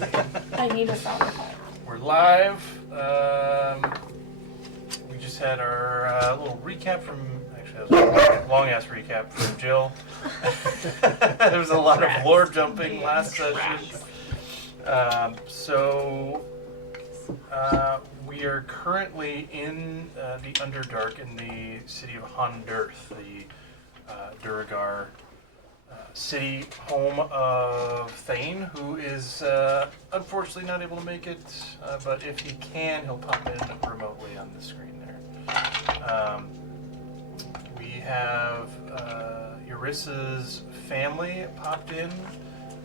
I need a sound effect. We're live. We just had our little recap from, actually that was a long ass recap from Jill. There was a lot of lore jumping last session. We are currently in the Underdark in the city of Hondirth, the Duragar city, home of Thane, who is unfortunately not able to make it, but if he can, he'll pop in remotely on the screen there. We have Yurissa's family popped in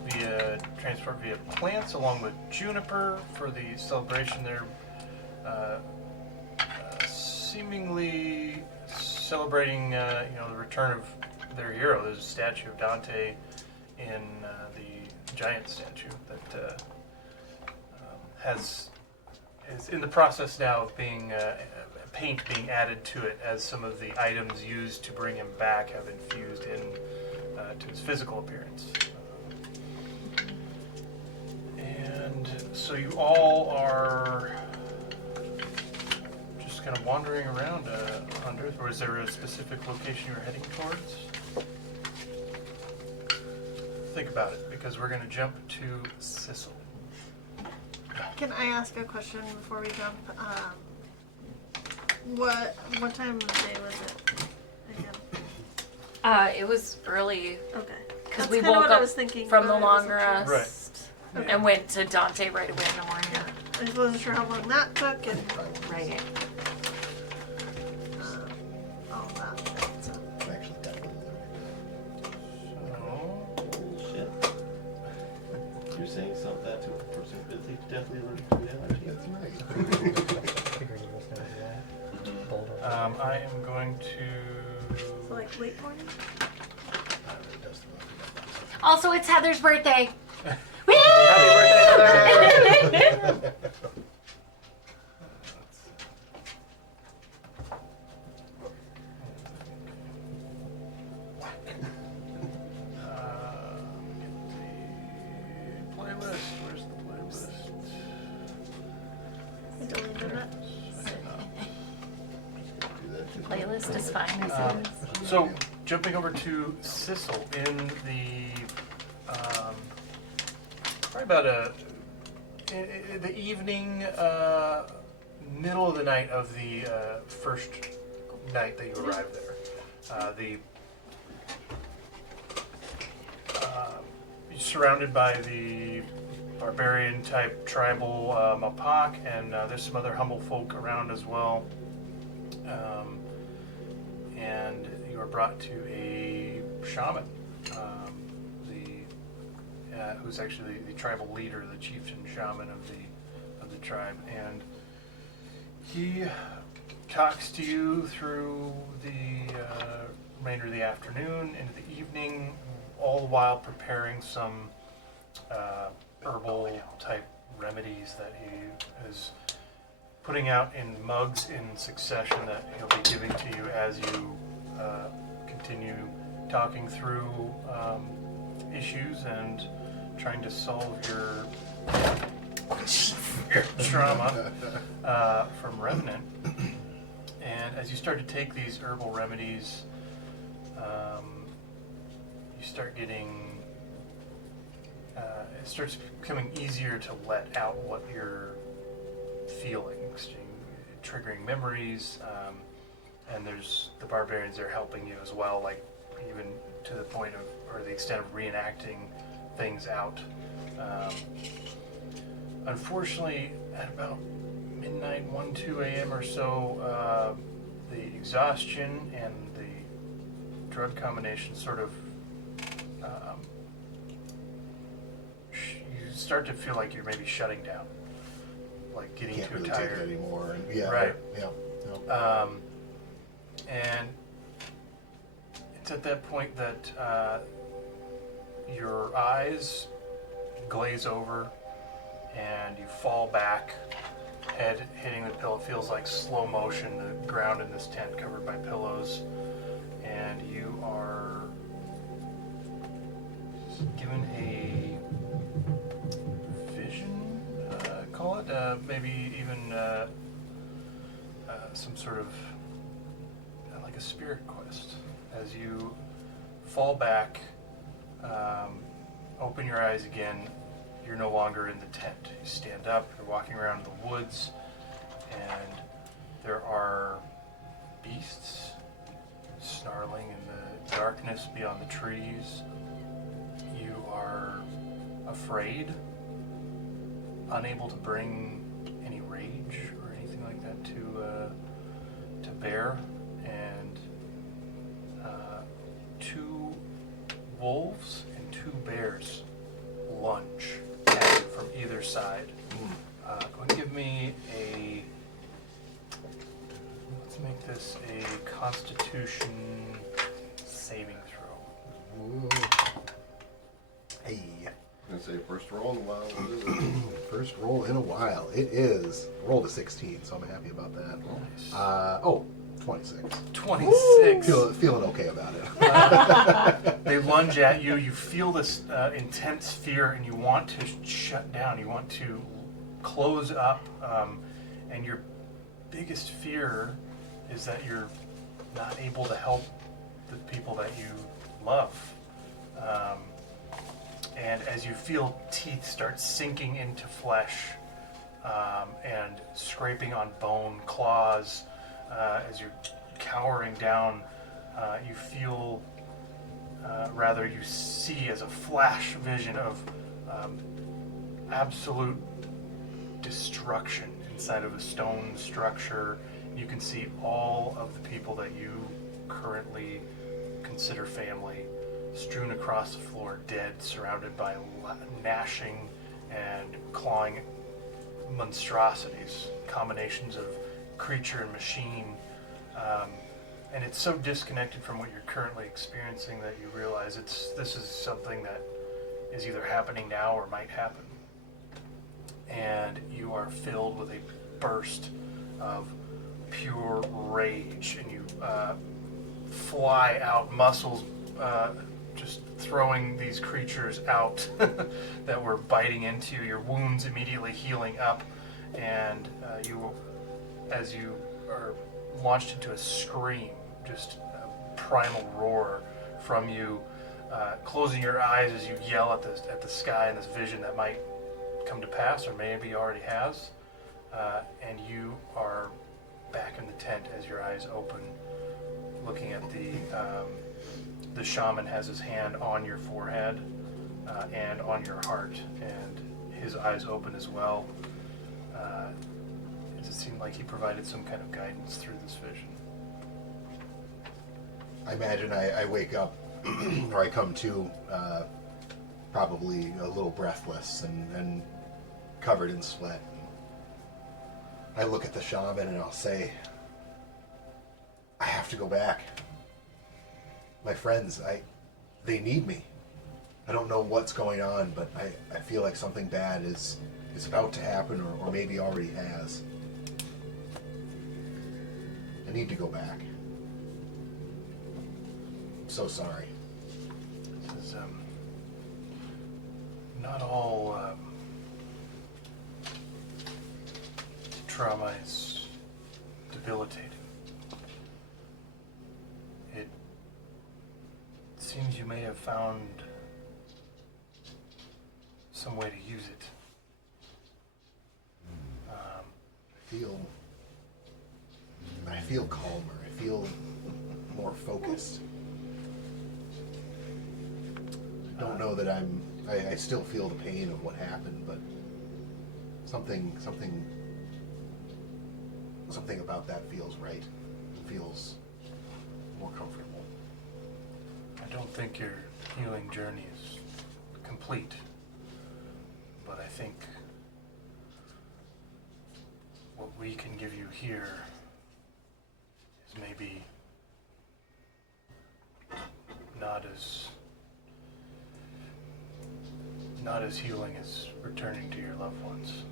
via transport via plants, along with Juniper for the celebration. They're seemingly celebrating, the return of their hero. There's a statue of Dante in the giant statue that is in the process now of being paint being added to it, as some of the items used to bring him back have infused in to his physical appearance. And so you all are just kind of wandering around on Earth, or is there a specific location you're heading towards? Think about it, because we're going to jump to Sissel. Can I ask a question before we jump? What time of day was it again? It was early Okay. because That's we kinda woke what I up was thinking, from the but I long wasn't sure. rest Okay. and went to Dante right away in the morning. Yeah. I just wasn't sure how long that took and Right. all that. So. Actually, definitely. Shit. You're saying something that to a person who definitely learning to do that. That's right. I am going to... So like late morning? Also, it's Heather's birthday. Woo! Happy birthday, Heather! Playlist. Where's the playlist? I deleted it. Playlist is fine as it is. So, jumping over to Sissel in the probably about the evening, middle of the night of the first night that you arrived there. You're surrounded by the barbarian type tribal Mapak, and there's some other humble folk around as well. And you are brought to a shaman, who's actually the tribal leader, the chieftain shaman of the tribe, and he talks to you through the remainder of the afternoon into the evening, all the while preparing some herbal type remedies that he is putting out in mugs in succession that he'll be giving to you as you continue talking through issues and trying to solve your trauma from Remnant. And as you start to take these herbal remedies, you start getting, it starts becoming easier to let out what you're feeling, triggering memories, and there's the barbarians are helping you as well, like even to the point of, or the extent of reenacting things out. Unfortunately, at about midnight, 1-2 a.m. or so, the exhaustion and the drug combination sort of, you start to feel like you're maybe shutting down, like getting Can't too really tired. take it anymore. And yeah, Right. Yeah. And it's at that point that your eyes glaze over and you fall back, head hitting the pillow. It feels like slow motion, the ground in this tent covered by pillows, and you are given a vision it maybe even some sort of like a spirit quest. As you fall back, open your eyes again, you're no longer in the tent. You stand up, you're walking around in the woods, and there are beasts snarling in the darkness beyond the trees. You are afraid, unable to bring any rage or anything like that to bear, and two wolves and two bears lunge at you from either side. Go and give me a. Let's make this a Constitution saving throw. Ooh. Hey. I'm gonna say first roll in a while. What is it? First roll in a while. It is. Rolled a 16, so I'm happy about that. Nice. 26. 26. Feeling okay about it. They lunge at you. You feel this intense fear, and you want to shut down. You want to close up, and your biggest fear is that you're not able to help the people that you love. And as you feel teeth start sinking into flesh and scraping on bone, claws, as you're cowering down, you feel, rather you see as a flash vision of absolute destruction inside of a stone structure. You can see all of the people that you currently consider family strewn across the floor, dead, surrounded by gnashing and clawing monstrosities, combinations of creature and machine. And it's so disconnected from what you're currently experiencing that you realize this is something that is either happening now or might happen. And you are filled with a burst of pure rage, and you fly out, muscles just throwing these creatures out that were biting into you, your wounds immediately healing up, and as you are launched into a scream, just a primal roar from you, closing your eyes as you yell at the sky in this vision that might come to pass or maybe already has, and you are back in the tent as your eyes open, looking at the shaman has his hand on your forehead and on your heart, and his eyes open as well. It seemed like he provided some kind of guidance through this vision. I imagine I wake up, or I come to, probably a little breathless and covered in sweat. I look at the shaman and I'll say, I have to go back. My friends, they need me. I don't know what's going on, but I feel like something bad is about to happen, or maybe already has. I need to go back. I'm so sorry. This is not all trauma is debilitating. It seems you may have found some way to use it. I feel calmer. I feel more focused. I don't know that I still feel the pain of what happened, but something about that feels right. It feels more comfortable. I don't think your healing journey is complete, but I think what we can give you here is maybe not as healing as returning to your loved ones.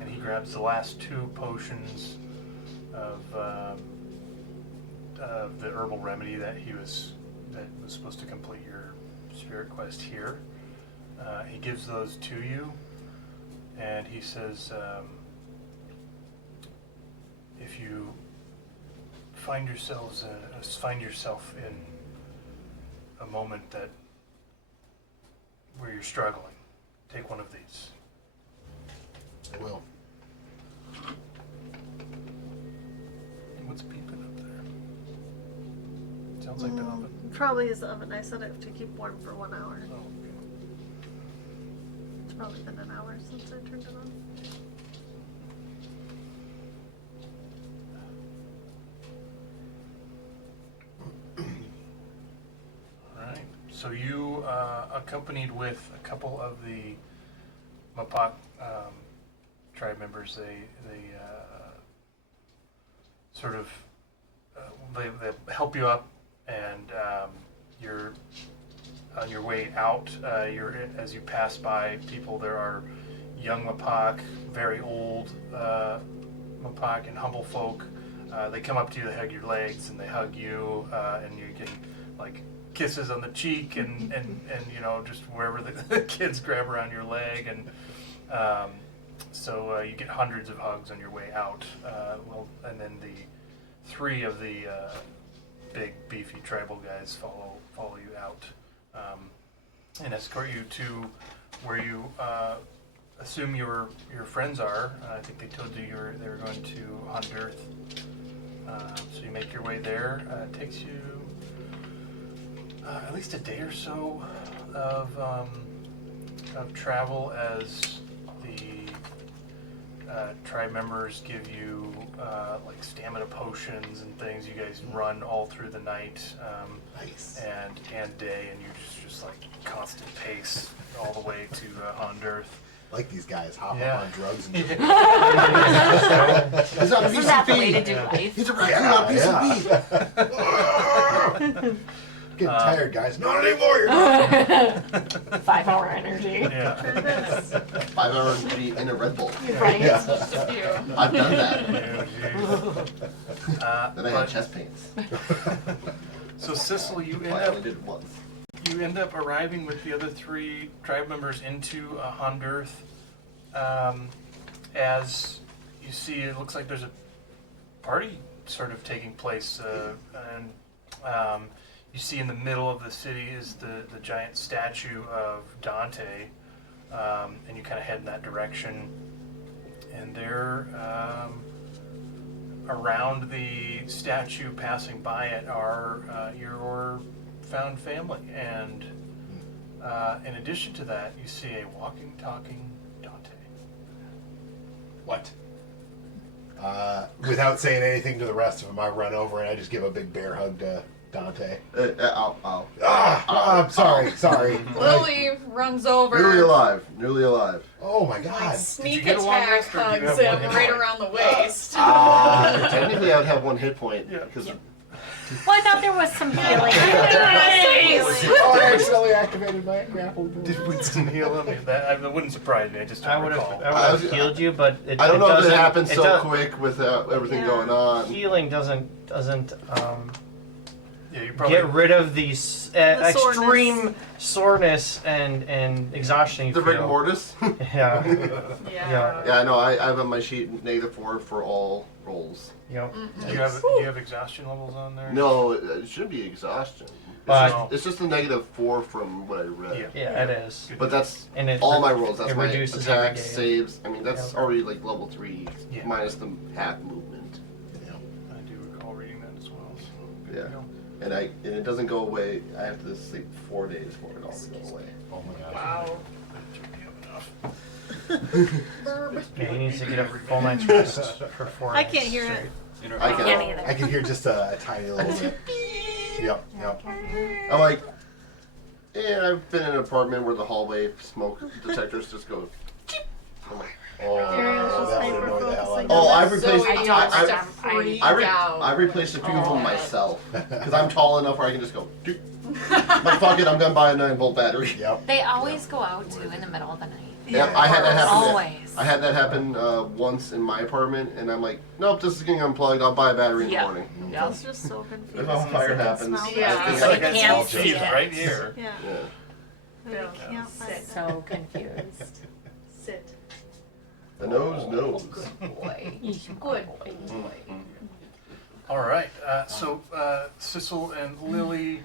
And he grabs the last two potions of the herbal remedy that was supposed to complete your spirit quest here. He gives those to you, and he says, if you find yourself in a moment where you're struggling, take one of these. I will. What's beeping up there? Sounds like the oven. Probably is the oven. I set it to keep warm for 1 hour. Oh, okay. It's probably been an hour since I turned it on. Alright, so you, accompanied with a couple of the Mapak tribe members, they sort of, they help you up, and you're on your way out. As you pass by people, there are young Mapak, very old Mapak, and humble folk. They come up to you, they hug your legs, and they hug you, and you're getting like kisses on the cheek, and you know, just wherever the kids grab around your leg, and so you get hundreds of hugs on your way out. And then the three of the big beefy tribal guys follow you out, and escort you to where you assume your friends are. I think they told you they were going to Hunt Earth. So you make your way there. It takes you at least a day or so of travel, as the tribe members give you like stamina potions and things. You guys run all through the night, Nice. and day, and you just like constant pace all the way to Hunt Earth. Like these guys hop Yeah. up on drugs and He's on Isn't that the way to do life? He's a raccoon on PCB. Getting tired, guys. Not anymore. You're not. 5 hour energy. Yeah. 5 hours in a Red Bull. Right? Yeah. I've done that. Then I had But- chest pains. So Sissel, you I only did it once. end up arriving with the other three tribe members into Hunt Earth. As you see, it looks like there's a party sort of taking place, and you see in the middle of the city is the giant statue of Dante, and you kind of head in that direction. And there, around the statue, passing by it, are your found family. And in addition to that, you see a walking, talking Dante. What? Without saying anything to the rest of them, I run over and I just give a big bear hug to Dante. Ow. I'm sorry. Lily runs over. Newly alive. Oh my Like God. sneak get a long attack rest, or do you hugs have one him hit right point? around the waist. Technically, I would have 1 hit point. Yeah. Because Well, I thought there was some healing. Oh, I accidentally activated my grapple. Did Winston heal him? That wouldn't surprise me. I just don't recall. I was- healed you, but it, I don't know if doesn't, it happened so does- quick with everything Yeah. going on. Healing doesn't Yeah, you probably get rid of the The extreme soreness and exhaustion you The feel. rigor mortis. Yeah. Yeah. Yeah, no, I have on my sheet -4 for all rolls. Yep. Do you have exhaustion levels on there? No, it shouldn't be exhaustion. But- It's just a -4 from what I read. Yeah. Yeah, it is. But that's And it all my rolls. That's it my reduces every attacks, day. saves. I mean, that's Yeah. already like level 3 Yeah. minus the half movement. I do recall reading that as well. So good Yeah. to go. And it doesn't go away. I have to sleep 4 days for it all to go away. Oh my God. Wow. Yeah, he needs to get a full night's rest for 4 I nights can't hear straight. it. I Can't can. either. I can hear just a tiny little bit. Yep. I'm like, yeah. I've been in an apartment where the hallway smoke detectors just go. I'm like, Oh, Ariel's just that would annoy the hell out of me. oh, I've So replaced. he I wants don't to understand. freak I out. replaced a few of them Oh. myself because I'm tall enough where I can just go. Doop. Like fuck it, I'm gonna buy a 9-volt battery. Yep. They always go out too in the middle of the night. Yep, I had that happen. Always. I had that happen once in my apartment, and I'm like, nope, this is getting unplugged. I'll buy a battery in the Yeah. morning. Yeah. It's just so confused. If a fire happens, Yeah. I think So I you can can't solve see it. it. right here. Yeah. Yeah. I can't find it. So confused. Sit. The nose knows. Good boy. Good boy. All right. So Sissel and Lily.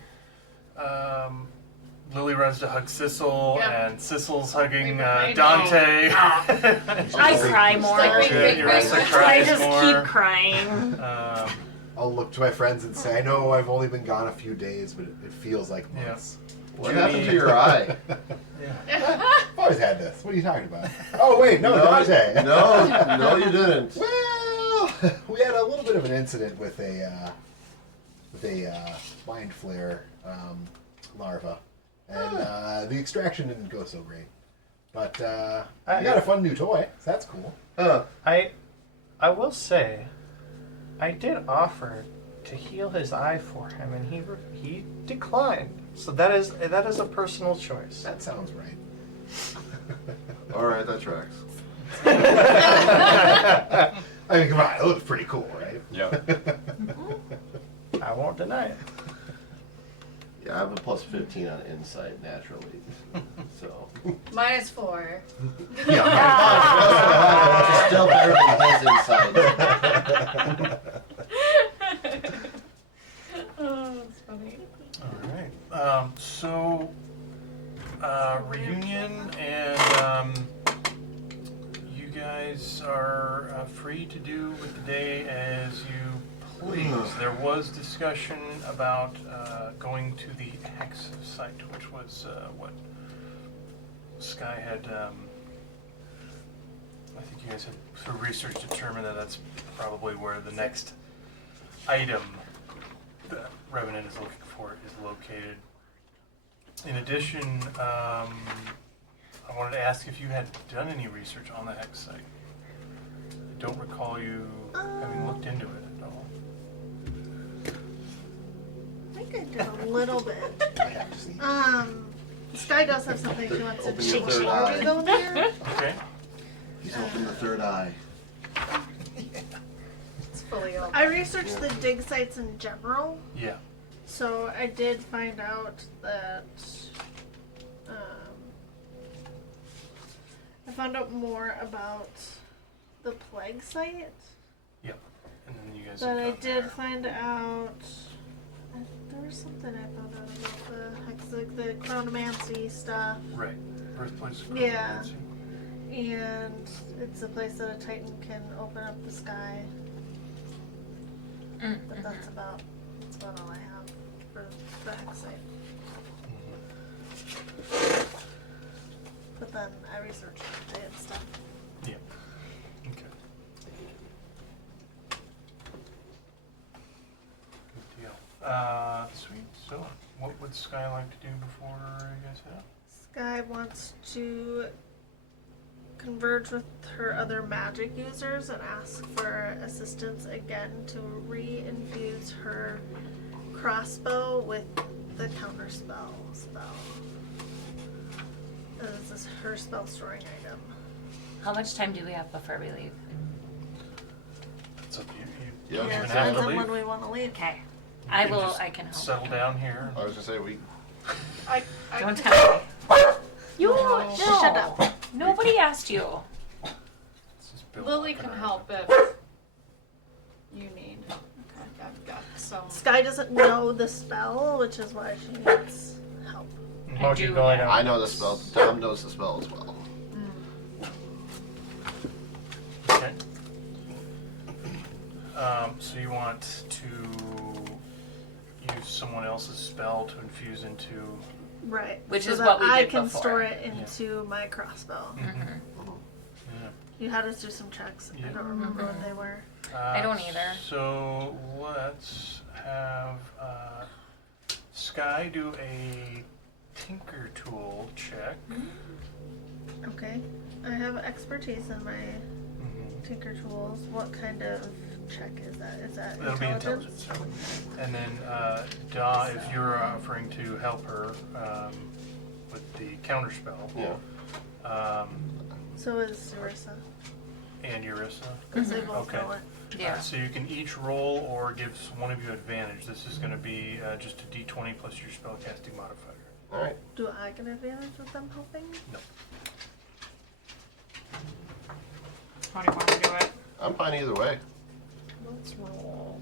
Lily runs to hug Sissel, Yep. and Sissel's hugging I know. Dante. I cry more. like wait, wait, Urissa wait. I cries just more. keep crying. I'll look to my friends and say, I know I've only been gone a few days, but it feels like Yeah. months. What happened to your eye? Yeah. I've always had this. What are you talking about? Oh, wait, no, Dante. No, you didn't. Well, we had a little bit of an incident with a mind flare larva, and the extraction didn't go so great. But I got a fun new toy, so that's cool. Huh. I will say, I did offer to heal his eye for him, and he declined. So that is a personal choice. That sounds right. All right, that tracks. I mean, come on, it looks pretty cool, right? Yeah. I won't deny it. Yeah, I have a plus 15 on insight naturally. So. -4. Which is still better than his insight. Oh, that's funny. All right. So reunion, and you guys are free to do with the day as you please. There was discussion about going to the Hex site, which was what Skye had. I think you guys had, through research, determined that that's probably where the next item that Revenant is looking for is located. In addition, I wanted to ask if you had done any research on the Hex site. I don't recall you having looked into it at all. I think I did a little bit. I have to see. Skye does have something she wants to Open do your third before we eye. go there. Okay. He's opened the third eye. It's fully open. I researched the dig sites in general, Yeah. so I did find out that I found out more about the plague site. Yep. And then you guys. But have I gone did there. find out there was something I found out about the hex, like the chronomancy stuff, Right. Birthplace. of Yeah. Chronomancy. and it's a place that a titan can open up the sky. But that's about all I have for the hex site. But then I researched it and stuff. Yeah. Okay. Good deal. Sweet. So, what would Skye like to do before you guys head out? Skye wants to converge with her other magic users and ask for assistance again to re-infuse her crossbow with the counterspell spell. This is her spell storing item. How much time do we have before we leave? It's up to you. You Yeah, don't Yeah, even it have depends to on leave. when we want to leave. Okay. You I can will. just I can help. settle down here. I was gonna say we. I Don't can- tell me. You No. Shut up. Nobody asked you. It's just Bill Lily walking can around. help if you need. Okay, I've got some. Skye doesn't know the spell, which is why she needs help. I Moji do going have- out. I know the spell. Dom knows the spell as well. Okay. So you want to use someone else's spell to infuse into. Right. Which so is that what we I did can before. store it into my crossbow. Mhm. Yeah. You had us do some checks. Yeah. I don't remember what they were. I don't either. So let's have Skye do a Tinker Tool check. Okay. I have expertise in my Mhm. tinker tools. What kind of check is that? Is that That'll be intelligence. And then Da, if you're offering to help her with the counterspell, Yeah. So is Urissa. and Urissa. Because they both Okay. know it. Yeah. So you can each roll or give one of you advantage. This is going to be just a d20 plus your spellcasting modifier. All right. Do I get advantage with them helping? No. How do you want to do it? I'm fine either way. Let's roll.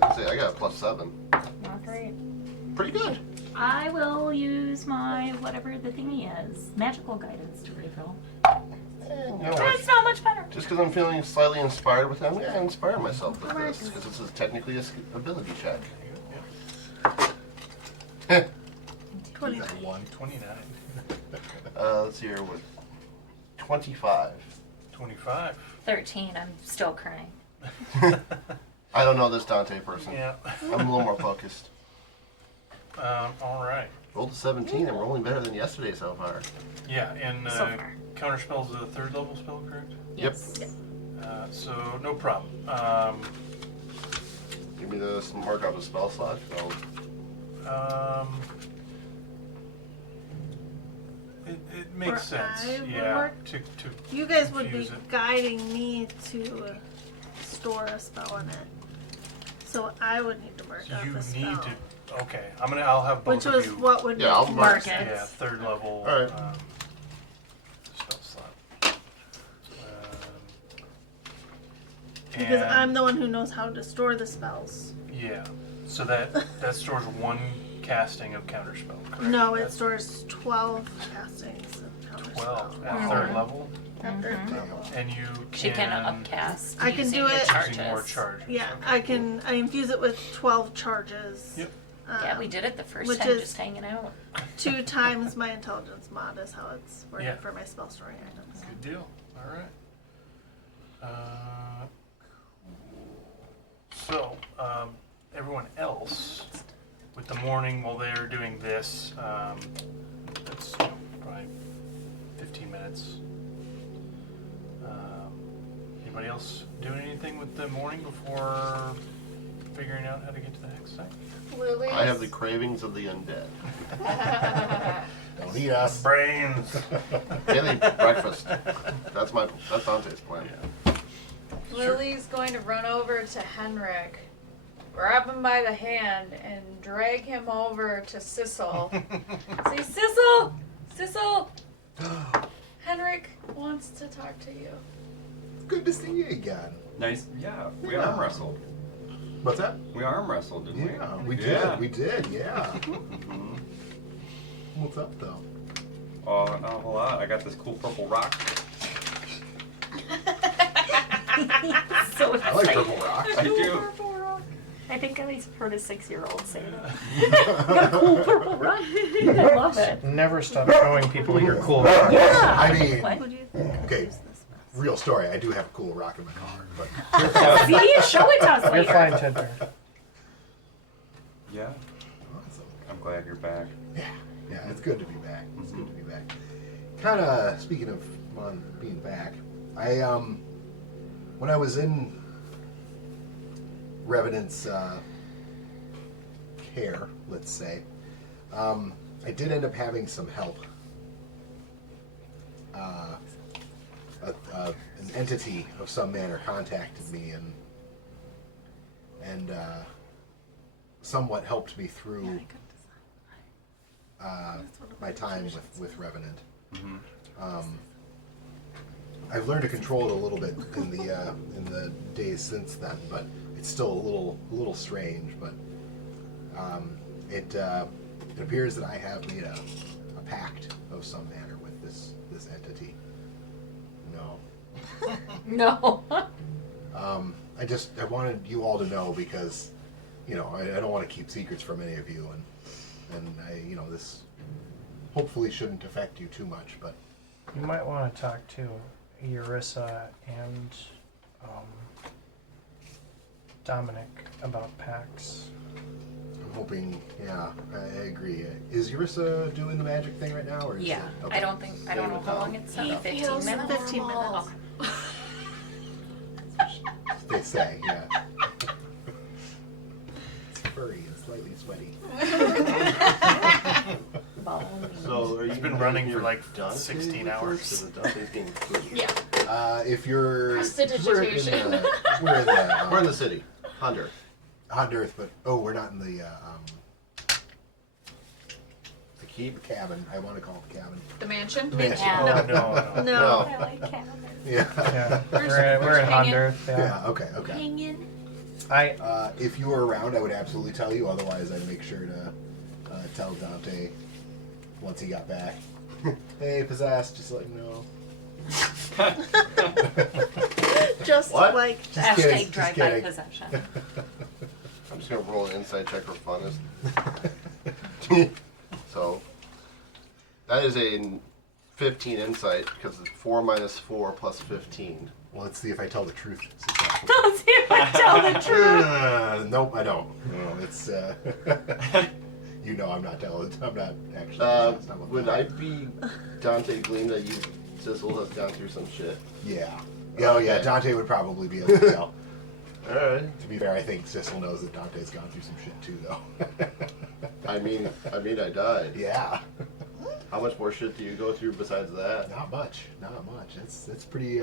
I was gonna say, I got a +7. Not great. Pretty good. I will use my whatever the thingy is, magical guidance to refill. You know, That's not much better. just because I'm feeling slightly inspired with them, I inspire myself with this, because this is technically a ability check. 29. 29. Let's see here, with 25. 25. 13. I'm still crying. I don't know this Dante person. Yeah. I'm a little more focused. All right. Rolled a 17 and rolling better than yesterday so far. Yeah, and So far. counterspell's a 3rd level spell, correct? Yes. So no problem. Give me the mark off the spell slot. It makes Or sense. I would Yeah. work- To You guys would be confuse it. guiding me to store a spell in it. So I would need to mark So off you a spell. need to. Okay, I'll have both Which of was you. what would Yeah, I'll make mark more it. Yeah, sense. 3rd level. All right. Spell slot. Because and- I'm the one who knows how to store the spells. Yeah. So that stores 1 casting of counterspell, correct? No, it That's stores 12 castings of counterspell. 12 at Wow. 3rd level, At third level. and you She can upcast. I can using do the it- charges. using more charges. Yeah, okay. I infuse it with 12 charges. Yep. Yeah, we did it the first which time, is- just hanging out. 2 times my intelligence mod is how it's working Yeah. for my spell storing items. Good deal. All right. So, everyone else, with the morning while they're doing this, that's probably 15 minutes. Anybody else doing anything with the morning before figuring out how to get to the next site? Lily's. I have the cravings of the undead. Don't eat us. Brains. Daily breakfast. That's Dante's plan. Yeah. Lily's going to run over to Henrik, grab him by the hand, and drag him over to Sissel. Say, Sissel! Sissel! Henrik wants to talk to you. Good to see you again. Nice. Yeah, we Yeah. arm wrestled. What's that? We arm wrestled, didn't we? Yeah, we Yeah. did. We did. Yeah. What's up, though? Oh, not a whole lot. I got this cool purple rock. So I like purple rock. I do. I think I at least heard a 6-year-old say that. Got a cool purple rock. I love it. Never stop showing people your cool rocks. Yeah. I mean, What? Who do you think Okay. use this best? real story. I do have a cool rock in my car, but See, show it to us You're later. fine, Tinder. Yeah. awesome. I'm glad you're back. Yeah, it's good to be back. It's good to be back. Kind of speaking of being back, I when I was in Revenant's care, let's say, I did end up having some help. An entity of some manner contacted me and somewhat helped me through my time with Revenant. I've learned to control it a little bit in the days since then, but it's still a little strange. But it appears that I have made a pact of some manner with this entity. No. No. I wanted you all to know because, I don't want to keep secrets from any of you, and this hopefully shouldn't affect you too much, but You might want to talk to Eurissa and Dominic about packs. I'm hoping, I agree. Is Eurissa doing the magic thing right now, or is Yeah. it, okay. I don't know how long it's He 15 feels minutes. 15 minutes. They say, yeah. It's furry and slightly sweaty. So are you He's been doing running your for like Dante 16 with hours. this? 'Cause the Dante's getting food. Yeah. If you're Prestidigitation. we're in the We're in the city. Hunter. Hot Earth, but we're not in the keep, cabin. I want to call it cabin. The mansion? Mansion. Yeah. Oh, no. No. I like cabin. Yeah. Yeah. Where's- We're where's in hanging? Honduras. Yeah. Yeah. Okay. Okay. Hanging. If you were around, I would absolutely tell you. Otherwise, I'd make sure to tell Dante once he got back. Hey, possessed. Just let him know. Just What? like Just kidding, Hashtag just drive-by kidding. possession. I'm just gonna roll an insight check for funness. So that is a 15 insight because it's 4 minus 4 plus 15. Well, let's see if I tell the truth. Let's see if I tell the truth. Nope, I don't. No, it's you know, I'm not telling. I'm not actually. That's not what Would I be Dante Gleam that you, Sissel has gone through some shit? Yeah. Oh yeah, Okay. Dante would probably be able to tell. Alright. To be fair, I think Sissel knows that Dante's gone through some shit too, though. I mean, I died. Yeah. How much more shit do you go through besides that? Not much. Not much. It's pretty.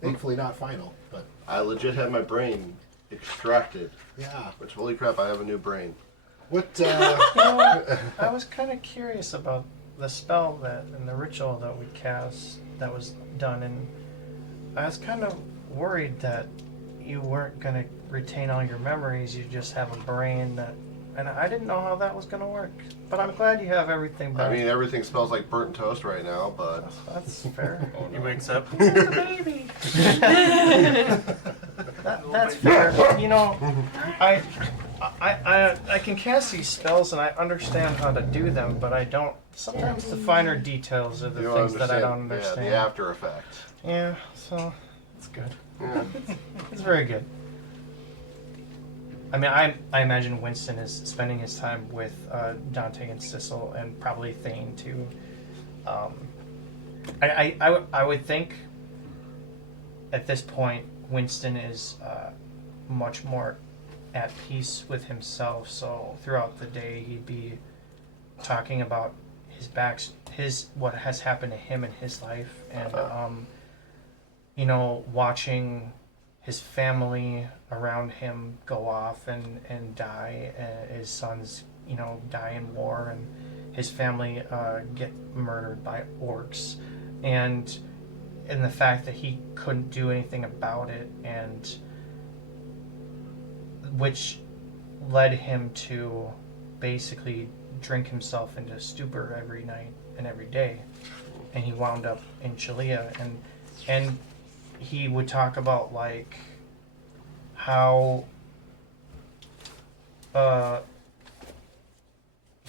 Thankfully, not final, but I legit had my brain extracted. yeah. Which, holy crap, I have a new brain. What? You know, I was kind of curious about the spell that and the ritual that we cast that was done, and I was kind of worried that you weren't going to retain all your memories. You just have a brain that, and I didn't know how that was going to work. But I'm glad you have everything back. I mean, everything smells like burnt toast right now, but That's fair. Oh, He no. wakes up. Baby. That's fair. You know, I can cast these spells and I understand how to do them, but I don't. Sometimes the finer details are the you things don't that I don't understand. understand. Yeah, the after effect. Yeah, so it's good. Yeah. It's very good. I mean, I imagine Winston is spending his time with Dante and Sissel, and probably Thane too. I would think at this point Winston is much more at peace with himself. So throughout the day, he'd be talking about his what has happened to him in his life, and you know, watching his family around him go off and die. His sons, you know, die in war, and his family get murdered by orcs, and the fact that he couldn't do anything about it, and which led him to basically drink himself into stupor every night and every day, and he wound up in Chalea, and he would talk about like how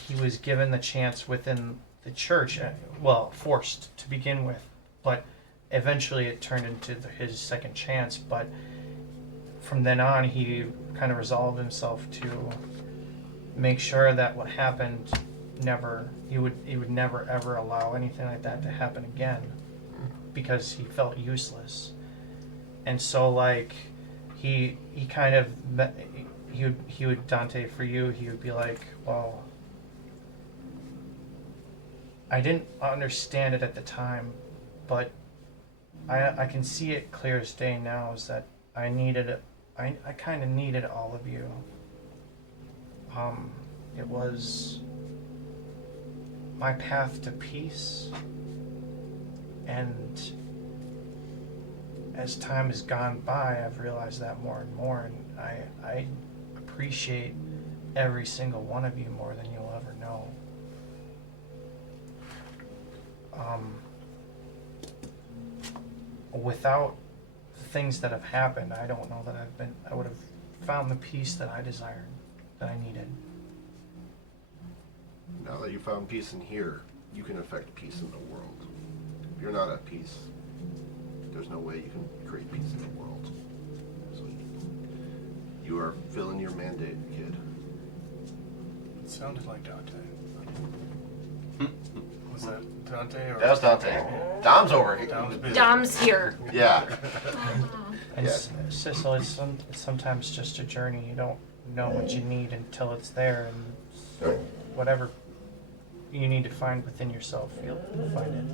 he was given the chance within the church, well, forced to begin with, but eventually it turned into his second chance. But from then on, he kind of resolved himself to make sure that what happened he would never ever allow anything like that to happen again, because he felt useless. And so like he kind of he would Dante, for you, he would be like, well, I didn't understand it at the time, but I can see it clear as day now, is that I kind of needed all of you. It was my path to peace, and as time has gone by, I've realized that more and more, and I appreciate every single one of you more than you'll ever know. Without the things that have happened, I don't know that I would have found the peace that I desired, that I needed. Now that you found peace in here, you can affect peace in the world. If you're not at peace, there's no way you can create peace in the world. So you are filling your mandate, kid. It sounded like Dante. Was that Dante? Or That was Dante. Dom's over here. Dom's busy. Dom's here. Yeah. And Yeah. Sissel, it's sometimes just a journey. You don't know what you need until it's there, and whatever you need to find within yourself, you'll find it.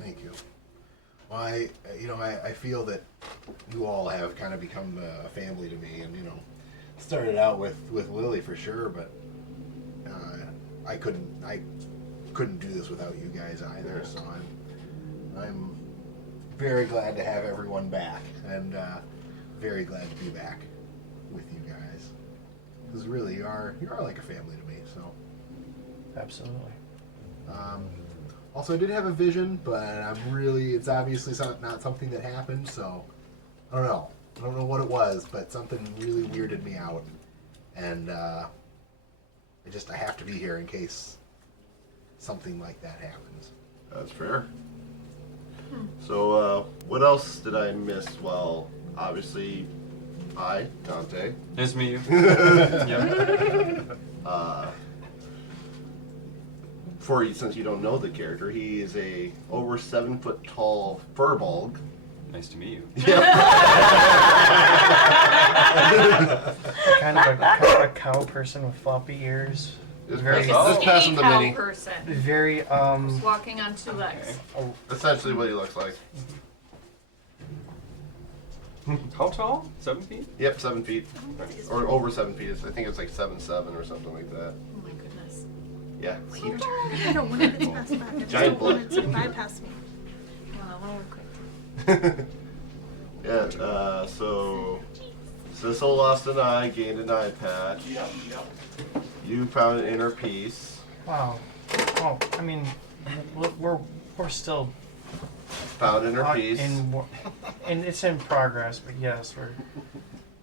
Thank you. Well, I feel that you all have kind of become a family to me, and started out with Lily for sure, but I couldn't do this without you guys either. So I'm very glad to have everyone back, and very glad to be back with you guys. Because really, you are like a family to me. So Absolutely. also, I did have a vision, but it's obviously not something that happened. So I don't know. I don't know what it was, but something really weirded me out, and I have to be here in case something like that happens. That's fair. So, what else did I miss? Well, obviously, Dante. Nice to meet you. Yep. Since you don't know the character, he is a over 7 foot tall furbolg. Nice to meet you. kind of a cow person with floppy ears. Just Very, pass him the cow mini. person. very Just walking on 2 legs. Essentially what he looks like. How tall? 7 feet? Yep, 7 feet. Or over 7 feet. I think it's like 7'7" or something like that. Oh my goodness. Yeah. I don't want it to pass back. I just Giant don't want it blood. to bypass me. Well, I want to quick. Yeah, so Sissel lost an eye, gained an eye patch. You found an inner peace. wow. Oh, I mean, we're still Found inner peace. and it's in progress, but yes,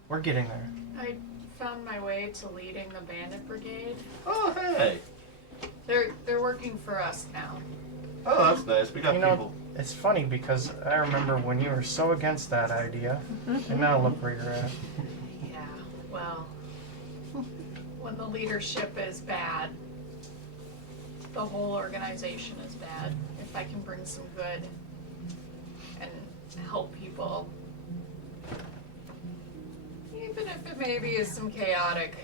we're getting there. I found my way to leading the bandit brigade. Oh, hey. They're working for us now. Oh, that's nice. We got You know, people. it's funny because I remember when you were so against that idea, and now look where you're at. Yeah, well, when the leadership is bad, the whole organization is bad. If I can bring some good and help people, even if it maybe is some chaotic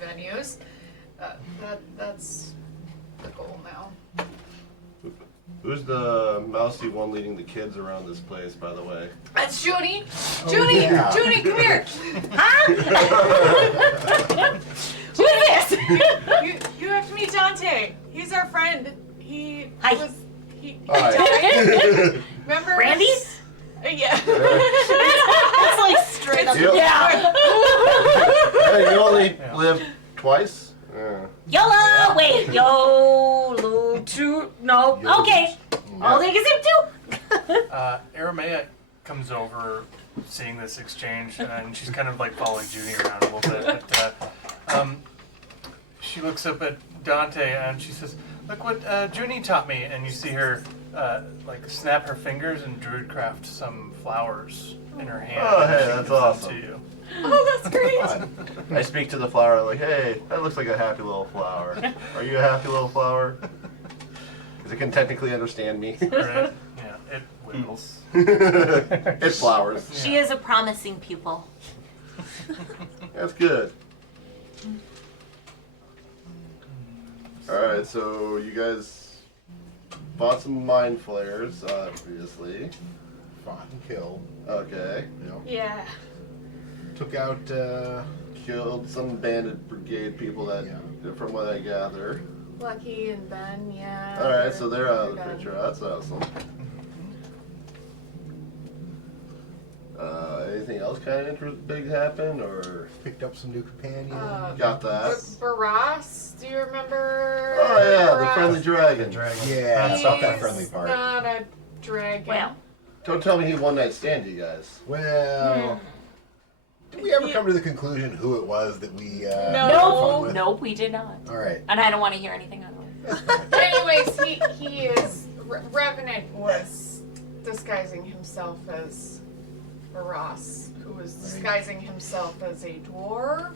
venues, that's the goal now. Who's the mousy one leading the kids around this place, by the way? That's Junie! Oh, Junie! yeah. Junie, come here! Who is this? You have to meet Dante. He's our friend. He Hi. was he Hi. died. Remember? Brandy? Yeah. That's like straight up. Yep. Yeah. Hey, you only live twice? Yeah. YOLO! Wait, YOLO 2. No. YOLO. Okay. I'll take a sip too. Aramea comes over, seeing this exchange, and she's kind of like following Junie around a little bit. But she looks up at Dante and she says, "Look what Junie taught me." And you see her like snap her fingers and druidcraft some flowers in her hand. Oh, and hey, she that's gives them awesome. To you. Oh, that's great. I speak to the flower like, hey, that looks like a happy little flower. Are you a happy little flower? Because it can technically understand me. Right? Yeah, it wiggles. It flowers. She is a promising pupil. That's good. Alright, so you guys bought some mind flayers, obviously. Fought and killed. Okay. You know, Yeah. took out. Killed some bandit brigade people that, from what I gather. Lucky and Ben, yeah. Alright, so they're out of the done. picture. That's awesome. Anything else kind of big happen, or Picked up some new companions. got that? Barras, do you remember? Oh yeah, the Barras? friendly dragon. Yeah, it's not that He's friendly part. Not a dragon. Well, Don't tell me he one night stand you guys. Well, did we ever come to the conclusion who it was that we No. had no, fun with? nope, we did not. All right. And I don't want to hear anything on it. Anyways, he is Revenant was disguising himself as Barras, who was disguising himself as a dwarf.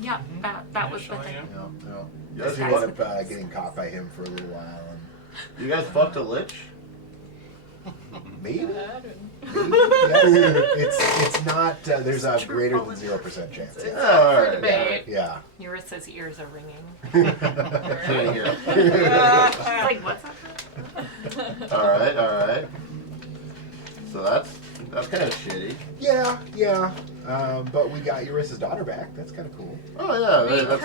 Yeah, that was the Initially, thing. yeah. No. You Yes, guys, we Guys- ended up getting caught by him for a little while. you guys fucked a lich? And maybe? I don't- Yes. It's not. There's a greater than 0% chance. It's Yeah. up for Alright, debate. Yeah. Yurissa's ears are ringing. Can't hear. It's like, what's up? Alright. So that's kind of shitty. Yeah. But we got Yurissa's daughter back. That's kind of cool. Oh yeah, that's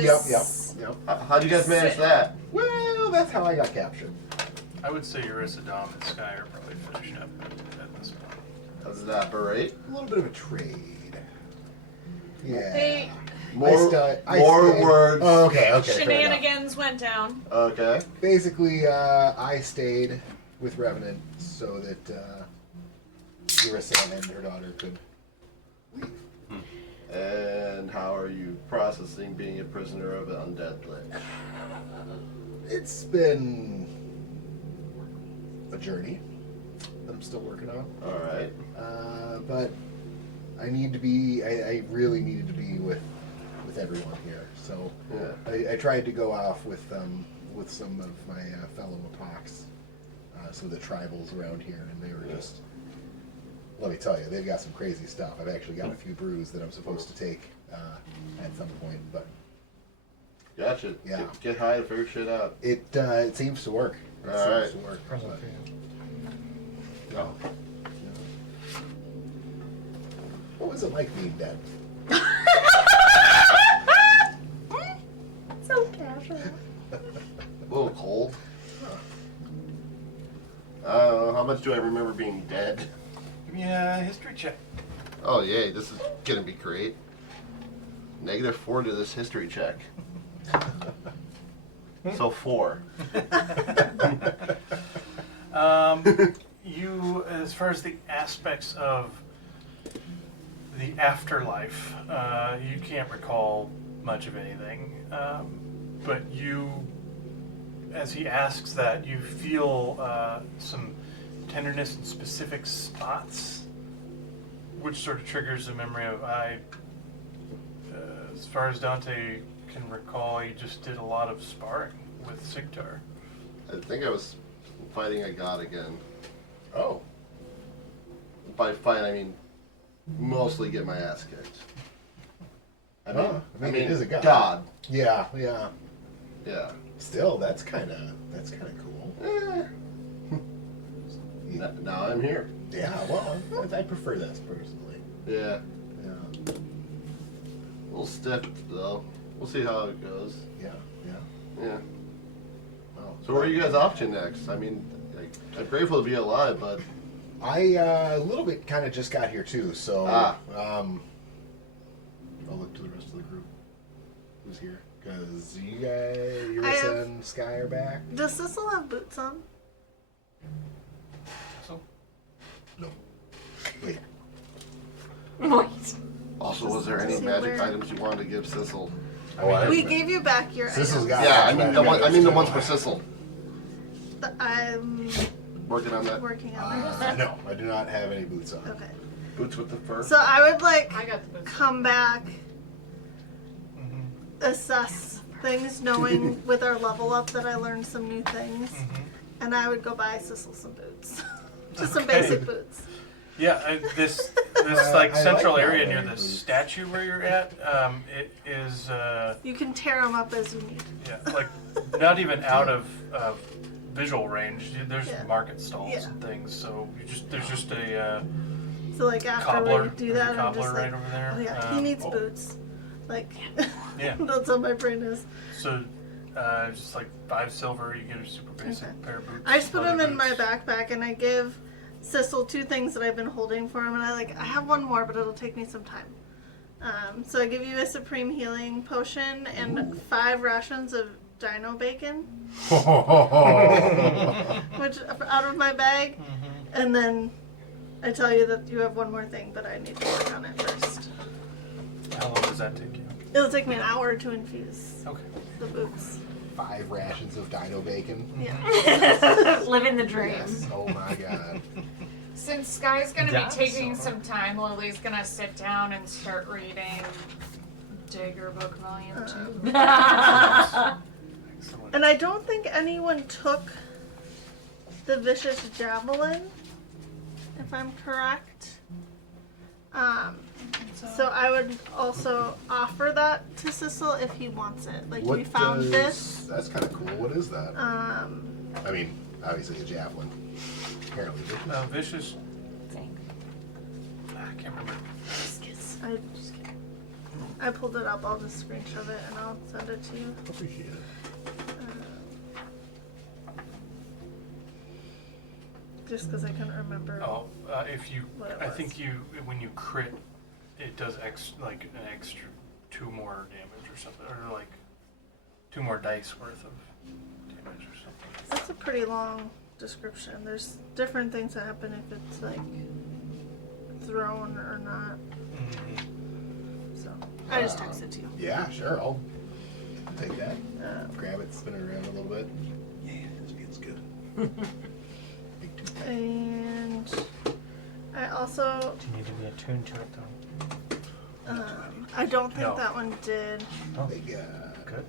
Because Yep. How'd you guys manage that? Well, Well, that's how I got captured. I would say Urissa, Dom, and Skye are probably finished up at this point. How's that, berate? A little bit of a trade. Yeah. They More stayed. words. Oh, okay, okay. fair enough. shenanigans went down. Okay. Basically, I stayed with Revenant so that Urissa and her daughter could leave. And how are you processing being a prisoner of an undead lich? It's been a journey that I'm still working on. All right. But I need to be. I really needed to be with everyone here. So Yeah. I tried to go off with some of my fellow Mapoks, some of the tribals around here, and they were just. Let me tell you, they've got some crazy stuff. I've actually got a few brews that I'm supposed to take at some point, but Gotcha. Yeah. Get high and figure shit out. it seems to work. It All right. seems to work. Present but- for you. Oh. What was it like being dead? So casual. A little cold. I don't know. How much do I remember being dead? Give me a history check. Oh, yay. This is going to be great. -4 to this history check. So 4. You, as far as the aspects of the afterlife, you can't recall much of anything. But you, as he asks that, you feel some tenderness in specific spots, which sort of triggers a memory of as far as Dante can recall, he just did a lot of sparring with Sigtar. I think I was fighting a god again. Oh. By fight, I mean mostly get my ass kicked. I mean, it is a god. God. Yeah. Yeah. Still, that's kind of cool. Now I'm here. Yeah. Well, I prefer this personally. Yeah. Yeah. A little stiff though. We'll see how it goes. Yeah. Yeah. Well, So where are you guys off to next? I mean, I'm grateful to be alive, but I a little bit kind of just got here too, so I'll look to the rest of the group who's here because you guys, Urissa and Skye are back. Does Sissel have boots on? So, No. Wait. Wait. also, was there any Does he magic wear- items you wanted to give Sissel? We gave you back your Sissel's items. got. Yeah, I mean the one. I mean the ones for Sissel. I'm Working on that. working on No, I do not have any boots on. it. Okay. Boots with the fur. So I would like I got the boots. come back, mhm, assess things, knowing with our level up that I learned some new things, mhm. and I would go buy Sissel some boots, just some Okay. basic boots. Yeah, this I like like central that area way, near the boots. statue where you're at, it is You can tear them up as you need. yeah, like not even out of visual range. There's Yeah. market stalls Yeah. and things, so there's just a So like after cobbler. we do There's that, a I'm cobbler just right like, over there. oh yeah, he needs oh, boots. Like, Yeah. that's what my brain is. So just like 5 silver, you get a super basic Okay. pair of boots. I just put leather them in my boots. backpack, and I give Sissel 2 things that I've been holding for him, and I have one more, but it'll take me some time. So I give you a supreme healing potion and 5 rations of dino bacon, which out of my bag, and then I tell you that you have one more thing, but I need to work on it first. How long does that take you? It'll take me an hour to infuse Okay. the boots. 5 rations of dino bacon. Yeah. Living the dream. Yes. Oh my god. Since Skye's gonna Yeah, be taking so- some time, Lily's gonna sit down and start reading Dagger Book Volume 2. Excellent. And I don't think anyone took the Vicious Javelin, if I'm correct. So I would also offer that to Sissel if he wants it. Like, we found this. That's kind of cool. What is that? I I mean, obviously a javelin. Apparently. Vicious. Thing. I can't remember. I pulled it up. I'll just screenshot it and I'll send it to you. Appreciate it. Just because I couldn't remember. Oh, if you, What it I was. think you, when you crit, it does like an extra 2 more damage or something, or like 2 more dice worth of damage or something. That's a pretty long description. There's different things that happen if it's like thrown or not. So I just texted it to you. Yeah, sure. I'll take that. Um, Grab it, spin it around a little bit. Yeah, this feels good. Big tooth. and I also, You need to be attuned to it though. I don't think No. that one did. Big, Good.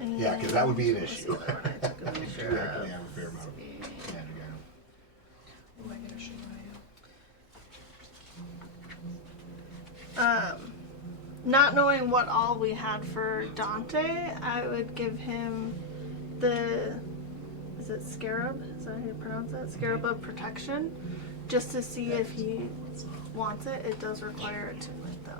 And yeah, because that would be an issue. I took a I do picture actually of. have a fair amount of magic item. Oh, I gotta show you Not knowing what all we had for Dante, I would give him the, is it Scarab? Is that how you pronounce it? Scarab of Protection, just to see if he wants it. It does require attunement though.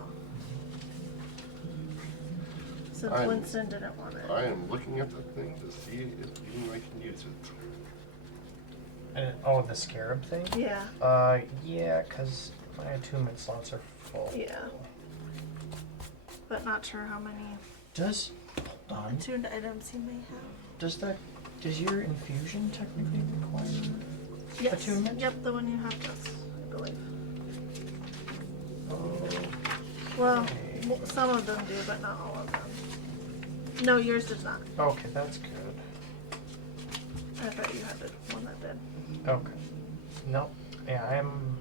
Since I'm- Winston didn't want it. I am looking at the thing to see if even I can use it. Oh, the scarab thing? Yeah, Yeah, because my attunement slots are full. yeah. But not sure how many Does, hold on, attuned items he may have. does your infusion technically require? Yes. Attunement? Yep, the one you have does, I believe. Oh, Well, okay. some of them do, but not all of them. No, yours does not. Okay, that's good. I thought you had the one that did. Okay. Nope. Yeah, I'm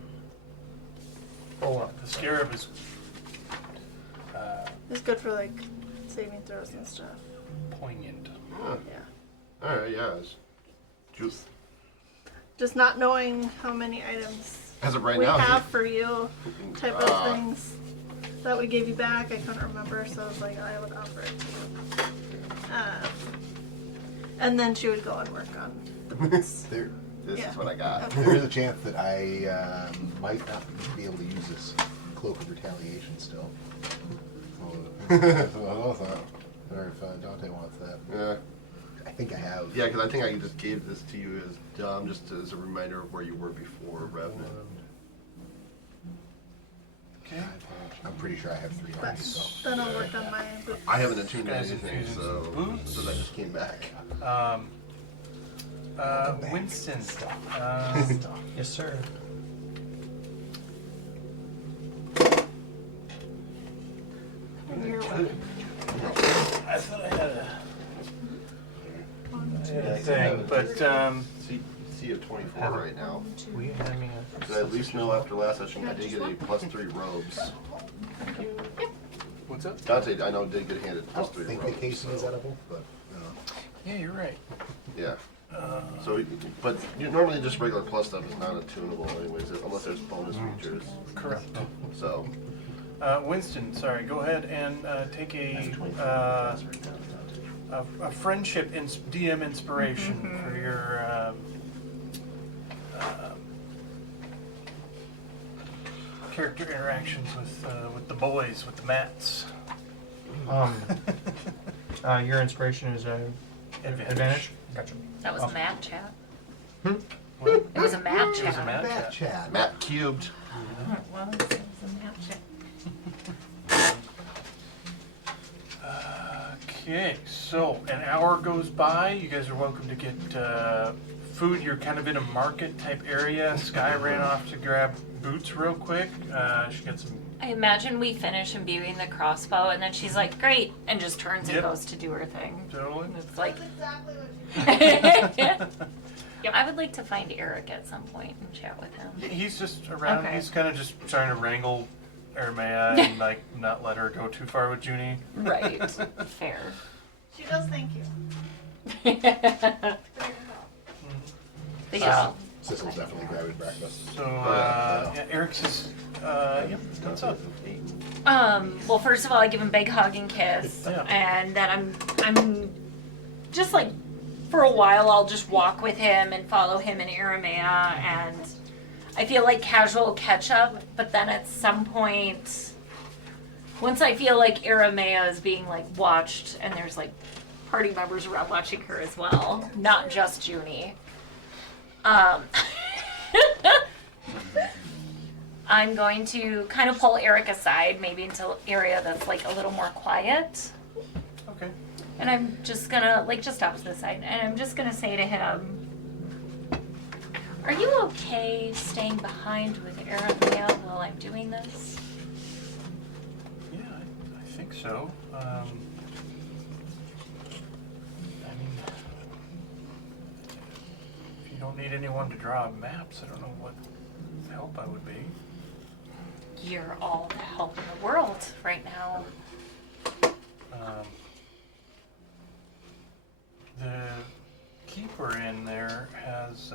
full up. The Scarab is It's good for like saving throws and stuff. poignant. Yeah. Alright, yeah. It's juice. Just not knowing how many items As of right we now, have for you, type of Ah. things that we gave you back. I couldn't remember, so I was like, I would offer it to you. And then she would go and work on the boots. There, this Yeah. is what I got. there is a chance that I might not be able to use this cloak of retaliation still. So, or if Dante wants that. Yeah, I think I have. yeah, because I think I just gave this to you as just as a reminder of where you were before Revenant. Okay. I'm pretty sure I have 3 But already, so. then I'll work on my boots. I haven't attuned to Guys, anything, infusing so some boots. that just came back. Winston. Yes, sir. You're welcome. I thought I had a Yeah, thing, but See a 24 right now. Will you hand me a? Because I at least know after last session I did get a +3 robes. what's up? Dante, I know, did get handed I don't +3 think robes. the casing is so, edible, but Yeah, you're right. yeah. So, but normally just regular plus stuff is not attunable anyways, unless there's bonus features. Correct. So, Winston, sorry, go ahead and take a friendship DM inspiration for your character interactions with the boys, with the mats. Your inspiration is a advantage. Gotcha. That was Oh. a map chat. What? It was a map It was a chat. mat Matt chat. chat. map cubed. Well, it was a map chat. Okay, so an hour goes by. You guys are welcome to get food. You're kind of in a market type area. Skye ran off to grab boots real quick. She got some. I imagine we finish imbuing the crossbow, and then she's like, "Great," and just turns Yep. and goes to do her thing. Totally. And it's like, That's exactly what you I would like to find Eric at some point and chat with him. He's just around. Okay. He's kind of just trying to wrangle Ermea and like not let her go too far with Junie. Right. Fair. She does thank you. But yeah. Sissel's definitely grabbing breakfast. So yeah, Eric says, "Yep, what's up?" Well, first of all, I give him a big hug and kiss, Yeah. and then I'm just like, for a while, I'll just walk with him and follow him in Aramea, and I feel like casual catch up. But then at some point, once I feel like Aramea is being like watched, and there's like party members around watching her as well, not just Junie. I'm going to kind of pull Eric aside, maybe into an area that's like a little more quiet. Okay. And I'm just gonna, like, just off to the side, and I'm just gonna say to him, are you okay staying behind with Aramea while I'm doing this? Yeah, I think so. I mean, if you don't need anyone to draw maps, I don't know what help I would be. You're all the help in the world right now. The keeper in there has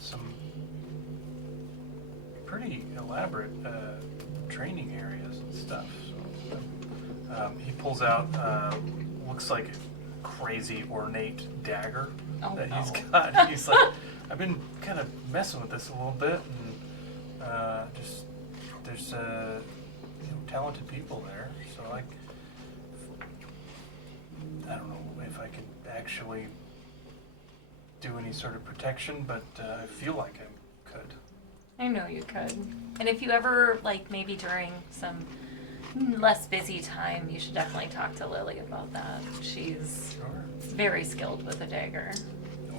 some pretty elaborate training areas and stuff. So, he pulls out, looks like a crazy ornate dagger that he's got. He's like, I've been kind of messing with this a little bit, and just there's talented people there. So I don't know if I could actually do any sort of protection, but I feel like I could. I know you could. And if you ever, like, maybe during some less busy time, you should definitely talk to Lily about that. She's Sure. very skilled with a dagger.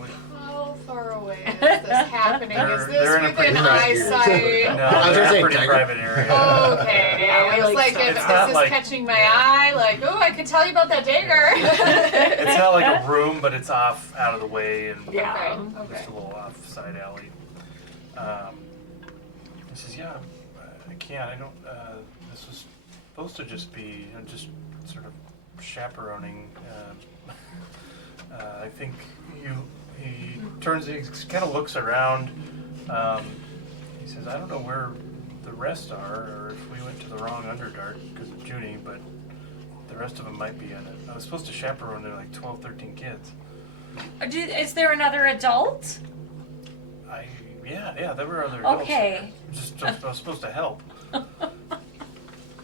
Oh, yeah. How far away is this happening? Is They're in a this pretty within private eyesight? No, I was they're gonna a say pretty dagger. private area. Okay, Yeah, I was like like, so. if, It's is not this like- catching my eye? Like, oh, I could tell you about that dagger. It's not like a room, but it's off out of the way and Yeah. Okay. just a little off side alley. He says, yeah, I can't. I don't. This was supposed to just be just sort of chaperoning. I think he turns. He kind of looks around. He says, I don't know where the rest are, or if we went to the wrong Underdark because of Junie, but the rest of them might be in it. I was supposed to chaperone like 12, 13 kids. Is there another adult? Yeah, there were other adults Okay. there. I was supposed to help.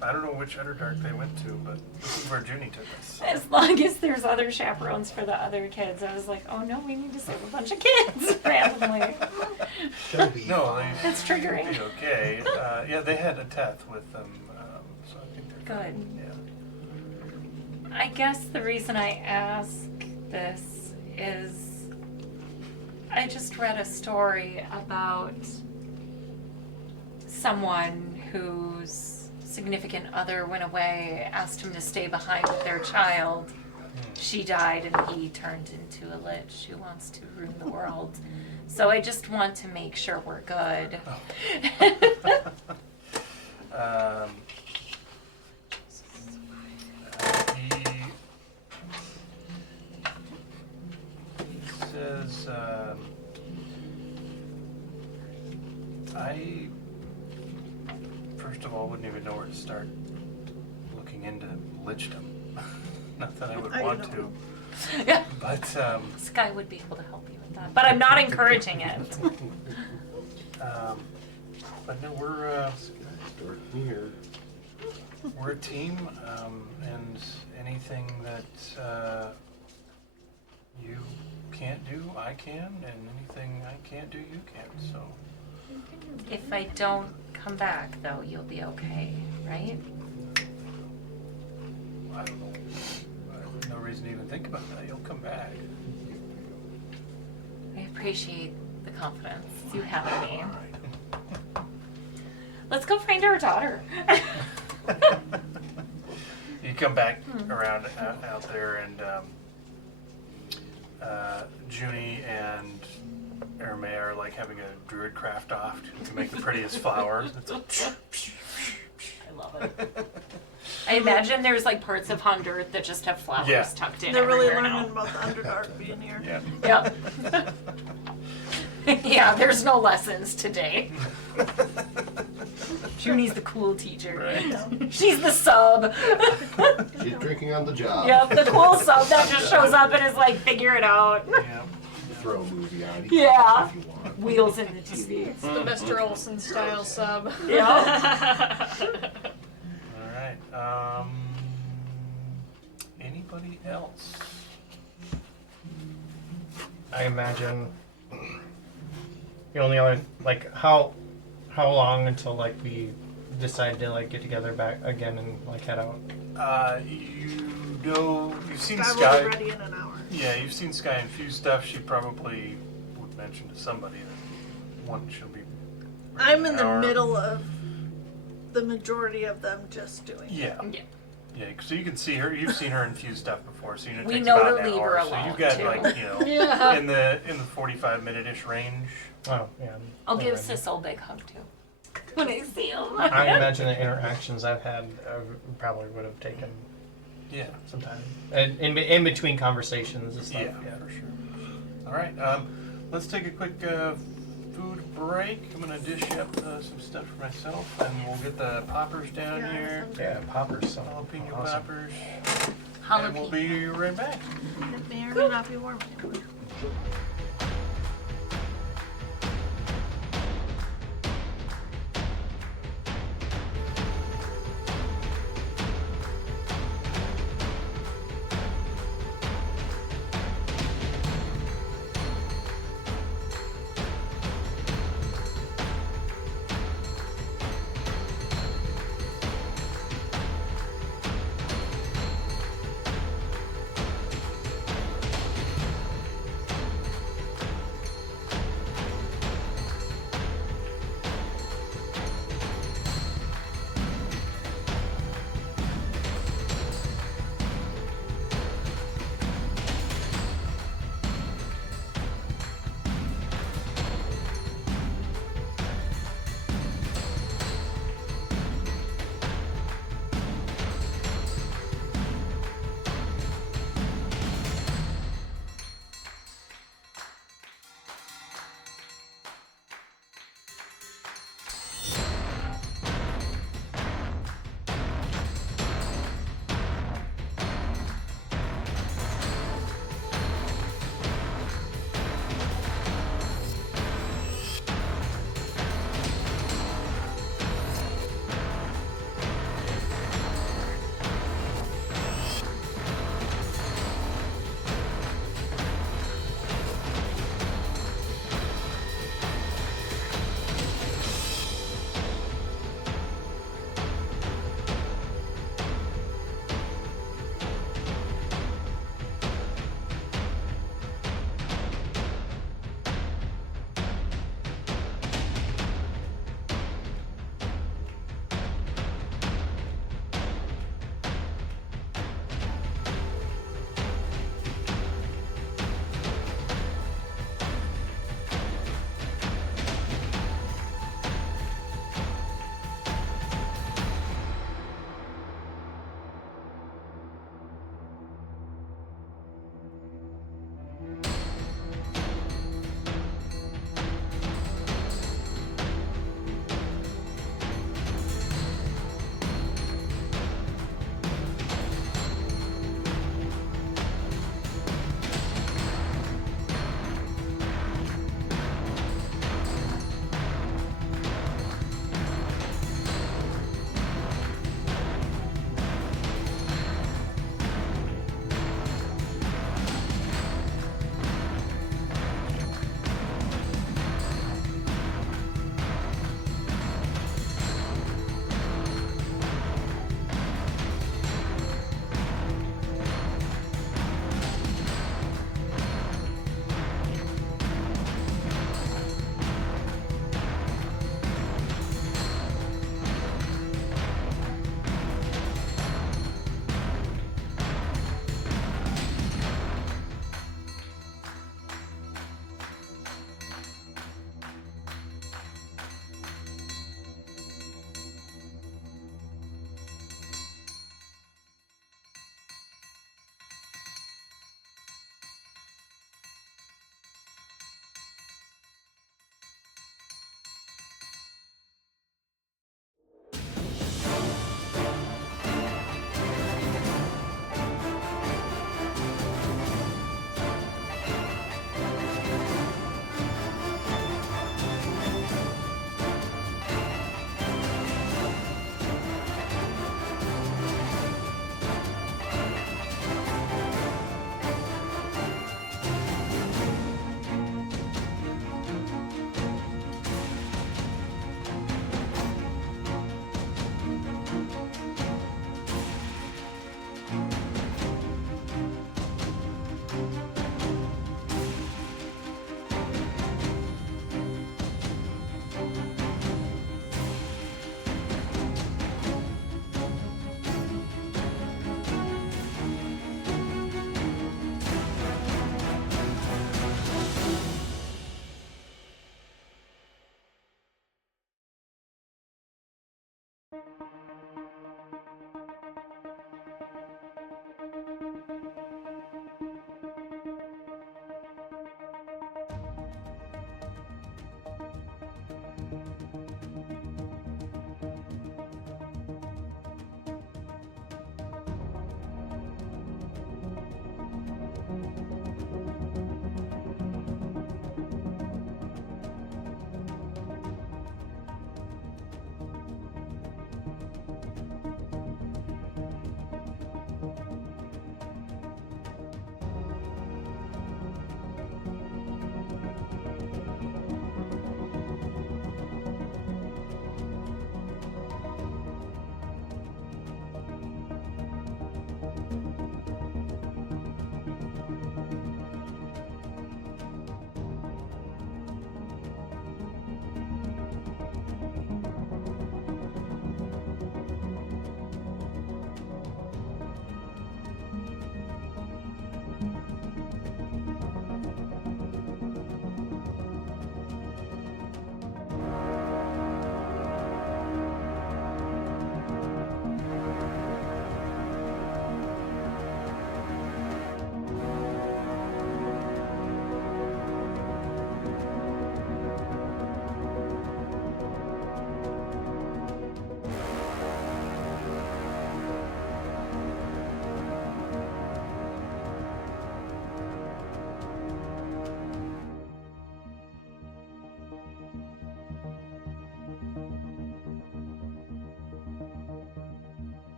I don't know which Underdark they went to, but this is where Junie took us. As long as there's other chaperones for the other kids. I was like, oh no, we need to save a bunch of kids randomly. Shelby. No, they It's triggering. be okay. Yeah, they had a Teth with them, so I think they're Good. fine. Yeah. I guess the reason I ask this is I just read a story about someone whose significant other went away, asked him to stay behind with their child. She died and he turned into a lich who wants to ruin the world. So I just want to make sure we're good. He says, I, first of all, wouldn't even know where to start looking into lichdom. Not that I would I want know. to, Yeah. but Skye would be able to help you with that, but I'm not encouraging it. but no, we're Start here. we're a team, and anything that you can't do, I can, and anything I can't do, you can. So If I don't come back, though, you'll be okay, right? I don't know. No reason to even think about that. You'll come back. I appreciate the confidence you have in me. All right. Let's go find our daughter. You come back around out there, and Junie and Erme are like having a druid craft off to make the prettiest flowers. I love it. I imagine there's like parts of Honduras that just have flowers Yeah. tucked in They're really everywhere learning now. about the Underdark being here. Yeah. Yep. Yeah, there's no lessons today. Junie's the cool teacher. Right. She's the sub. She's drinking on the job. Yep, the cool sub that just shows up and is like, figure it out. Yeah. Throw a movie on. Yeah. If you want. Wheels in the TV. It's the Mr. Olsen style sub. Yeah. All right. Anybody else? I imagine The only other like how long until like we decide to like get together back again and like head out? You've seen Skye will Skye. be ready in an hour. Yeah, you've seen Skye infuse stuff. She probably would mention to somebody that she'll be. I'm in the hour. middle of the majority of them just doing it. Yeah. Yeah. Yeah, so you can see her. You've seen her infuse stuff before, so you know it We takes know about to an leave hour. her So alone, you've got too. like Yeah. in the 45-minute-ish range. Oh yeah. I'll never give mind. Sissel a big hug too when I see him. I imagine the interactions I've had probably would have taken Yeah. some time, and in between conversations and stuff. Yeah, for sure. All right, let's take a quick food break. I'm gonna dish up some stuff for myself, and we'll get the poppers down Yeah, here. sounds Yeah, poppers. So Jalapeno awesome. poppers. And Jalapeno. we'll be right back. It may or may not be warm anymore.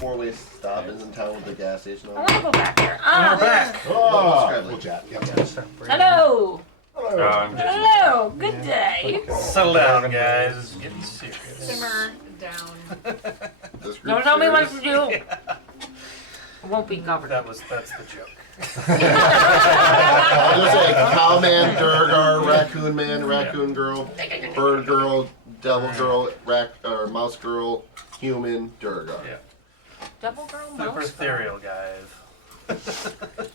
four-way stop is in town with the gas station I on want to go back there. And we're back. Oh, we'll chat. Yep. Hello. I'm just Hello. Good day. Settle down, guys. It's getting serious. Simmer down. This group Don't tell me what serious? to do. It won't be governed. That's the joke. I was gonna say cowman, Durgar, raccoon man, raccoon girl, bird girl, devil girl, or mouse girl, human, Durgar. Yeah. Double girl Super mouse. ethereal, guys.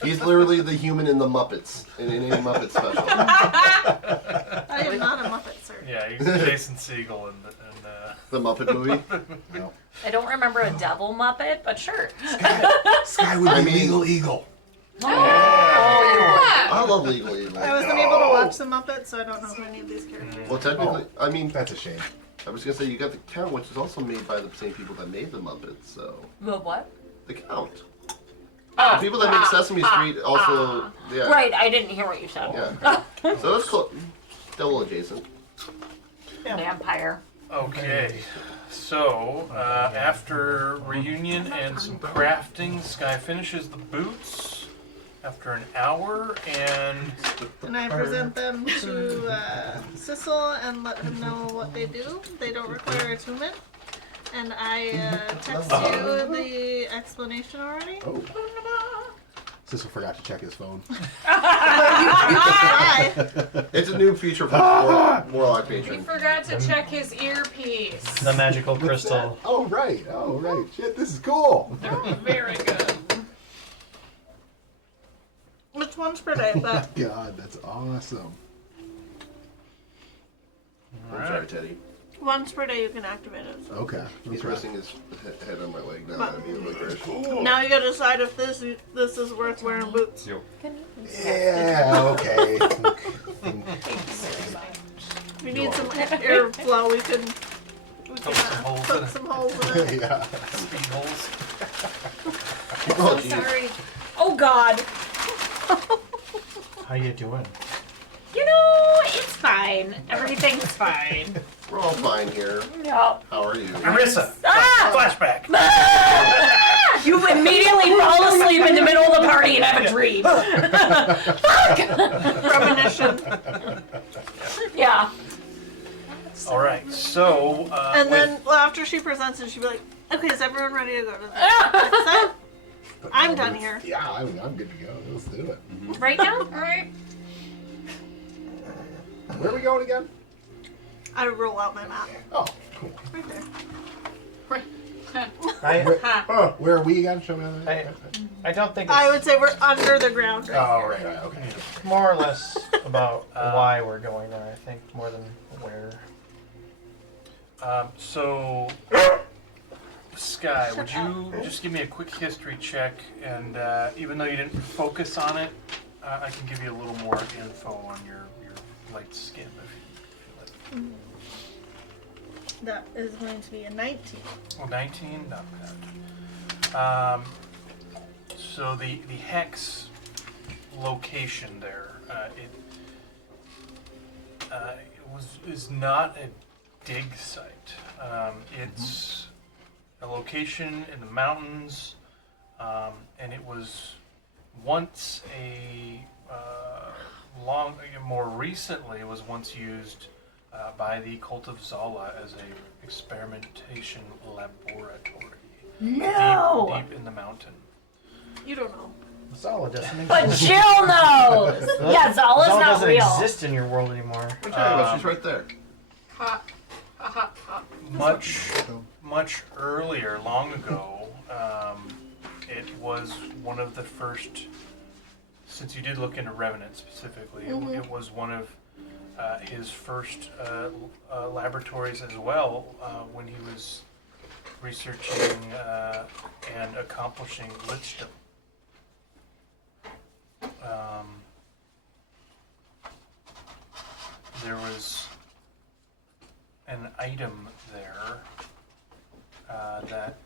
He's literally the human in the Muppets, in any Muppet special. I am not a Muppet, sir. Yeah, he's Jason Segel in The Muppet movie. No. I don't remember a devil Muppet, but sure. Skye would I be mean- Legal Eagle. I love Legal Evil. I wasn't able to watch the Muppets, so I don't know who any of these characters. Well, technically, I mean, That's a shame. I was gonna say you got the Count, which is also made by the same people that made the Muppets. So The what? the Count, Ah, the people that make Sesame Street, also yeah. Right, I didn't hear what you said. Yeah. So that's cool. Double adjacent. Vampire. Okay, so after reunion and some crafting, Skye finishes the boots after an hour, and And I present them to Sissel and let him know what they do. They don't require attunement. And I text you the explanation already. Oh. Sissel forgot to check his phone. Bye. It's a new feature for Warlock He patron. forgot to check his earpiece. The magical crystal. Oh, right. Oh, right. Shit, this is cool. Very good. It's once per day, but God, that's awesome. I'm sorry, Teddy. once per day you can activate it. So. Okay. He's okay. resting his head on my leg now. That'd be a regression. Now you gotta decide if this is worth wearing boots. Yo. Yeah, okay. If you need some airflow, we can Poke some holes in poke it. some holes in it. Yeah. speed holes. Oh, I'm geez. sorry. Oh God. How you doing? You know, it's fine. Everything's fine. We're all fine here. Yep. How are you? Marissa, Ah! flashback. You immediately fall asleep in the middle of the party and have a dream. Fuck! Premonition. Yeah. All right, so And with- then well, after she presents it, she'll be like, "Okay, is everyone ready to go to the next set? I'm done here." Yeah, I'm good to go. Let's do it. Right now? Alright. Where are we going again? I roll out my map Oh, cool. right there. Where are we again? Show me. I don't think it's I would say we're under the ground right Oh, here. right. Okay. more or less about why we're going there. I think more than where. So, Skye, would you just give me a quick history check? And even though you didn't focus on it, I can give you a little more info on your light skin if you feel like. That is going to be a 19. Well, 19, not bad. So the hex location there, is not a dig site. It's a location in the mountains, and it was once more recently, it was once used by the cult of Zala as a experimentation laboratory. No. Deep in the mountain. You don't know. Zala doesn't But exist. Jill knows. Yeah, Zala's Zala not doesn't real. exist in your world anymore. What are you talking about? She's right there. Ha. Ha ha ha. Much earlier, long ago, it was one of the first. Since you did look into Revenant specifically, it was one of his first laboratories as well when he was researching and accomplishing lichdom. There was an item there that,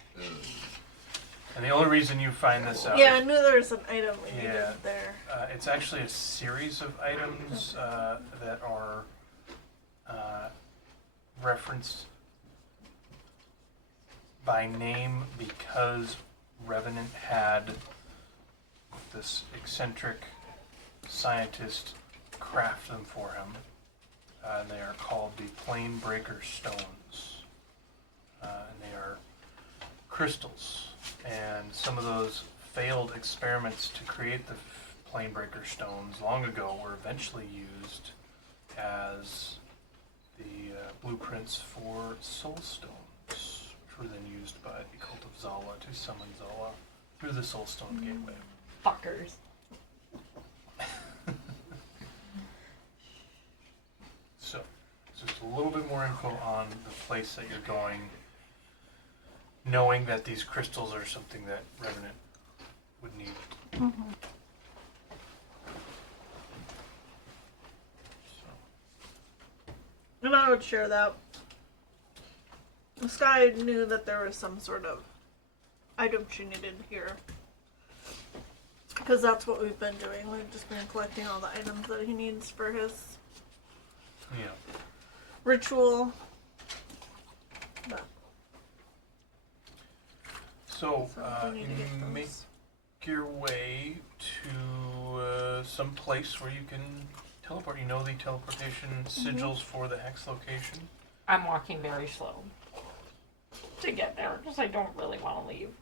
and the only reason you find this out, Yeah, I knew there was an item we needed Yeah. there. it's actually a series of items that are referenced by name because Revenant had this eccentric scientist craft them for him. And they are called the Plane Breaker Stones. And they are crystals. And some of those failed experiments to create the Plane Breaker Stones long ago were eventually used as the blueprints for Soul Stones, which were then used by the cult of Zala to summon Zala through the Soul Stone Gateway. Fuckers. So, just a little bit more info on the place that you're going, knowing that these crystals are something that Revenant would need. Mm-hmm. And I would share that. Skye knew that there was some sort of item she needed here. Because that's what we've been doing. We've just been collecting all the items that he needs for his Yeah. ritual. But So, So we need to get you those. make your way to some place where you can teleport. You know the teleportation sigils for the hex location. I'm walking very slow to get there because I don't really want to leave.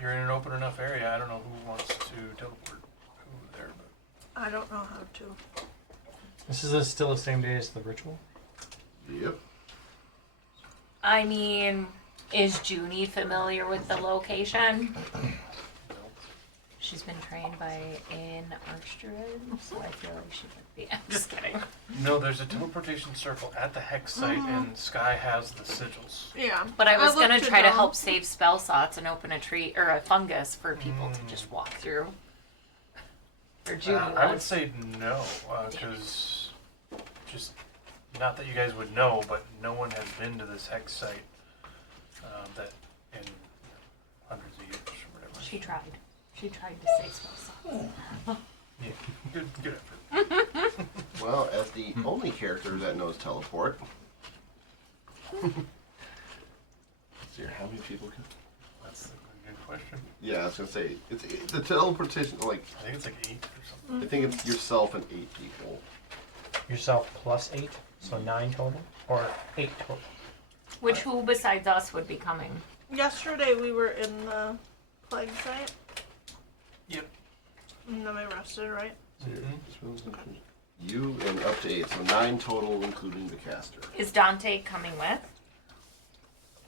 You're in an open enough area. I don't know who wants to teleport who there, but I don't know how to. This is still the same day as the ritual? Yep. I mean, is Junie familiar with the location? She's been trained by an archdruid, so I feel like she would be. I'm just kidding. no, there's a teleportation circle at the hex site, and Skye has the sigils. Yeah. But I was looked gonna it try to up. help save spell slots and open a tree or a fungus for people to just walk through. Or Junie I would was. say no, because just not that you guys would know, but no one has been to this hex site that in hundreds of years or whatever. She tried. She tried to save spell slots. Yeah, good effort. Well, as the only character that knows teleport. See, how many people can? That's a good question. Yeah, I was gonna say the teleportation. Like, I think it's like 8 or something. I think it's yourself and 8 people. Yourself plus 8, so 9 total? Or 8 total? Which who besides us would be coming? Yesterday we were in the plague site. Yep. And then we rested, right? You and up to 8, so 9 total, including the caster. Is Dante coming with?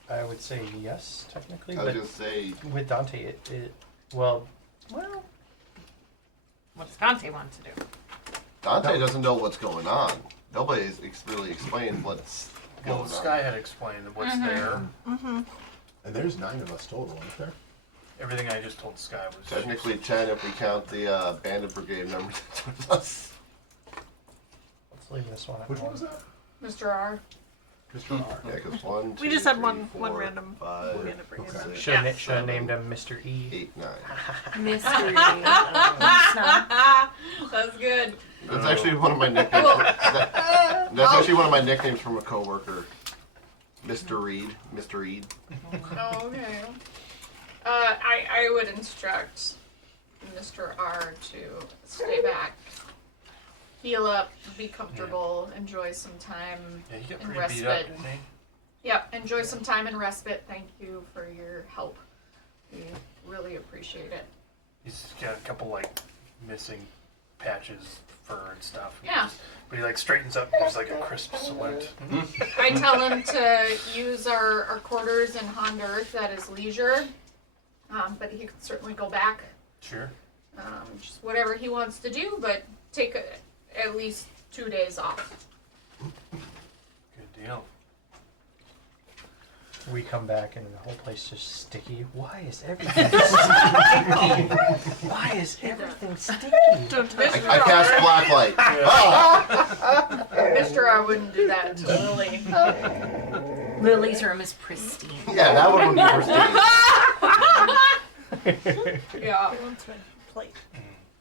I would say yes, technically, I was but gonna say, with Dante, it well, Well, what does Dante want to do? Dante doesn't know what's going on. Nobody's really explained what's going Well, on. Skye had explained what's there. Mm-hmm. And there's 9 of us total, aren't there? Everything I just told Skye was Technically 10 if we count the bandit brigade members with us. let's leave this one at Which home. one was that? Mr. R. Mr. R. Yeah, because 1, 2, We just had 3, one 4, random 5, bandit brigade Okay. member. Should Yeah. have named him Mr. E. 8, 9. Mystery. That's good. That's actually one of my nicknames. That's actually one of my nicknames from a coworker. Mr. Reed. Mr. Reed. Oh, okay. I would instruct Mr. R to stay back, heal up, be comfortable, enjoy some time Yeah, he got in pretty beat up, respite. didn't he? Yep, enjoy some time in respite. Thank you for your help. We really appreciate it. He's got a couple like missing patches, fur and stuff. Yeah. But he like straightens up and there's like a crisp silhouette. I tell him to use our quarters in Honduras at his leisure, but he could certainly go back. Sure. Just whatever he wants to do, but take at least 2 days off. Good deal. We come back and the whole place just sticky. Why is everything sticky? Why is everything sticky? Don't touch Mr. I cast R, black light. Ah! Mr. R wouldn't do that to Lily. Lily's room is pristine. Yeah, that one would be pristine. Yeah. Wants my plate.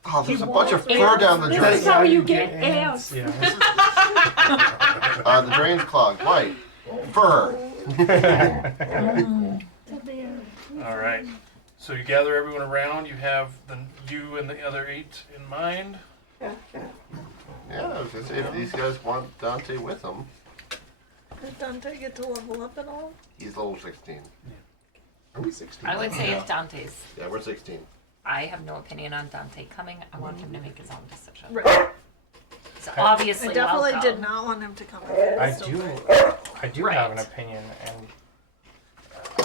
Oh, there's He a bunch of wants fur ants. down the This drain. is how you get ants. Yeah. The drain's clogged. White. Fur. All right. So you gather everyone around. You have you and the other 8 in mind. Yeah, I was gonna say, if these guys want Dante with them, Does Dante get to level up at all? he's level 16. Are we 16? I would say if Dante's. Yeah, we're 16. I have no opinion on Dante coming. I want him to make his own decision. Right. So obviously, I definitely welcome. did not want him to come. I Still do Right. have an opinion, and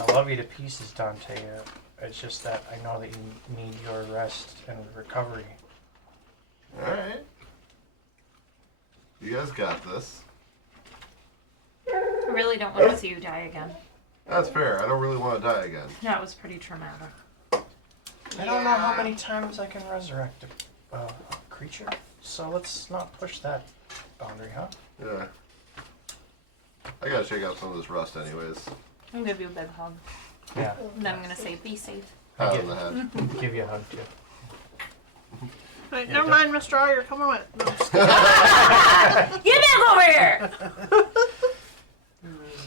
I love you to pieces, Dante. It's just that I know that you need your rest and recovery. Alright. You guys got this. I really don't want to see you die again. That's fair. I don't really want to die again. That was pretty traumatic. I don't know how many times I can resurrect a creature, so let's not push that boundary, huh? Yeah. I gotta check out some of this rust anyways. I'm gonna give you a big hug. Yeah. And then I'm gonna say, be safe. Pat on the head. Give you a hug too. Right, never mind, Mr. R, you're coming with. No, I'm just kidding. Get back over here!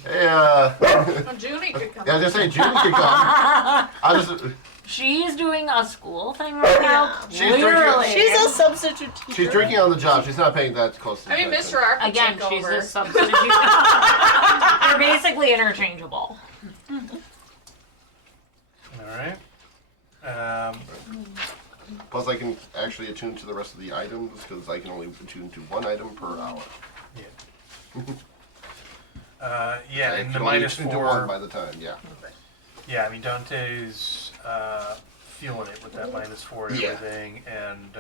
Hey, Well, Junie could come. yeah, I was just saying, Judy could come. I just, She's doing a school thing right now. She's drinking- Literally. She's a substitute teacher. she's drinking on the job. She's not paying that close I mean, attention. Mr. R could Again, take she's over. a substitute. They're basically interchangeable. All right. Plus, I can actually attune to the rest of the items because I can only attune to one item per hour. Yeah, I and the can only minus attune to one 4. by the time. Yeah. Yeah, I mean Dante's feeling it with that -4 and Yeah. everything, and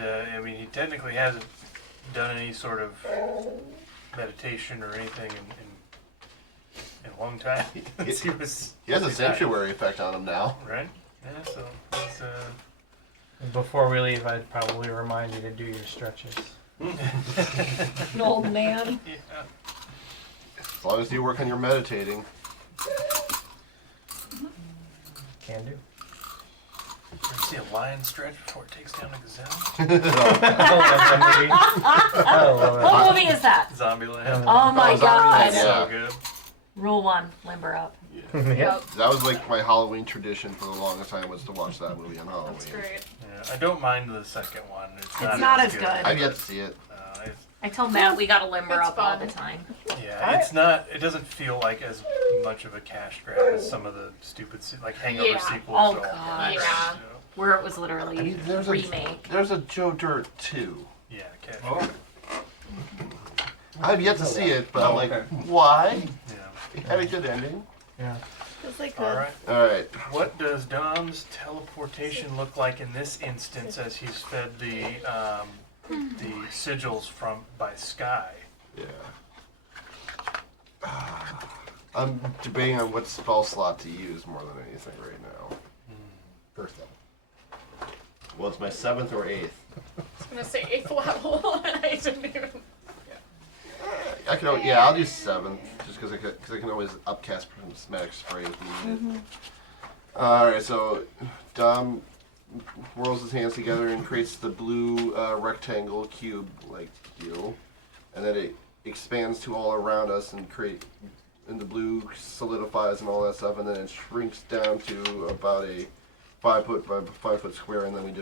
I mean he technically hasn't done any sort of meditation or anything in a long time. He he was He has a he's not- sanctuary effect on him now. right? Yeah, so it's Before we leave, I'd probably remind you to do your stretches. An old man. yeah. As long as you work on your meditating. Can do. Ever see a lion stretch before it takes down a gazelle? I love that movie. I love it. What movie is that? Zombieland. Oh my Zombieland, god. yeah. So good. Rule 1, limber up. Yeah. That was like my Halloween tradition for the longest time was to watch that movie on Halloween. That's great. Yeah, I don't mind the second one. It's not as good. I've yet to see it. I told Matt we gotta limber It's up all fun. the time. Yeah, it's not. It doesn't feel like as much of a cash grab as some of the stupid like Hangover Yeah. sequels. Oh, all God. get, Yeah. so, Where it was literally I mean, there's remake. There's a Joe Dirt 2. yeah, cash. Oh, I've yet to see it, but I'm Oh, like, okay. why? Yeah. It had a good ending. Yeah. Because they could. All right. Alright. What does Dom's teleportation look like in this instance as he's fed the sigils by Skye? Yeah. I'm debating on what spell slot to use more than anything right now. First level. Well, it's my 7th or 8th. I was gonna say 8th level, and I didn't even. I can, yeah, I'll do 7th, just because I can always upcast prismatic spray if needed. Alright, so Dom whirls his hands together and creates the blue rectangle cube like deal, and then it expands to all around us and the blue solidifies and all that stuff, and then it shrinks down to about a 5 foot by 5 foot square, and then we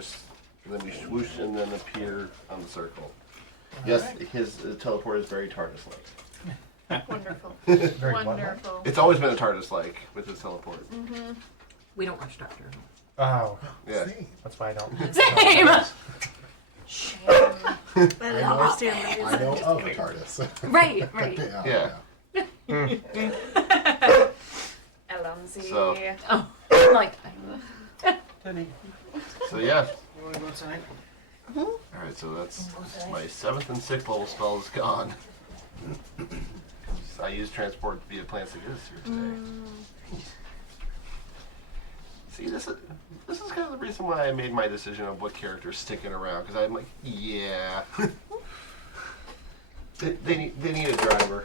swoosh and then appear on the circle. Yes, his teleport is very TARDIS-like. Wonderful. Very what? Wonderful. It's always been a TARDIS-like with his teleport. We don't watch Doctor Who. Oh, Yeah. Same. that's why I don't. Same. Shame. I didn't understand that. I know of a TARDIS. Right, right. Yeah. LMZ. So- Oh, I'm like, So yeah. You want to go tonight? Alright, so that's my 7th and 6th level spells gone. I used transport via plants like this here today. See, this is kind of the reason why I made my decision of what character's sticking around, because I'm like, yeah. they need a driver.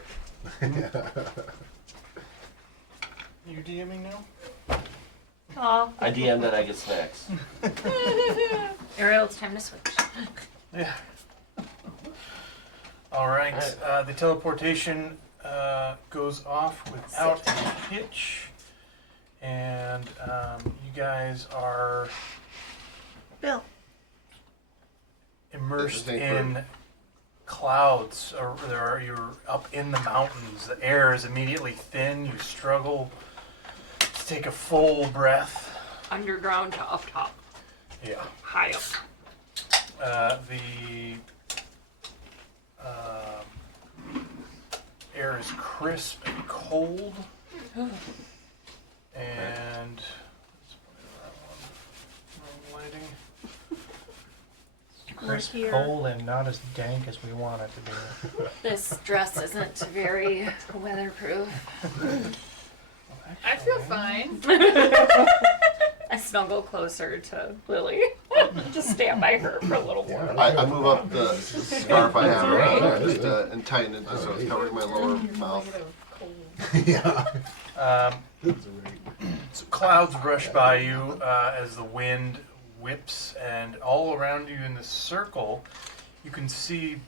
You DMing now? Oh, I DM that I get snacks. Ariel, it's time to switch. Yeah. All right. The teleportation goes off without a hitch, and you guys are Bill. immersed Thank you. in clouds. You're up in the mountains. The air is immediately thin. You struggle to take a full breath. Underground to up top. Yeah. High up. The air is crisp and cold. And let's put that one. Wrong lighting. Crisp, here. cold, and not as dank as we want it to be. This dress isn't very weatherproof. I feel fine. I snuggle closer to Lily. Just stand by her for a little more. I move up the scarf I have around Yeah, just, and tighten it just so it's covering my lower mouth. Yeah. So clouds rush by you as the wind whips, and all around you in this circle, you can see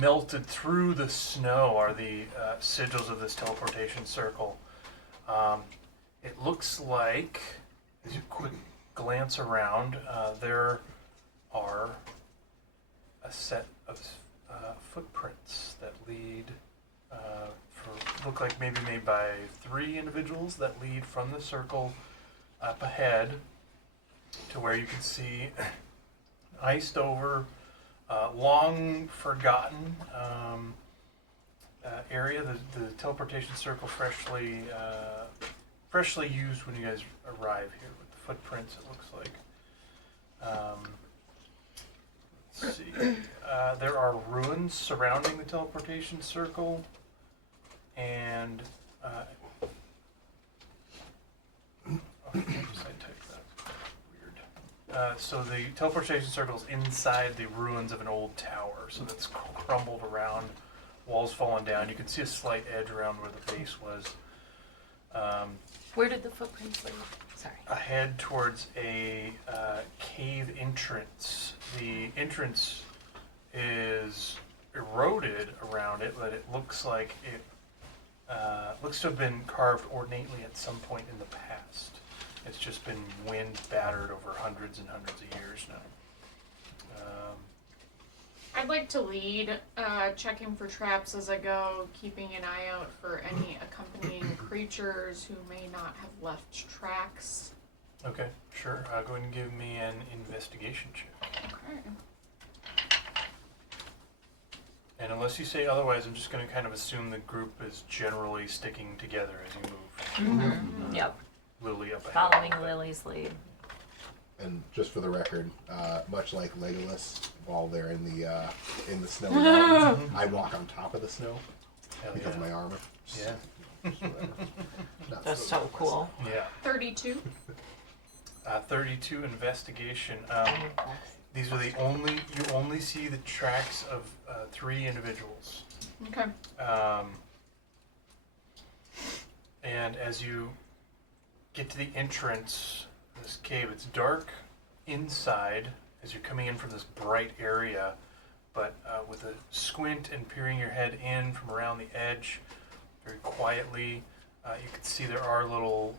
melted through the snow are the sigils of this teleportation circle. It looks like, as you quick glance around, there are a set of footprints that lead look like maybe made by 3 individuals that lead from the circle up ahead to where you can see iced over, long forgotten area. The teleportation circle freshly used when you guys arrive here with the footprints. It looks like. Let's see. There are ruins surrounding the teleportation circle. And oops, I typed that weird. So the teleportation circle is inside the ruins of an old tower, so that's crumbled around, walls fallen down. You can see a slight edge around where the base was. Where did the footprints lead? Sorry. Ahead towards a cave entrance. The entrance is eroded around it, but it looks like it looks to have been carved ornately at some point in the past. It's just been wind battered over hundreds and hundreds of years now. I'd like to lead, checking for traps as I go, keeping an eye out for any accompanying creatures who may not have left tracks. Okay, sure. Go ahead and give me an investigation check. Okay. And unless you say otherwise, I'm just going to kind of assume the group is generally sticking together as you move. Mm-hmm. Yep. Lily up ahead. Following Lily's lead. And just for the record, much like Legolas, while they're in the snowy mountains, I walk on top of the snow Hell because yeah. of my armor. Yeah. Not That's so cool. Yeah. 32. 32 investigation. These are you only see the tracks of 3 individuals. Okay. And as you get to the entrance of this cave, it's dark inside as you're coming in from this bright area, but with a squint and peering your head in from around the edge, very quietly, you can see there are little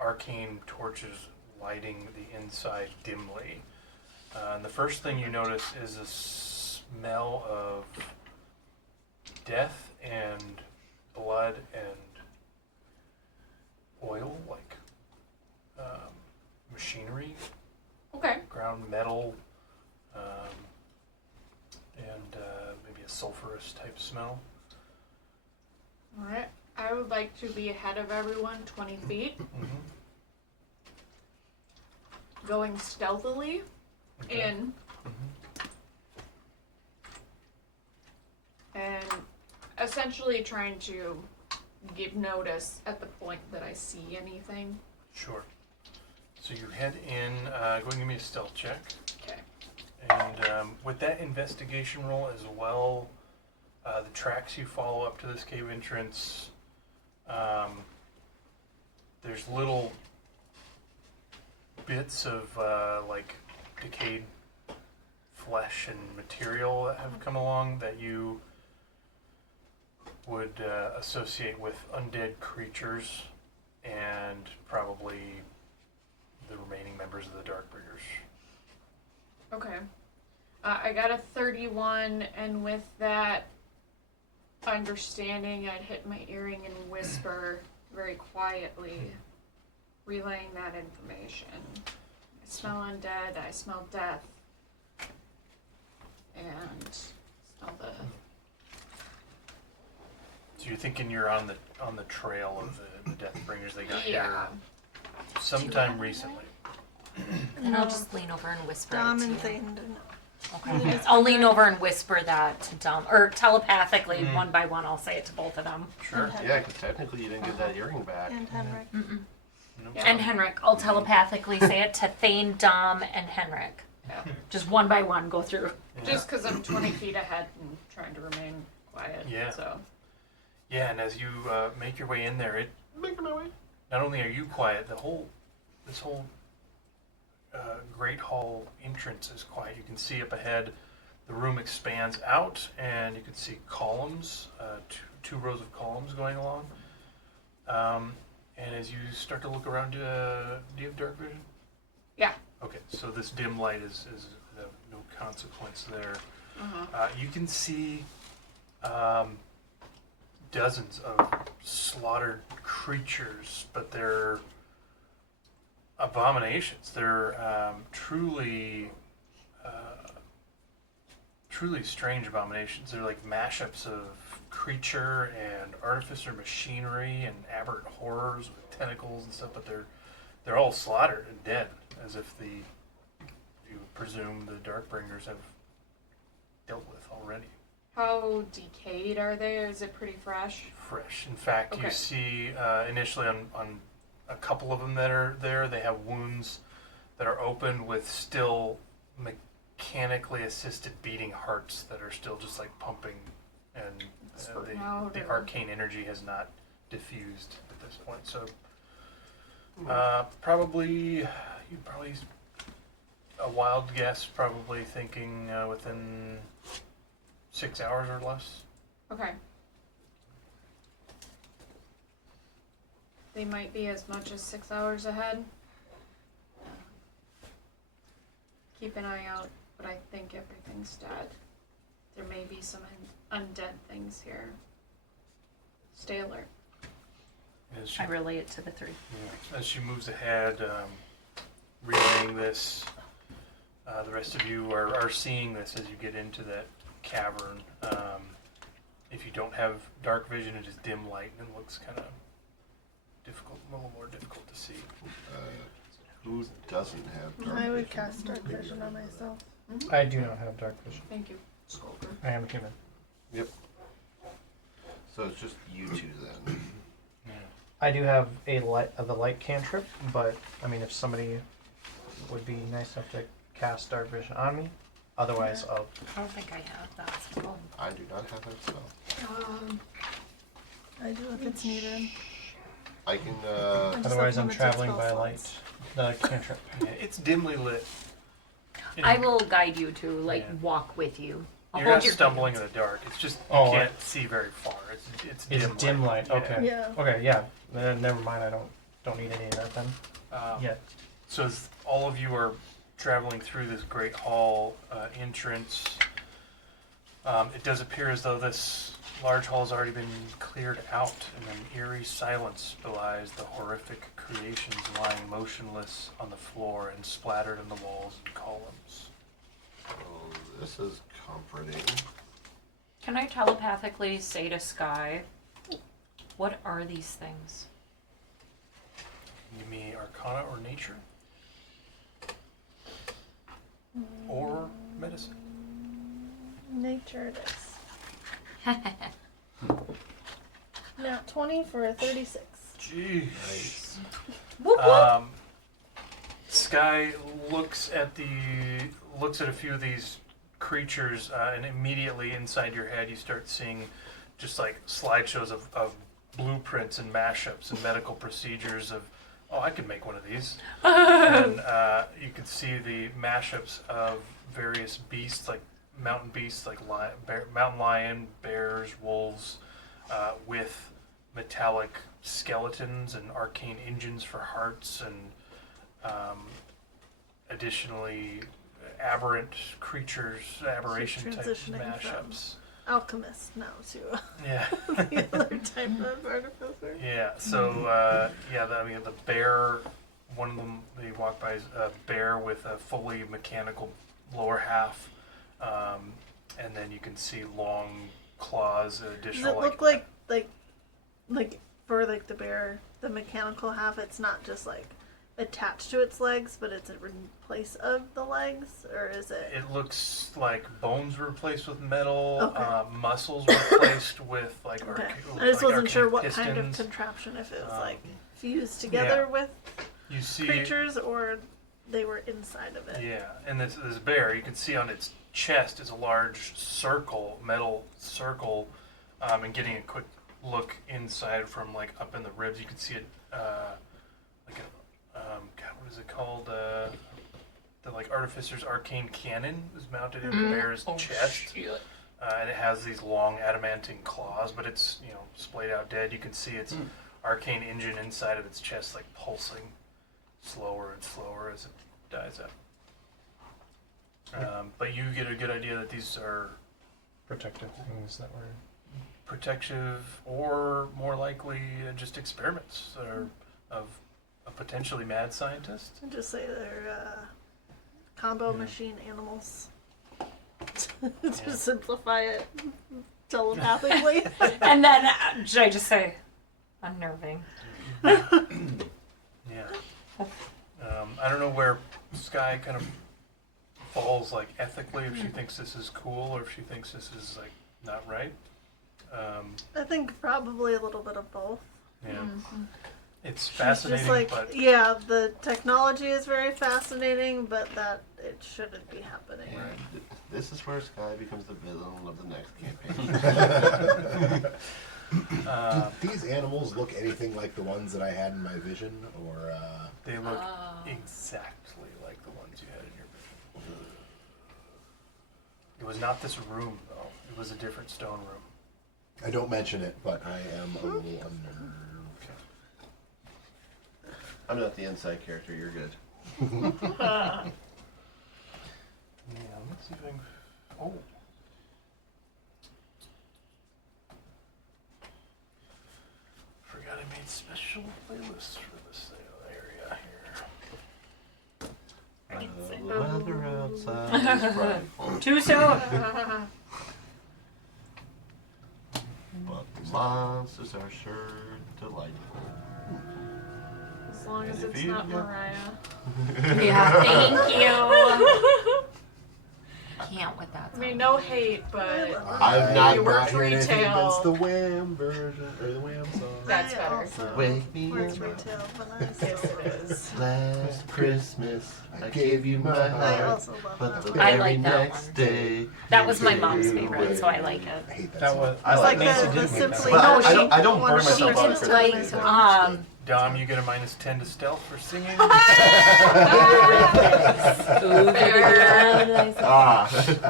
arcane torches lighting the inside dimly. And the first thing you notice is a smell of death and blood and oil, like machinery, Okay. ground metal, and maybe a sulfurous type smell. Alright. I would like to be ahead of everyone, 20 feet, Mm-hmm. going stealthily in, and essentially trying to give notice at the point that I see anything. Sure. So you head in, go ahead and give me a stealth check. Okay. And with that investigation roll as well, the tracks you follow up to this cave entrance, there's little bits of like decayed flesh and material that have come along that you would associate with undead creatures and probably the remaining members of the Darkbringers. Okay. I got a 31, and with that understanding, I'd hit my earring and whisper very quietly, relaying that information. I smell undead, I smell death, and smell the... So you're thinking you're on the trail of the Deathbringers. They got Yeah. here sometime recently. And I'll just lean over and whisper Dom it and to you. Thane didn't. Okay. I'll lean over and whisper that to Dom, or telepathically, one by one, I'll say it to both of them. Sure. Yeah, because technically you didn't get that earring back. And Henrik. Mm-mm. No Yeah. And Henrik, I'll telepathically say it to Thane, Dom, and Henrik. Yeah. Just one by one, go through. Yeah. Just because I'm 20 feet ahead and trying to remain quiet. Yeah. So. Yeah, and as you make your way in there, not only are you quiet, this whole Great Hall entrance is quiet. You can see up ahead, the room expands out, and you can see columns, two rows of columns going along. And as you start to look around, do you have dark vision? Yeah. Okay, so this dim light is no consequence there. Uh-huh. You can see dozens of slaughtered creatures, but they're abominations. They're truly strange abominations. They're like mashups of creature and artificer machinery and aberrant horrors with tentacles and stuff, but they're all slaughtered and dead, as if you presume the Darkbringers have dealt with already. How decayed are they? Is it pretty fresh? Fresh. In fact, Okay. you see initially on a couple of them that are there, they have wounds that are open with still mechanically assisted beating hearts that are still just like pumping, and Spurting out, the or- arcane energy has not diffused at this point. So probably a wild guess, probably thinking within 6 hours or less. Okay. They might be as much as 6 hours ahead. Keep an eye out, but I think everything's dead. There may be some undead things here. Stay alert. As she, I relay it to the three. as she moves ahead, relaying this, the rest of you are seeing this as you get into that cavern. If you don't have dark vision, it is dim light and it looks kind of difficult, a little more difficult to see. Who doesn't have dark I would vision? cast dark vision on myself. I do not have dark vision. Thank you, Skulker. I am human. So it's just you two then. I do have the light cantrip, but I mean, if somebody would be nice enough to cast dark vision on me, otherwise I'll. I don't think I have that spell. I do not have that spell. I do if it's needed. I can. just Otherwise, have I'm limited traveling spell by slots. light. The cantrip. Yeah, it's dimly lit. I will guide you to Yeah. walk with you. I'll You're hold not your stumbling in hand. the dark. It's just you Oh, can't see very far. It's dim It's light. dim light. Yeah. Okay. Yeah. Okay. Yeah. Then never mind. I don't need any of that then. Yet. So as all of you are traveling through this great hall entrance, it does appear as though this large hall has already been cleared out, and an eerie silence belies the horrific creations lying motionless on the floor and splattered on the walls and columns. Oh, this is comforting. Can I telepathically say to Skye, what are these things? Give me Arcana or Nature, or Medicine. Nature it is. Now 20 for a 36. Jeez. Whoop, whoop. Skye looks at a few of these creatures, and immediately inside your head you start seeing just like slideshows of blueprints and mashups and medical procedures of oh, I could make one of these. And you can see the mashups of various beasts, like mountain beasts, like mountain lion, bears, wolves, with metallic skeletons and arcane engines for hearts, and additionally aberrant creatures, aberration type transitioning mashups. Alchemist now to Yeah. the other type of artificer. Yeah. So the bear. One of them they walk by is a bear with a fully mechanical lower half, and then you can see long claws. Does Additional. it look like for like the bear, the mechanical half? It's not just like attached to its legs, but it's in place of the legs, or is it? It looks like bones were replaced with metal, Okay. Muscles were replaced with like Okay. arca- I just like wasn't sure arcane what pistons. kind of contraption, if it was Um, like fused together with You see, creatures or they were inside of it. yeah, and this bear, you can see on its chest is a large circle, metal circle, and getting a quick look inside from like up in the ribs, you can see it like a God, what is it called? The like artificer's arcane cannon is mounted in the bear's chest. And it has these long adamantine claws, but it's splayed out dead. You can see its arcane engine inside of its chest, like pulsing slower and slower as it dies out. But you get a good idea that these are Protective things that were. protective, or more likely just experiments that are of a potentially mad scientist. And just say they're combo machine animals. To simplify it telepathically. And then, should I just say, unnerving? Yeah. I don't know where Skye kind of falls, like ethically, if she thinks this is cool or if she thinks this is like not right. I think probably a little bit of both. Yeah. It's She's fascinating, just like, but yeah, the technology is very fascinating, but that it shouldn't be happening. This is where Skye becomes the villain of the next campaign. Do these animals look anything like the ones that I had in my vision, or? they look exactly like the ones you had in your vision. It was not this room, though. It was a different stone room. I don't mention it, but I am a little unnerved. I'm not the inside character. You're good. Yeah, let's see if I can... Oh. Forgot I made special playlists for this area here. The weather outside is frightful, Too soon. but the monsters are sure delightful. As long as And if it's you not get- Mariah. Yeah, thank you. Can't with that I song. mean, no hate, but I've not You got worked heard anything retail. against the Wham version, or the Wham song. That's I better. also Wake me worked up. retail, but I Yes, still. it is. Last Christmas, I gave you my I heart, also love but the that. I very like that next one. day, That was my you mom's gave favorite, so I like it. I hate that, That song. was. I It's like like Macy the didn't make that simply one. But No, I don't one burn of She myself the out did for best like, songs. Dom, you get a -10 to stealth for singing.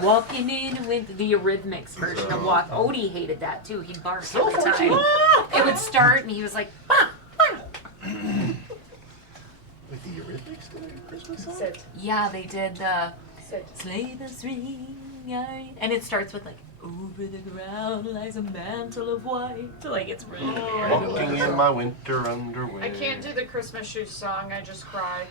Walking in with the Eurythmics version of Walk. Odie hated that too. He barked every time. It would start and he was like, bah, bah. With the Eurythmics doing a Christmas song? Sit. Yeah, they did the Sit. Sleigh bells ring, and it starts with like, over the ground lies a mantle of white. So like it's really weird. walking in my winter underwear. I can't do the Christmas shoe song. I just cry.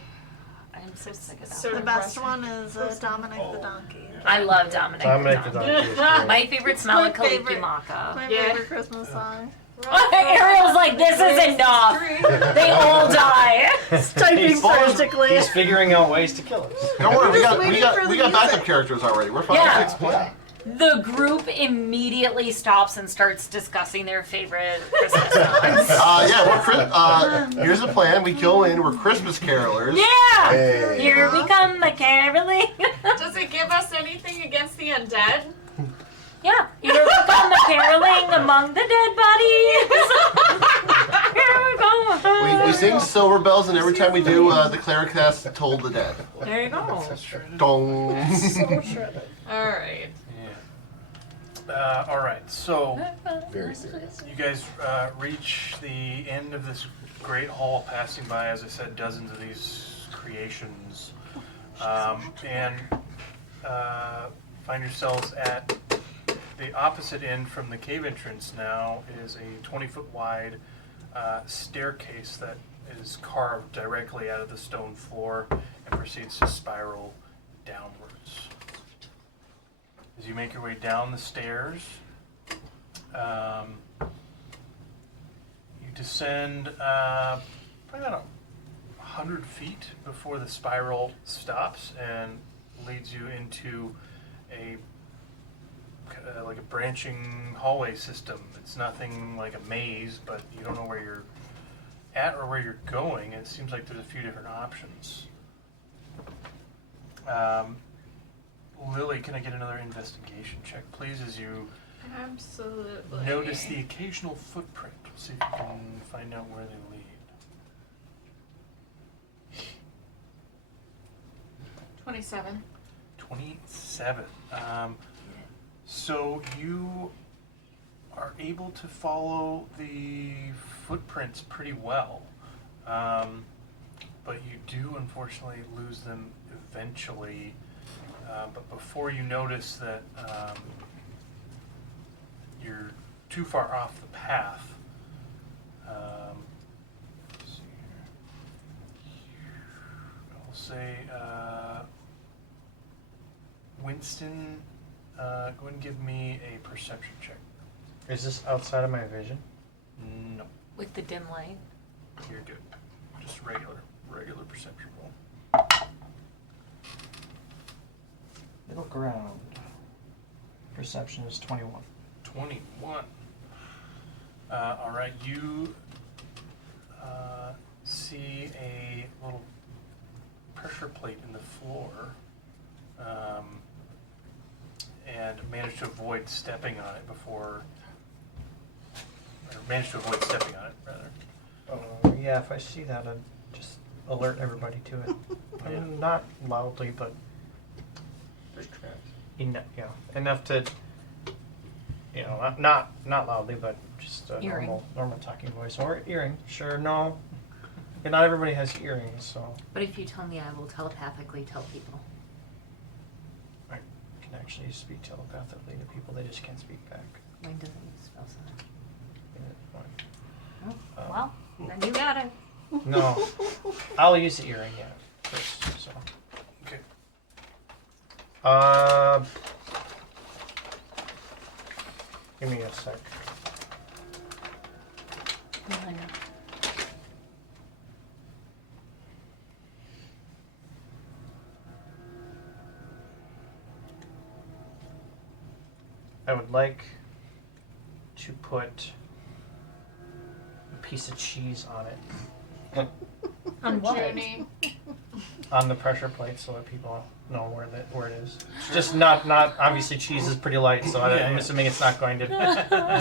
I'm so sick of that. So The best depressing. one is Dominic the Donkey. I love Dominic. Dominic the Donkey. Donkey is great. My favorite's My Malika favorite. Maka. My Yeah. favorite Christmas song. Ariel's like, this is enough. They all die. Typing He's- frantically. He's figuring out ways to kill us. Don't worry, we just got waiting for the we got backup music. characters already. We're fine. Yeah. Yeah. The group immediately stops and starts discussing their favorite Christmas songs. Yeah, here's the plan. We go in. We're Christmas carolers. Yeah! Hey. Here we come, the caroling. Does it give us anything against the undead? Yeah, here we come, the caroling among the dead bodies. Here we go. We sing silver bells, and every time we do, the cleric has told the dead. There you go. Dong. All right. Yeah. All right. So Very serious. you guys reach the end of this great hall, passing by, as I said, dozens of these creations, and find yourselves at the opposite end from the cave entrance. Now is a 20-foot wide staircase that is carved directly out of the stone floor and proceeds to spiral downwards. As you make your way down the stairs, you descend probably about 100 feet before the spiral stops and leads you into a like a branching hallway system. It's nothing like a maze, but you don't know where you're at or where you're going. It seems like there's a few different options. Lily, can I get another investigation check, please, as you Absolutely. notice the occasional footprint? We'll see if you can find out where they lead. 27. 27. So you are able to follow the footprints pretty well, but you do unfortunately lose them eventually. But before you notice that you're too far off the path, let's see here. I'll say Winston, go ahead and give me a perception check. Is this outside of my vision? No, With the dim light. you're good. Just regular perception roll. Middle ground. Perception is 21. 21. All right, you see a little pressure plate in the floor, and manage to avoid stepping on it rather. Yeah, if I see that, I'd just alert everybody to it. I mean, not loudly, but There's traps. enough to, not loudly, but just a Earring. normal talking voice or earring. Sure, no. And not everybody has earrings, so But if you tell me, I will telepathically tell people. I can actually speak telepathically to people. They just can't speak back. Mine doesn't use spell slot. Yeah, fine. Oh, well, then you got it. No, I'll use the earring, first. So. Okay. Give me a sec. I know. I would like to put a piece of cheese on it. On what? Junie. On the pressure plate so that people know where it is. It's just not obviously cheese is pretty light, so I'm assuming it's not going to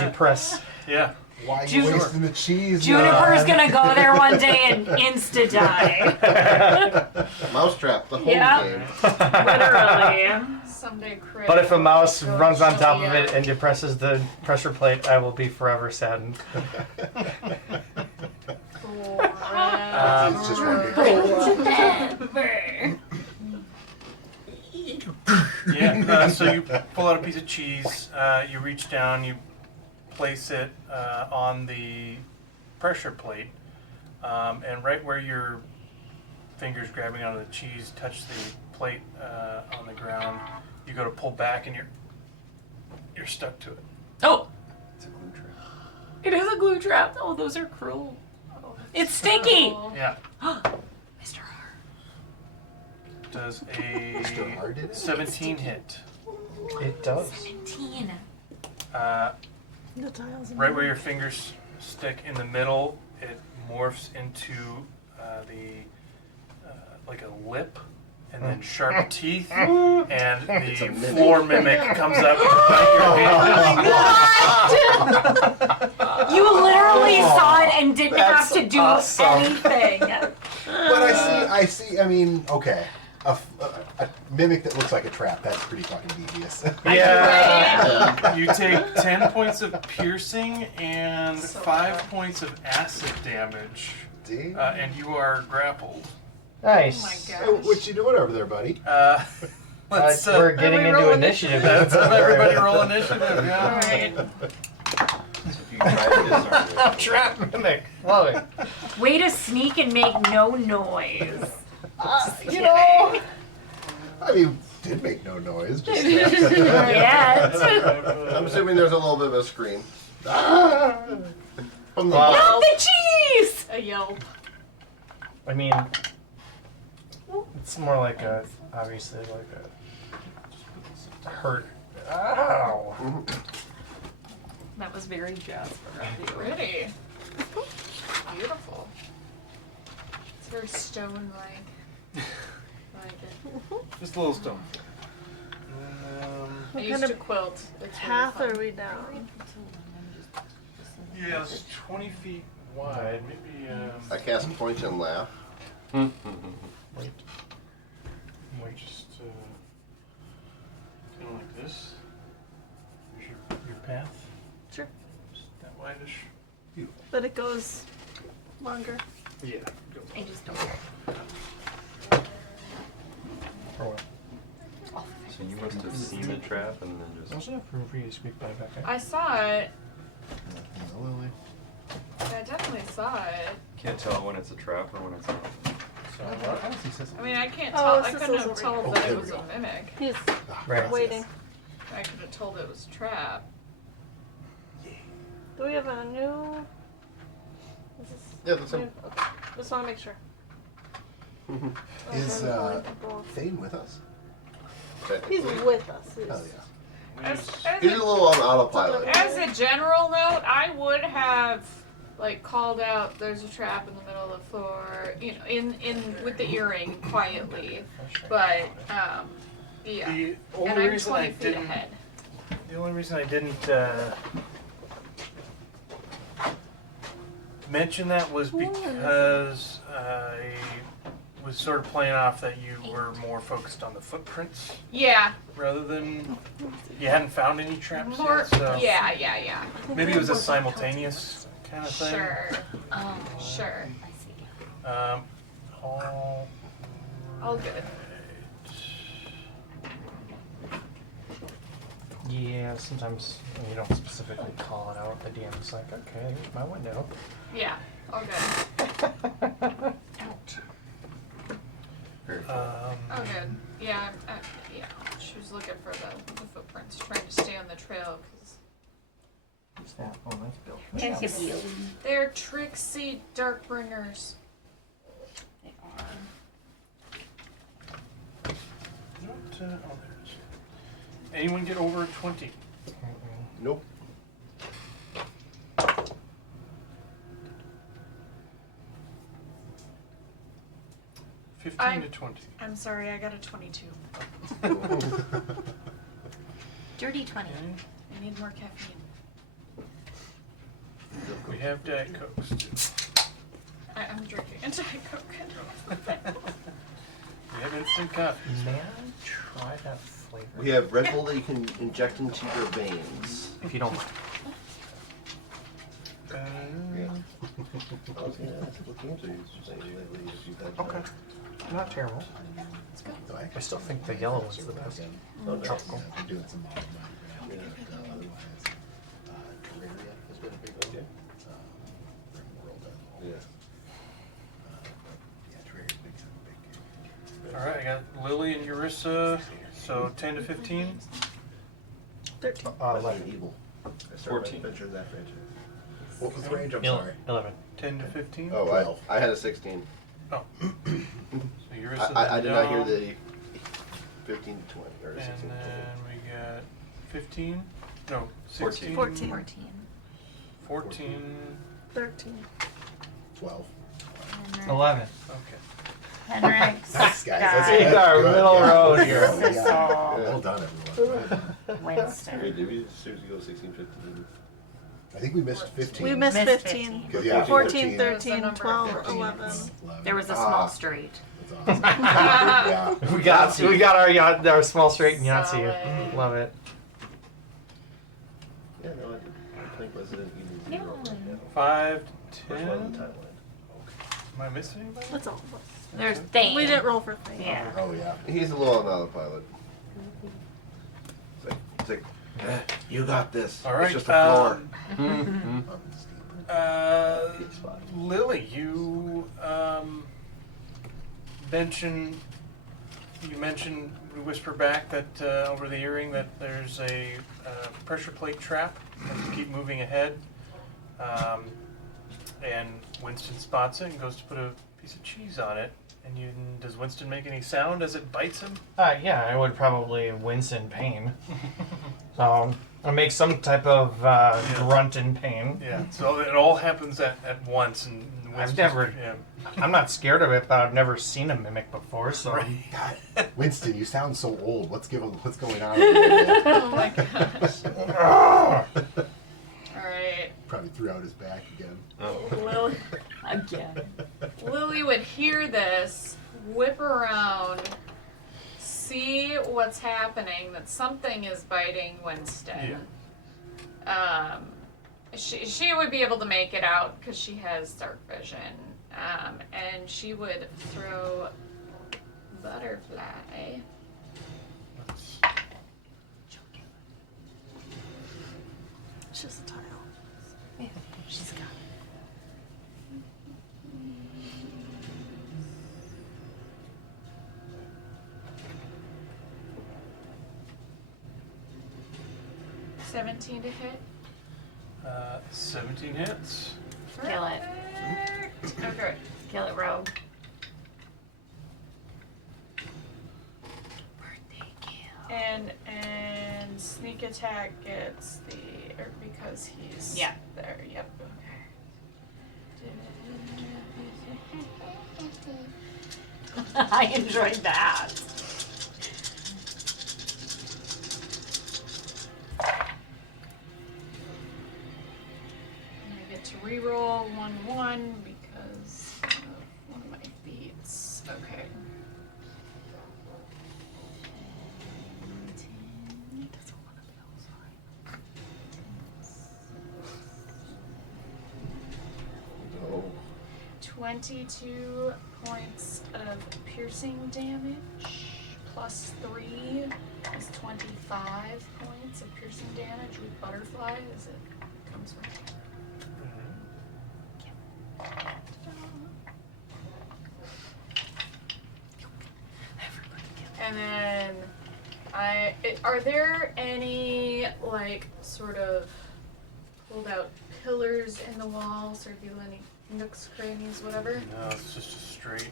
depress. Yeah. Why are you Juniper- wasting the cheese? Juniper's man? gonna go there one day and insta die. Mousetrap, the whole Yeah. game. Literally. Someday crit. But if a mouse She'll- runs on she'll top be of it and depresses the pressure plate, I will be forever saddened. It's just one big Yeah, so you pull out a piece of cheese, you reach down, you place it on the pressure plate, and right where your fingers grabbing onto the cheese touch the plate on the ground, you go to pull back and you're stuck to it. Oh, It's a glue trap. it is a glue trap. Oh, those are cruel. It's stinky. Yeah. Mr. R. Does Mr. R did a it? 17 hit. It does. 17. The tiles in Right where your fingers stick in the middle, it morphs into like a lip, and then sharp teeth, and It's a the mimic. floor mimic comes up and bite your hand. You literally saw it and didn't have That's to do awesome. anything. But I see. I mean, okay, a mimic that looks like a trap. That's pretty fucking devious. Yeah. You take 10 points of piercing and So 5 bad. points of acid damage, Damn. and you are grappled. Nice. Oh my Hey, gosh. what you doing over there, buddy? Let's We're getting we into roll initiative. let's have everybody roll initiative. Yeah. Alright. So if you try to disarm it, Trap mimic. Love it. Way to sneak and make no noise. You know. I mean, did make no noise. Just, Yet. I'm assuming there's a little bit of a scream. From the Wow. Not the cheese! A yelp. I mean, it's more like a, obviously like a hurt. Ow. That was very Jasper of you. Pretty. Beautiful. It's very stone-like. I like it. Just a little stone. I What used kind to of quilt. It's path really are fun. we down? Yeah, it's 20 feet wide. Maybe. I cast point and laugh. Wait. Just kind of like this. Here's your path. Sure. Just that wideish. But it goes longer. Yeah. I just don't. For what? so you must have seen the trap and then There's just. enough room for you to squeak by back there. I saw it. Lily. I definitely saw it. Can't tell when it's a trap or when it's not. So, I mean, I can't Oh, tell. I Sissel's couldn't have over told here. that Oh, it there was we a go. mimic. He's Right. waiting. I could have told it was a trap. Do we have a new? Is this Yeah, that's new? him. Okay. Just want to make sure. Is Okay, pulling people. Thane with us? He's with us. He's, Hell yeah. As He's a little on autopilot. As a general note, I would have like called out there's a trap in the middle of the floor, you know, in with the earring quietly. But yeah. The And only I'm reason 20 I feet didn't. ahead. The only reason I didn't mention that was because I was sort of playing off that you were more focused on the footprints Yeah. rather than you hadn't found any traps More yet. So yeah. maybe it was a simultaneous kind of thing. Sure. Oh, Sure. I see. All All good. right. Yeah, sometimes when you don't specifically call it out, the DM's like, okay, here's my window. Yeah. All good. Very All good. Yeah. Yeah. She was looking for the footprints, trying to stay on the trail because Who's that? Oh, that's Bill. Thank you. they're tricksy Darkbringers. They are. What, oh, there it is. Anyone get over 20? Nope. Fifteen to 20. I'm sorry, I got a 22. Dirty 20. Okay. I need more caffeine. We have Diet Cokes too. I'm drinking a Diet Coke. We have instant coffee. May I try that flavor? We have Red Bull that you can inject into your veins. If you don't mind. I was gonna ask what games are you playing lately if you've had time? Okay. Not terrible. I still think the yellow one's the best. Oh, nice. Tropical. I'm doing some mod now. Otherwise, Terraria has been a big one. Yeah. World as a whole. Yeah. Yeah, Terraria's big game. All right, I got Lily and Eurissa. So 10 to 15. 13. 11. Evil. I started 14. my adventure in that franchise. What was the range? I'm sorry. 11. 10 to 15. Oh, 12. I had a 16. Oh. So Eurissa. I did not hear no. the 15 to 20 or 16 And to 20. then we got 15. No, 16. 14. 14. 14. 13. 12. 11. Okay. Henrik. Nice, guys. That's Skye, These are good. middle Yeah. road here. Yeah. Sissel, Well done, everyone. Hey, Winston. did we seriously go 16, 15? I think we missed 15. We missed Missed 15. 15. 'Cause, yeah, 14, 14. 13, Number 12, 14. 11. 11. There was a small straight. That's awesome. Yeah. We got our small straight and Yahtzee. Solid. Love it. Yeah, no, I think Resident Evil 0 right now. 5 to First one in 10. Thailand. Am I missing anybody? That's all of us. There's Thane. We didn't roll for Thane. Yeah. Oh, yeah. He's a little on autopilot. It's like, you got this. All right. It's just a floor. Lily, you mentioned we whisper back that over the earring that there's a pressure plate trap as you keep moving ahead, and Winston spots it and goes to put a piece of cheese on it. And does Winston make any sound as it bites him? Yeah, I would probably wince in pain. So I'll make some type of grunt in pain. Yeah. So it all happens at once, and Winston's, never- Yeah. I'm not scared of it, but I've never seen a mimic before, so God, Winston, you sound so old. What's going on? Over there? Oh my gosh. Ah! Alright. Probably threw out his back again. Lily, Again. Lily would hear this, whip around, see what's happening, that something is biting Winston. She would be able to make it out because she has dark vision. And she would throw Butterfly. It's just a tile. Yeah, she's got it. $17 to hit. 17 hits. Kill it. Perfect. Okay. Kill it, rogue. Birthday kill. And sneak attack gets because he's Yeah. there. Yep. Okay. I enjoyed that. And I get to reroll 1/1 because of one of my feats. Okay. 19. Oh. 22 points of piercing damage plus 3 is 25 points of piercing damage with butterfly as it comes right. And then are there any like sort of pulled out pillars in the walls or do any nooks, crannies, whatever? No, it's just a straight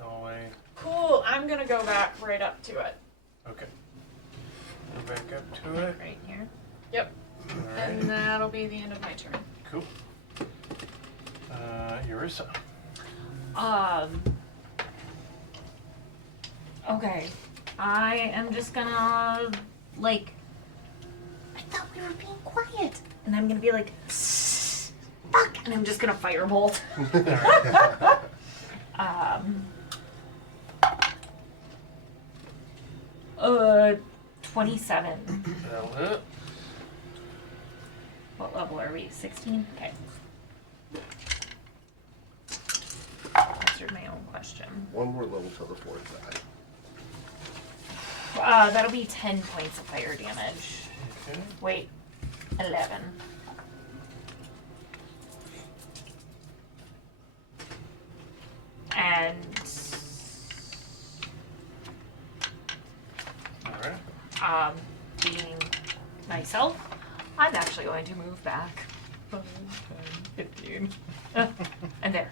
hallway. Cool, I'm gonna go back right up to it. Okay. Go back up to it. Right here. Yep. All And right. that'll be the end of my turn. Cool. Eurissa. Okay. I am just gonna, like, I thought we were being quiet. And I'm gonna be like, fuck, and I'm just gonna firebolt. Um, 27. That'll hit. What level are we? 16? Okay. Answered my own question. One more level till the fourth die. That'll be 10 points of fire damage. Okay. Wait, 11. And All right. being myself, I'm actually going to move back. 5, 10, 15. And there.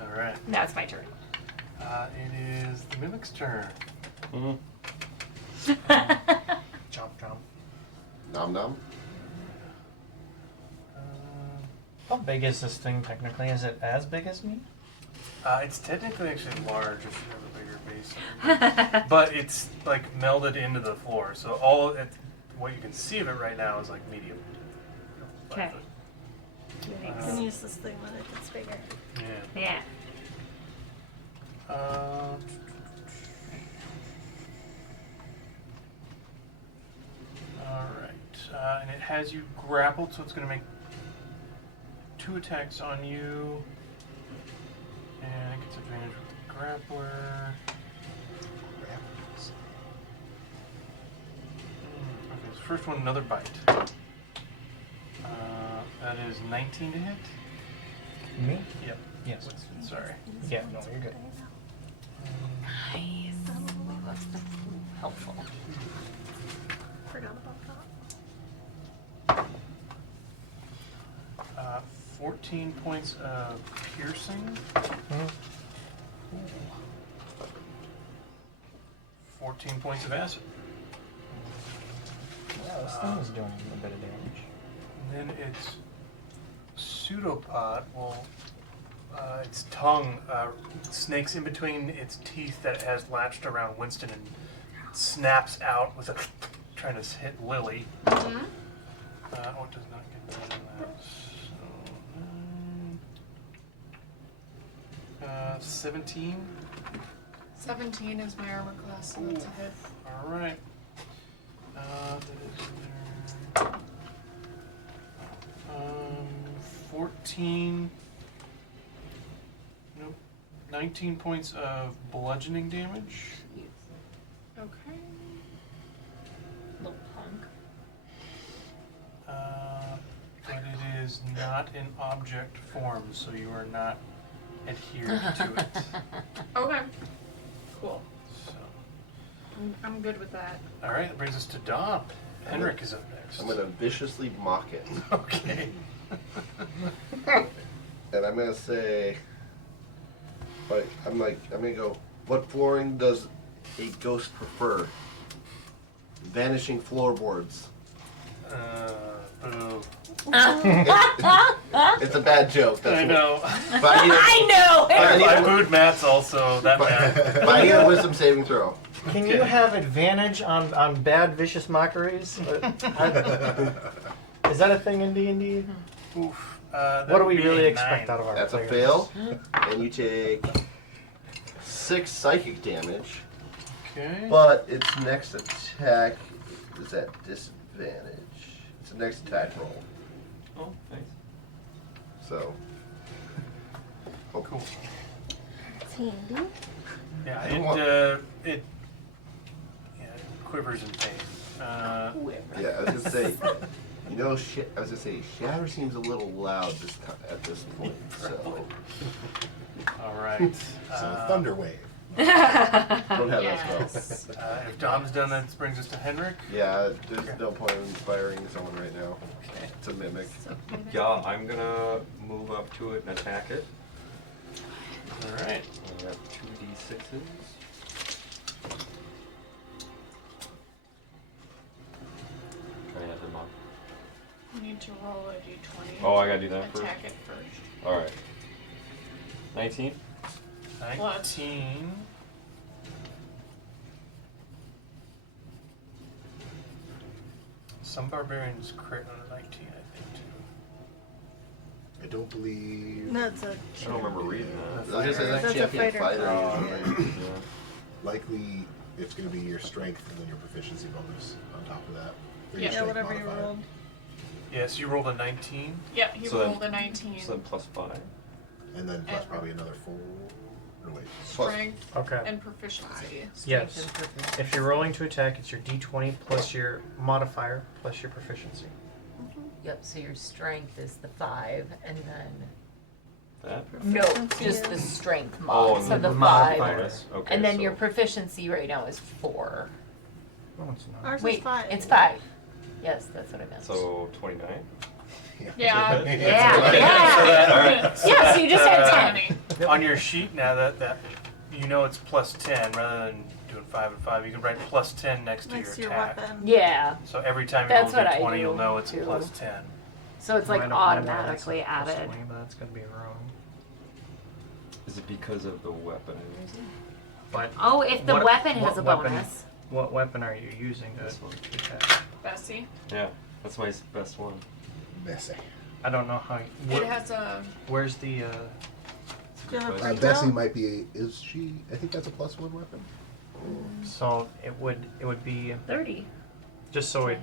All right. Now it's my turn. It is the mimic's turn. Chomp chomp. Nom nom. How big is this thing technically? Is it as big as me? It's technically actually large if you have a bigger base, but it's like melded into the floor. So what you can see of it right now is like medium. Okay. foot. You can use this thing when it gets bigger. Yeah. Yeah. Alright. And it has you grappled, so it's going to make 2 attacks on you. And it gets advantage with the grappler. Okay, so first one, another bite. That is 19 to hit. Me? Yep. Yes. Winston, sorry. Yeah, no, you're good. Nice. That's helpful. Forgot about that. 14 points of piercing. 14 points of acid. Yeah, this thing is doing a bit of damage. And then its pseudopod will, its tongue snakes in between its teeth that it has latched around Winston and snaps out with a trying to hit Lily. Mm-hmm. It does not get better than that. So, 17. 17 is my armor class, so that's a hit. All right. That is there. 14. Nope. 19 points of bludgeoning damage. Okay. Little punk. But it is not in object form, so you are not adhered to it. Okay. Cool. So, I'm good with that. all right, that brings us to Dom. Henrik is up next. I'm gonna viciously mock it, Okay. and I'm gonna say, like, I'm gonna go. What flooring does a ghost prefer? Vanishing floorboards. Boo. It's a bad joke. That's I know. But I need a, I know. I need I a- booed Matt's also. That bad. but I need a wisdom saving throw. Can you have advantage on bad vicious mockeries? Is that a thing in D&D? Oof. What do we really expect out of our That's a players? fail, and you take 6 psychic damage. Okay. But its next attack is at disadvantage. It's the next attack roll. Oh, thanks. So. Oh, cool. It's handy. Yeah, I don't want- it quivers in pain. Yeah, I was gonna say, you know, I was gonna say, Shatter seems a little loud at this point. So All right. So Thunder Wave. don't have that Yes. spell. If Dom's done, that brings us to Henrik. Yeah, there's no point in inspiring someone right now. Okay. It's a mimic. Yeah, I'm gonna move up to it and attack it. All right. I got 2d6s. Try to add them up. You need to roll a d20. Oh, I gotta do that first? Attack it first. Alright. 19? 19. Some barbarians crit on a 19, I think, too. I don't believe. That's a. I don't remember reading I that. was gonna say That's that's a champion fighter. fighter usually. Yeah. Likely, it's going to be your strength and then your proficiency bonus on top of that. Or your Yeah, strength whatever you modifier. rolled. Yes, you rolled a 19. Yeah, he So then- rolled a 19. So then plus 5. And then plus And- probably another 4. No, wait. Strength Okay. and proficiency. Yes. If you're rolling to attack, it's your d20 plus your modifier plus your proficiency. Yep, so your strength is the 5, and then That? no, Proficiency just the is- strength Oh, mod. and So then the the 5, bonus. Okay, and then so your proficiency right now is 4. No, it's not. Ours is Wait, 5. it's 5. Yes, that's what I meant. So 29? Yeah. yeah, yeah. Alright. Yeah, so you just had 10. On your sheet now that you know it's plus 10 rather than doing 5 and 5, you can write plus 10 next to Next to your your attack. weapon. Yeah. So every time you That's roll what I a 20, do, you'll know it's too. plus 10. So it's like I don't know why that's automatically not plus added. 20, but that's gonna be wrong. Is it because of the weapon I'm using? But Oh, if the What- weapon what has a weapon? bonus. what weapon are you using to This one. attack? Bessie. Yeah, that's my best one. Bessie. I don't know how. It has a. Where's the? Do you have a Bessie printout? Bessie might be. Is she? I think that's a +1 weapon. So it would be 30. just so it.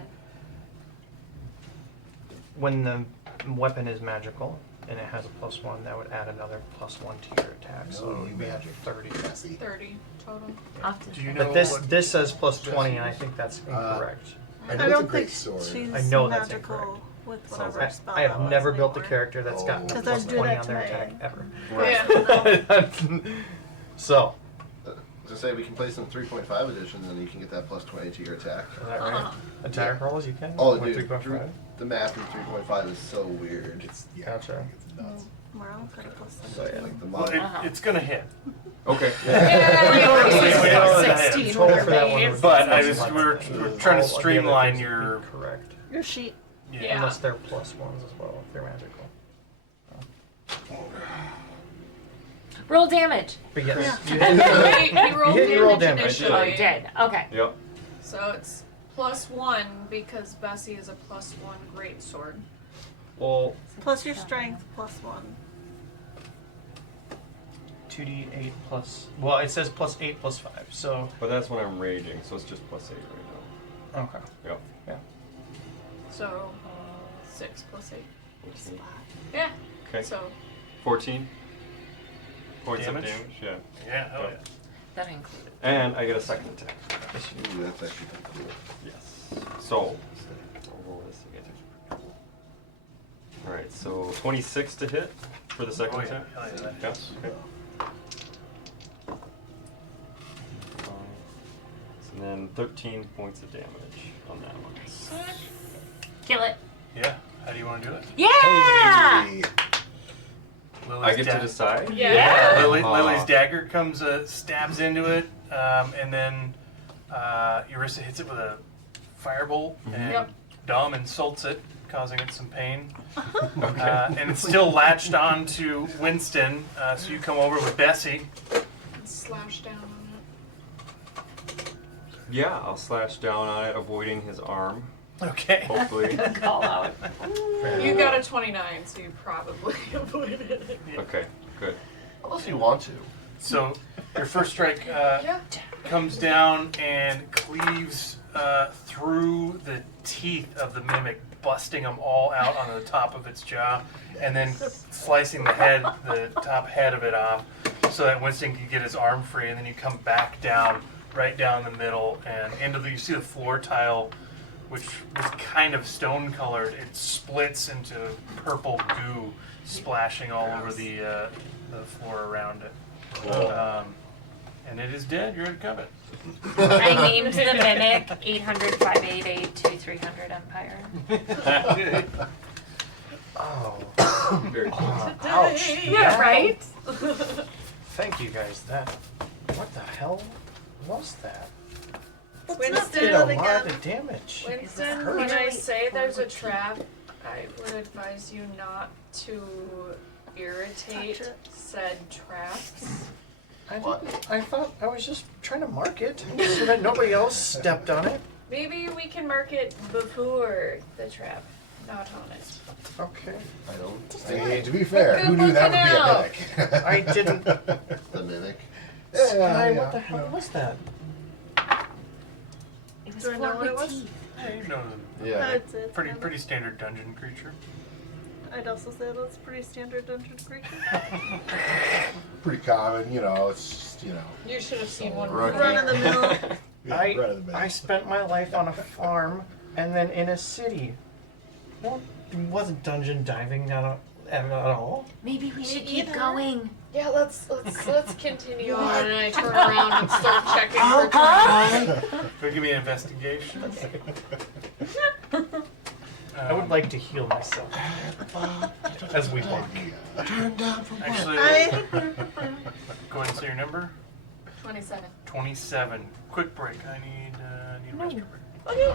When the weapon is magical and it has a +1, that would add another +1 to your attack. So No, it would be at magic. 30. Bessie. 30 total. Often. Do you know But this what says +20, and I think that's incorrect. I know I it's a don't great think sword. she's I know that's magical incorrect. with Sounds whatever like- spell I have that never was built a anymore. character that's gotten Oh. a 'Cause I'd do +20 that on their tonight. attack ever. Yeah. So, To say we can place in 3.5 edition, then you can get that +20 to your attack. is that right? Attack rolls you can? Oh, With dude, 3.5? the math in 3.5 is so weird. It's Gotcha. It's nuts. Morale got a +7. So, yeah. Like the Well, mod. it's gonna hit. Okay. Yeah, 16 Total with for that one base. was But +1. we're trying All to of the streamline others your. would be correct. Your sheet. Yeah. Unless they're +1s as well, if they're magical. Roll damage. But yes, Yeah. you hit. He rolled You rolled damage damage. Oh, initially. you did. Okay. Yep. So it's +1 because Bessie is a +1 greatsword. Well, Plus your strength, +1. 2d8 plus. Well, it says +8 +5. So But that's when I'm raging, so it's just +8 right okay. now. Yep. So 6 + 8. 14. Yeah. Okay. So 14 points Damage? of damage. Yeah. Yeah, hell yeah. That included. And I get a second attack. Ooh, that's actually kind of cool. Yes. So I'll roll this to get it. All right. So 26 to hit for the second Oh, yeah. attack. Hell yeah, that Yeah. hits. Okay. And then 13 points of damage on that one. Kill it. Yeah. How do you want to do it? Yeah! Hey. Lily's I get to da- decide. Yeah. Lily's Aw. dagger comes, stabs into it, and then Eurissa hits it with a firebolt, and Yep. Dom insults it, causing it some pain. And it's still latched on to Winston, so you come over with Bessie. and slash down on Yeah, I'll slash down on it, avoiding his arm. Okay. Hopefully. Call out. it. You got a 29, so you probably avoided it. Okay. Good. Unless you want to. So your first strike Yeah. comes down and cleaves through the teeth of the mimic, busting them all out on the top of its jaw, and then slicing the top head of it off, so that Winston can get his arm free. And then you come back down, right down the middle, and you see the floor tile, which was kind of stone colored. It splits into purple goo, splashing all over the floor around it. And it is dead. You're at Covet. I named the mimic 800-588-2300 Empire. Oh. Very cool. Ouch. Yeah, right? Thank you guys. That. What the hell was that? Let's Did not a do lot that again. of damage. Winston, Hurt. when I say there's a trap, I would advise you not to irritate Touch it. said traps. I thought I was just trying to mark it so that nobody else stepped on it. Maybe we can mark it before the trap, not on it. Okay. I don't. I mean, to be fair, Good who knew that looking would be a mimic? I didn't. The mimic. Skye, what the yeah, hell no. was that? It was Do I know filled what it with was? teeth. Yeah, you know them. Yeah. It's Pretty standard dungeon creature. I'd also say that's pretty standard dungeon creature. Pretty common, it's just, You should have seen one. Rookie. Run of the mill. yeah, I right of the I spent my life on a farm and then in a city. Well, it wasn't dungeon diving at all. Maybe we should Me keep either. going. Yeah, let's continue on, and I turn around and start checking for traps. Could give me an investigation. I would like to heal myself as we walk. Turn down from Actually, I go ahead and say your number. 27. 27. Quick break. I need a rest break. okay.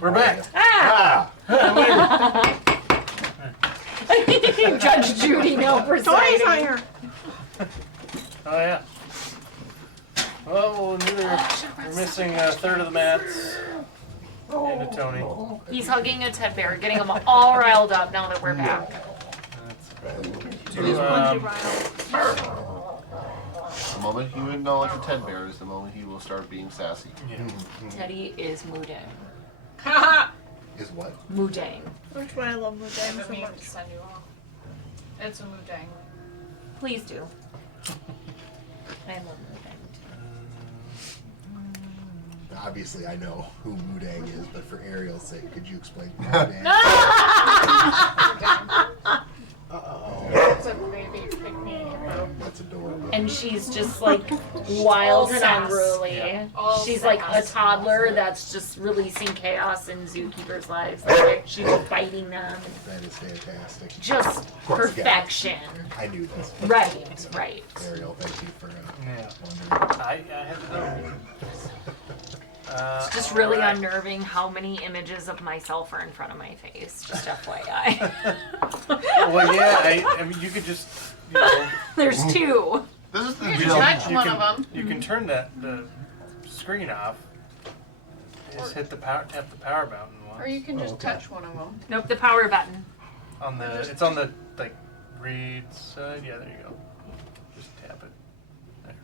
We're back. Ah! Judge Judy now Tori's presiding. not here. Oh yeah. Well, we're missing a third of the mats. And a Tony. He's hugging a teddy bear, getting them all riled up now that we're back. Plenty riled. The moment you acknowledge a Ted Bear is the moment he will start being sassy. Yeah. Teddy is moodang. Is what? Moodang. That's why I love Mudang I so mean, much. send you off. It's a Mudang. Please do. I love moodang Obviously, I know who Mudang is, but for Ariel's sake, could you explain Mudang? It's a baby pygmy hippo. That's adorable. too. And she's just like wild and sass. unruly. Yeah. All She's like a sass. toddler that's just releasing chaos in zookeepers' lives. Like, she's biting them. That is fantastic. Just course, yeah. perfection. I knew this. Right, right. Ariel, thank you for Yeah. wondering. I had to know. It's just really alright. unnerving how many images of myself are in front of my face. Just FYI. Well, yeah. I mean, you could just. You know, There's two. This is the You Jill. touch you one can, of them. You can turn the screen off. Just hit the power. Tap the power button Or once. you can just okay. touch one of them. Nope, the power button. On the. It's on the like read side. Yeah, there you go. Just tap it.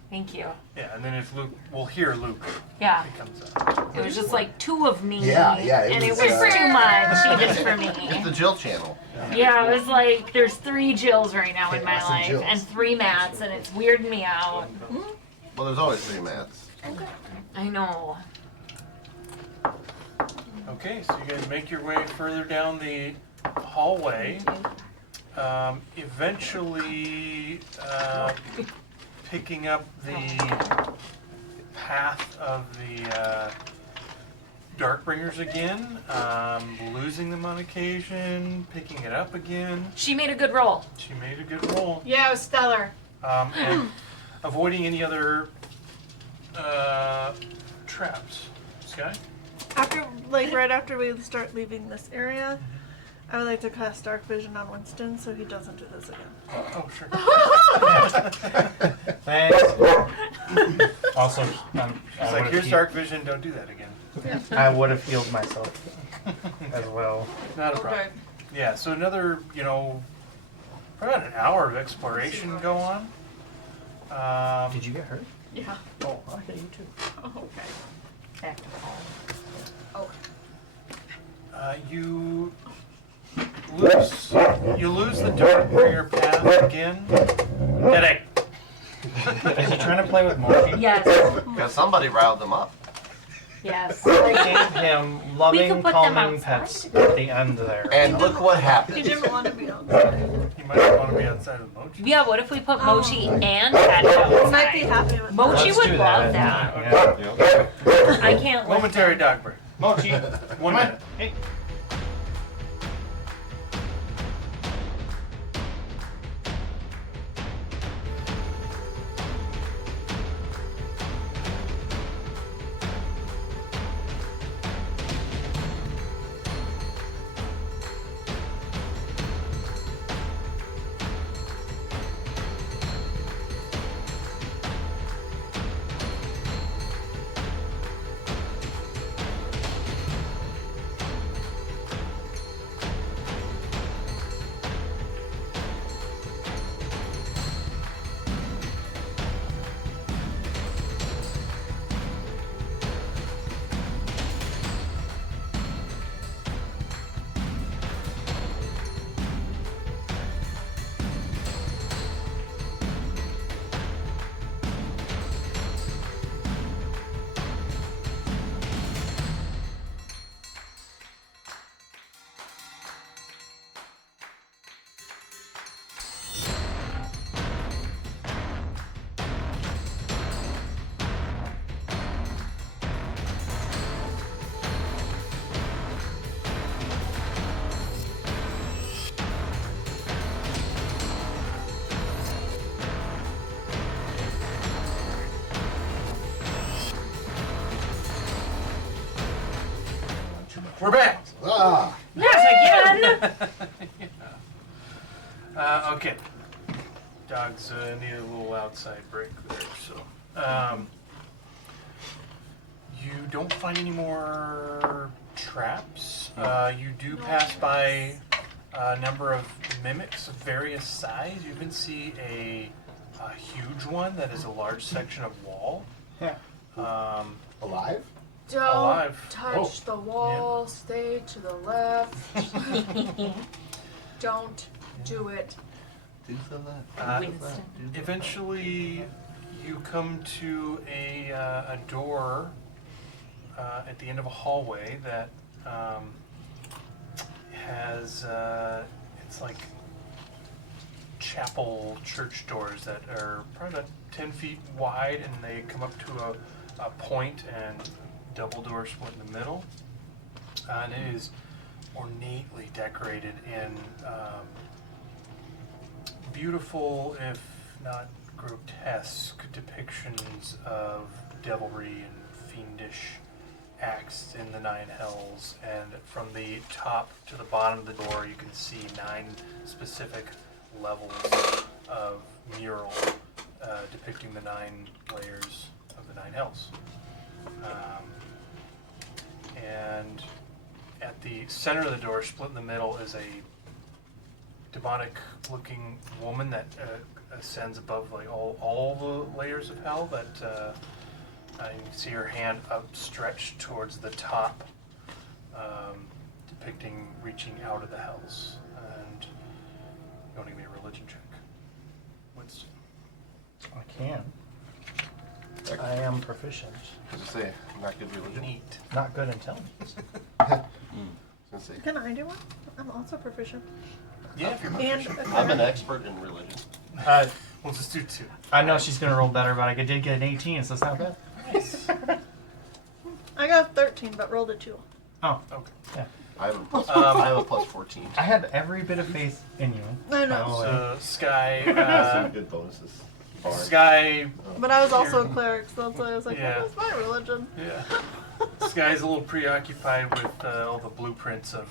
Thank you. Yeah, and then if Luke, we'll hear Luke. Yeah. It comes up. It was just like two of me. Yeah, yeah, it And it was, was too much even for It's me. the Jill channel. Yeah, it was like there's 3 Jills right now in my Chaos and life Jills. and 3 Matts, and it's weirding me out. Well, there's always 3 mats. I know. Okay, so you guys make your way further down the hallway. Eventually, picking up the path of the Darkbringers again, losing them on occasion, picking it up again. She made a good roll. She made a good roll. Yeah, it was stellar. And avoiding any other traps. Skye? After, like, right after we start leaving this area, I would like to cast Dark Vision on Winston so he doesn't do this again. Oh, sure. Thanks. Also, It's like, here's dark vision, don't do that again. I would have healed myself as well. Not a problem. Yeah, so another, probably about an hour of exploration go on. Did you get hurt? Yeah. Oh, I hit you too. Oh, okay. Back to home. You lose the Darkbringer path again. Headache. Is he trying to play with Moshi? Yes, Because somebody riled them up. yes. I gave him We loving, could put them calming outside. pets at the end there. And look what He happened. didn't want to be outside. You might want to be outside of Mochi. Yeah, what if we put Mochi and Patty He might be outside? happy with Mochi Let's would do love that. that. Yeah. I can't lift Momentary him. dog break. Mochi, 1 come on. minute. Hey. We're back. Ah! Not again! Okay. Dogs need a little outside break there, so. You don't find any more traps. You do pass by a number of mimics of various size. You even see a huge one that is a large section of wall. Yeah. Alive? Don't Alive. touch the wall. Stay to the left. Don't do it. Do the left. Winston. Eventually, you come to a door at the end of a hallway that has it's like chapel church doors that are probably about 10 feet wide, and they come up to a point and double door split in the middle. And it is ornately decorated in beautiful, if not grotesque, depictions of devilry and fiendish acts in the nine hells. And from the top to the bottom of the door, you can see 9 specific levels of mural depicting the 9 layers of the 9 hells. And at the center of the door, split in the middle, is a demonic-looking woman that ascends above like all the layers of hell. That you can see her hand upstretched towards the top, depicting reaching out of the hells. And you want to give me a religion check, Winston? I can. I am proficient. I was gonna say, not good religion. Neat. Not good intelligence. I was gonna say, Can I do one? I'm also proficient. Yeah, if you're And proficient. I'm an expert in religion. We'll just do 2. I know she's gonna roll better, but I did get an 18, so it's not bad. Nice. I got a 13, but rolled a 2. Oh, Okay. I have a plus. I have a plus 14. I have every bit of faith in you. I know. by the way. So Skye, Some good bonuses. Bard. Skye, But I was also a cleric, so that's why I was like, Yeah. well, that's my religion. yeah. Skye's a little preoccupied with all the blueprints of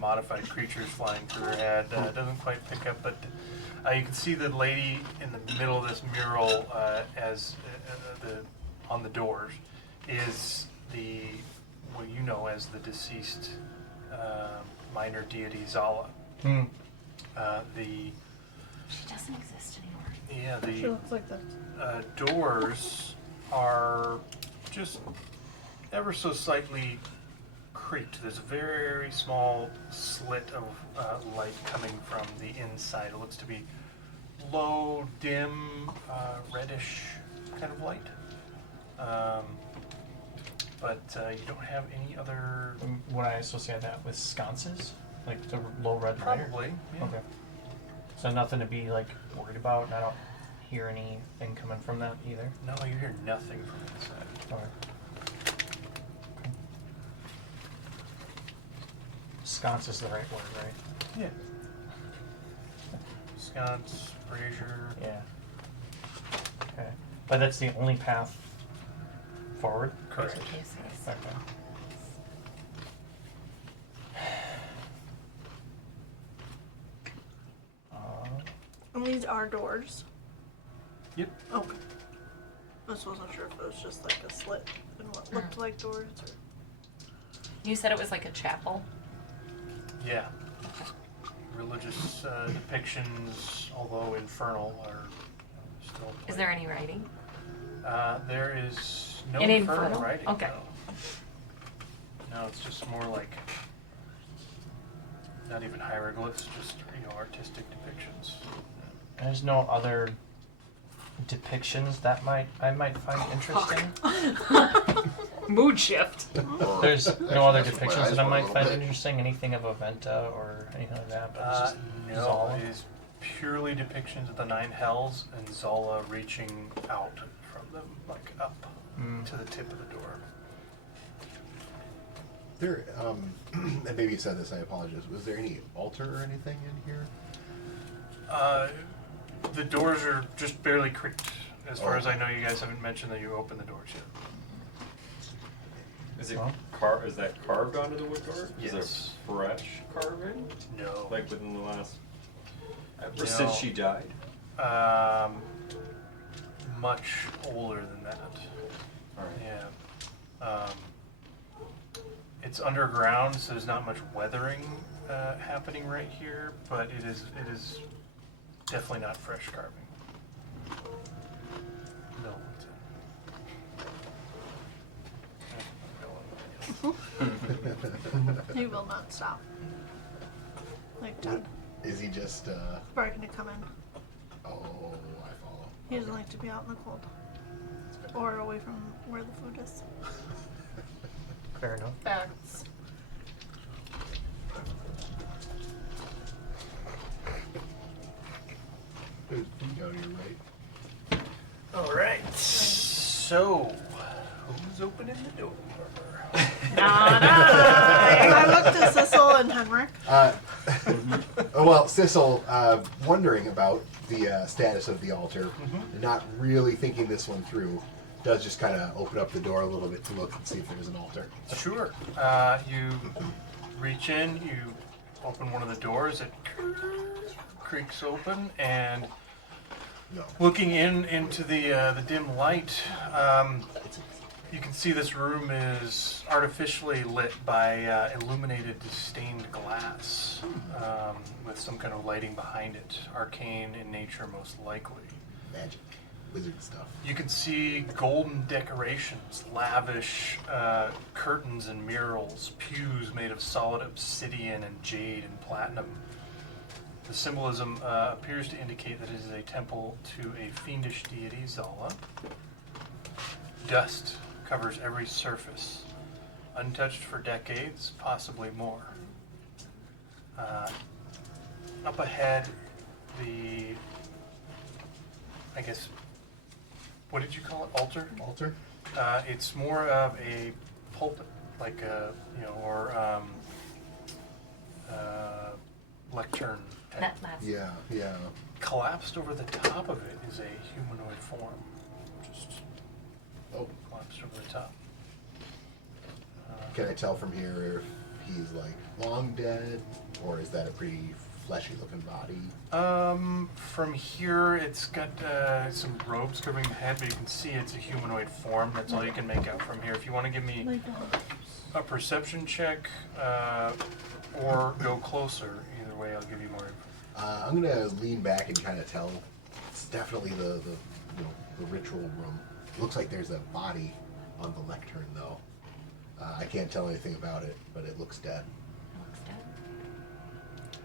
modified creatures flying through her head. Doesn't quite pick up, but you can see the lady in the middle of this mural, as on the doors, is what you know as the deceased minor deity Zala. Hmm. She doesn't exist anymore. Yeah, She the looks like that. doors are just ever so slightly creaked. There's a very small slit of light coming from the inside. It looks to be low, dim, reddish kind of light. But you don't have any other... Would I associate that with sconces? Like the low red light? Probably, yeah. Okay. So nothing to be like worried about, and I don't hear anything coming from that either. No, you hear nothing from inside. Okay. Sconce is the right word, right? Yeah. Sconce, brazier. Yeah. Okay. But that's the only path forward? Correct. Yes, yes. Okay. And these are doors. Yep. Okay. I just wasn't sure if it was just like a slit and what looked like doors. Or... You said it was like a chapel? Yeah. Religious depictions, although infernal, are still in play. Is there any writing? There is no In infernal infernal? writing. Okay. No. No, it's just more like not even hieroglyphs, just artistic depictions. There's no other depictions that I might find interesting. Mood shift. There's Actually, no other that's what my depictions eyes that I were a might little find bit. interesting. Anything of a Venta or anything like that. But it's just No, Zala. it is purely depictions of the 9 hells and Zala reaching out from them, like up to the tip of the door. There, and maybe you said this, I apologize. Was there any altar or anything in here? The doors are just barely creaked. As far Oh. as I know, you guys haven't mentioned that you opened the doors yet. Is it Huh? Is that carved onto the wood door? Yes. Is it fresh carving? No. Like within the last ever No. since she died? Much older than that. Alright. Yeah. It's underground, so there's not much weathering happening right here, but it is definitely not fresh carving. No. He will not stop. Like Ted. Is he just, Barking to come in. oh, I follow. He doesn't like to be out in the cold. Or away from where the food is. Fair enough. Facts. There's food down here, right? All right. So, who's opening the door? Not I. I looked at Sissel and Henrik. Well, Sissel, wondering about the status of the altar, and not really thinking this one through, does just kind of open up the door a little bit to look and see if there's an altar. Sure. You reach in, you open one of the doors, it creaks open, and No. looking into the dim light, you can see this room is artificially lit by illuminated stained glass with some kind of lighting behind it, arcane in nature most likely. Magic. Wizard stuff. You can see golden decorations, lavish curtains and murals, pews made of solid obsidian and jade and platinum. The symbolism appears to indicate that it is a temple to a fiendish deity, Zala. Dust covers every surface, untouched for decades, possibly more. Up ahead, I guess, what did you call it? Altar? Altar? It's more of a pulpit, like a, or lectern type. Yeah, yeah. Collapsed over the top of it is a humanoid form. Just collapsed over the top. Can I tell from here if he's like long dead, or is that a pretty fleshy looking body? From here, it's got some robes covering the head, but you can see it's a humanoid form. That's all you can make out from here. If you want to give me a perception check, or go closer, either way, I'll give you more info. I'm gonna lean back and kind of tell. It's definitely the ritual room. Looks like there's a body on the lectern though. I can't tell anything about it, but it looks dead. Looks dead.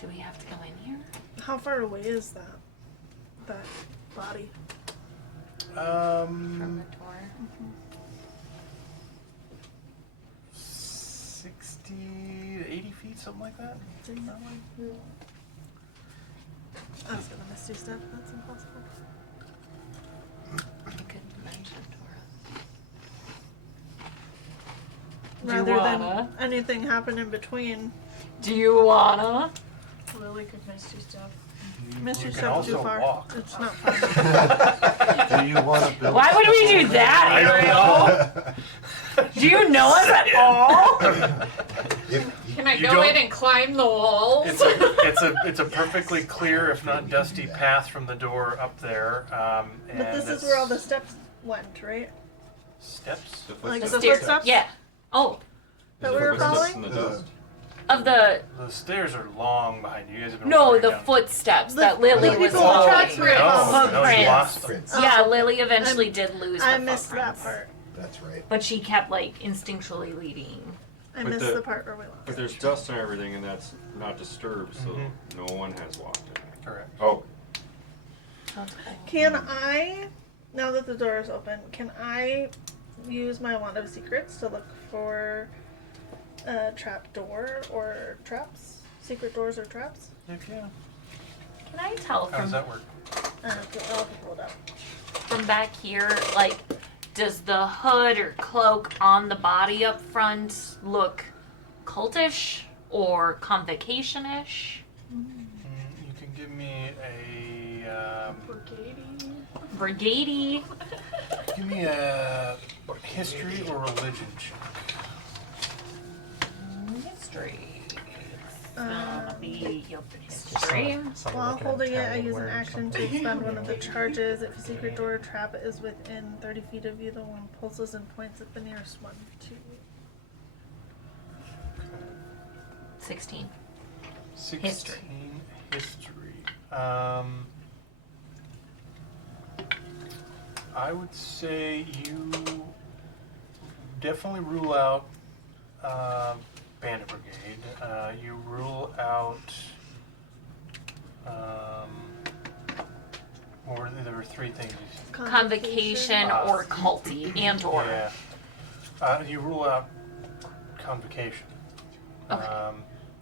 Do we have to go in here? How far away is that body? From the door? 60 to 80 feet, something like that. I was gonna misty step. That's impossible. You could mention Tora. Rather wanna? than anything happen in between. Do you wanna? Lily could misty step. Misty You can step too also far. walk. It's not fun. Do you want to build? Why would we do that, Ariel? Do you know us at all? Can I You go don't- in and climb the walls? It's a perfectly clear, if not dusty, path from the door up there. But And this is where all the steps went, right? steps. The Like footsteps? the Stairs. footsteps? Yeah. Oh, That The we were footsteps following? in the dust? of the The stairs are long behind you. You guys have been no, walking the down. footsteps The- that Lily the was people with tracks following. were following. No, you lost them. Prince. Yeah, Lily eventually did lose I the missed that footprints. part. That's right. But she kept like instinctually leading. I But missed the- the part where we lost. But there's dust and everything, and that's not disturbed, so Mhm. no one has walked in. Correct. Oh, Can I, now that the door is open, can I use my wand of secrets to look for a trap door or traps? Secret doors or traps? Heck yeah. Can I tell How does from that work? I'll pull it up. from back here, like, does the hood or cloak on the body up front look cultish or convocation-ish? You can give me a Brigady. Give me a history or religion check. History. Uh, Be your Just history. someone While looking at holding it, I Italian use an word or action to something. expend one of the charges. If a secret door or trap is within 30 feet of you, the one pulses and points at the nearest one to you. 16. 16 history. I would say you definitely rule out Bandit Brigade. You rule out. There were three things. Convocation or culty and or. Yeah. You rule out convocation. Okay.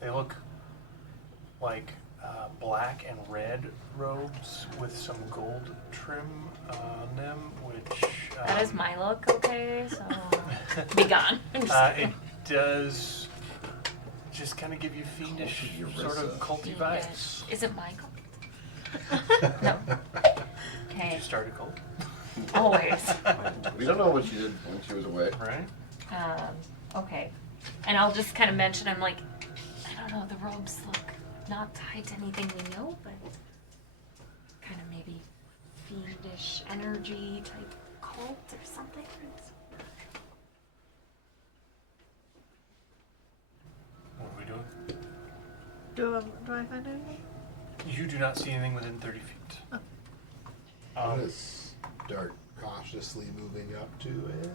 They look like black and red robes with some gold trim on them, which That is my look, okay? So be gone. I'm just it does just kind of give you fiendish, sort of culty vibes. Is it my cult? No. Did Okay. you start a cult? Always. We don't know what she did when she was away. Right? Okay. And I'll just kind of mention, I'm like, I don't know, the robes look not tied to anything we know, but kind of maybe fiendish energy type cult or something. What are we doing? Do I find anything? You do not see anything within 30 feet. Oh. What is Dart cautiously moving up to it?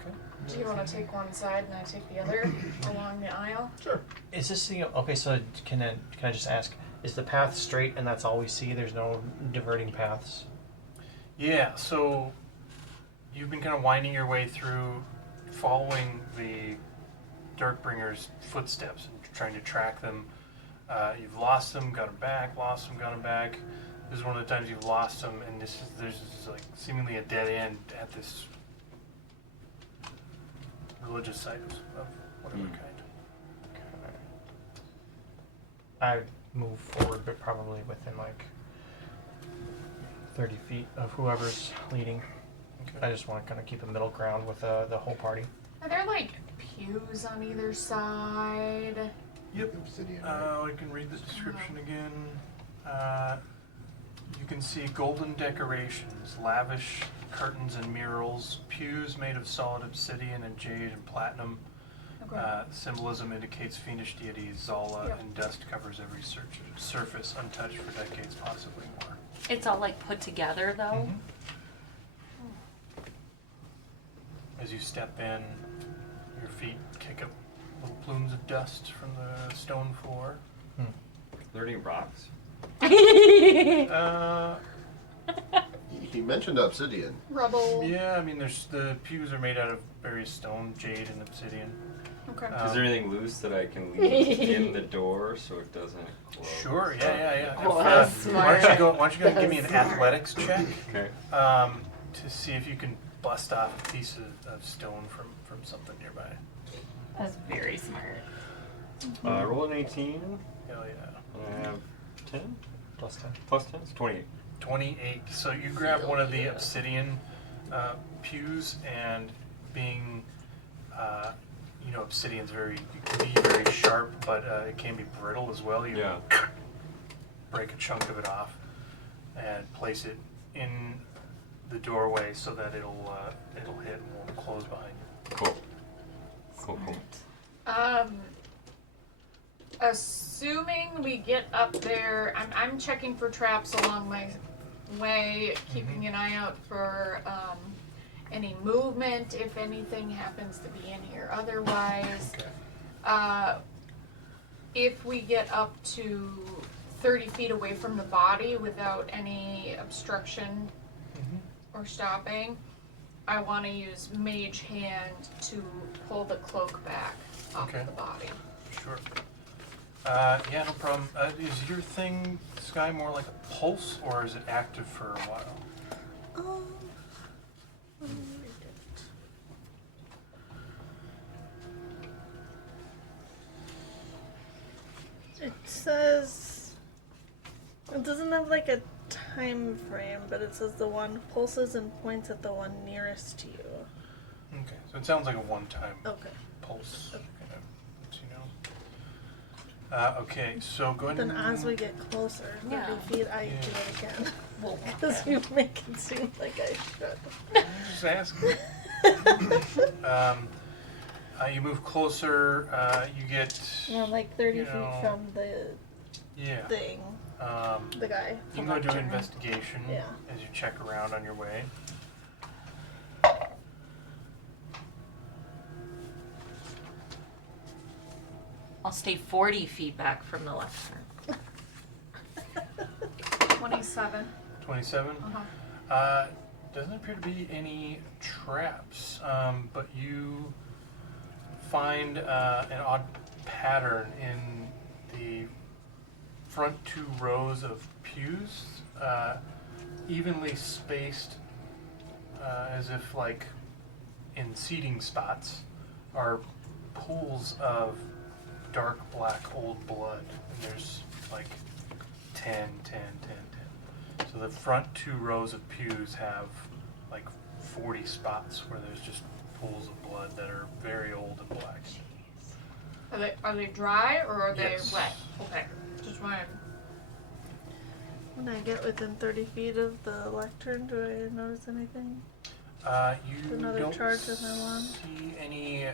Okay. Do you want to take one side and I take the other along the aisle? Sure. Is this the okay? So can I just ask? Is the path straight and that's all we see? There's no diverting paths. Yeah, so you've been kind of winding your way through, following the Darkbringers' footsteps and trying to track them. You've lost them, got them back, lost them, got them back. This is one of the times you've lost them, and there's like seemingly a dead end at this religious site of whatever kind. I move forward, but probably within like 30 feet of whoever's leading. Okay. I just want to kind of keep a middle ground with the whole party. Are there like pews on either side? Yep. Obsidian. I can read the description again. You can see golden decorations, lavish curtains and murals, pews made of solid obsidian and jade and platinum. Okay. Symbolism indicates fiendish deity Zala, Yep. and dust covers every surface, untouched for decades, possibly more. It's all like put together though. As you step in, your feet kick up little plumes of dust from the stone floor. Are there any rocks? He mentioned obsidian. Rubble. Yeah, I mean, the pews are made out of various stone, jade, and obsidian. Okay. Is there anything loose that I can leave in the door so it doesn't close? Sure, yeah. Oh, If, that's why don't you smart. go and give me an athletics check Okay. to see if you can bust off a piece of stone from something nearby. That's very smart. Roll an 18. Hell yeah. And I have 10? Plus 10. Plus 10? It's 28. 28. So you grab one of the obsidian pews, and being, obsidian's it can be very sharp, but it can be brittle as well. You Yeah. break a chunk of it off and place it in the doorway so that it'll hit and won't close behind you. Cool. Cool. Assuming we get up there, I'm checking for traps along my way, keeping an eye out for any movement if anything happens to be in here. Otherwise, Okay. if we get up to 30 feet away from the body without any obstruction or stopping, I want to use Mage Hand to pull the cloak back off Okay. the body. Sure. Yeah, no problem. Is your thing, Skye, more like a pulse, or is it active for a while? Let me read it. It says it doesn't have like a time frame, but it says the one pulses and points at the one nearest to you. Okay, so it sounds like a one-time Okay. pulse. Okay. Kind of lets you know. Okay, so go ahead Then and... as we get closer, 30 Yeah. feet, I Yeah. do it again. Well, Because you make it seem like I should. Just asking. You move closer, you get... And I'm like 30 You feet know, from the Yeah. thing, the guy. You can go do investigation Yeah. as you check around on your way. I'll stay 40 feet back from the left turn. 27. 27. Uh-huh. Doesn't appear to be any traps, but you find an odd pattern in the front 2 rows of pews, evenly spaced, as if like in seating spots, are pools of dark black old blood, and there's like 10. So the front 2 rows of pews have like 40 spots where there's just pools of blood that are very old and black. Are they dry or are they Yes. wet? Okay. Just wanted. When I get within 30 feet of the lectern, do I notice anything? You Another don't charge with my wand? see any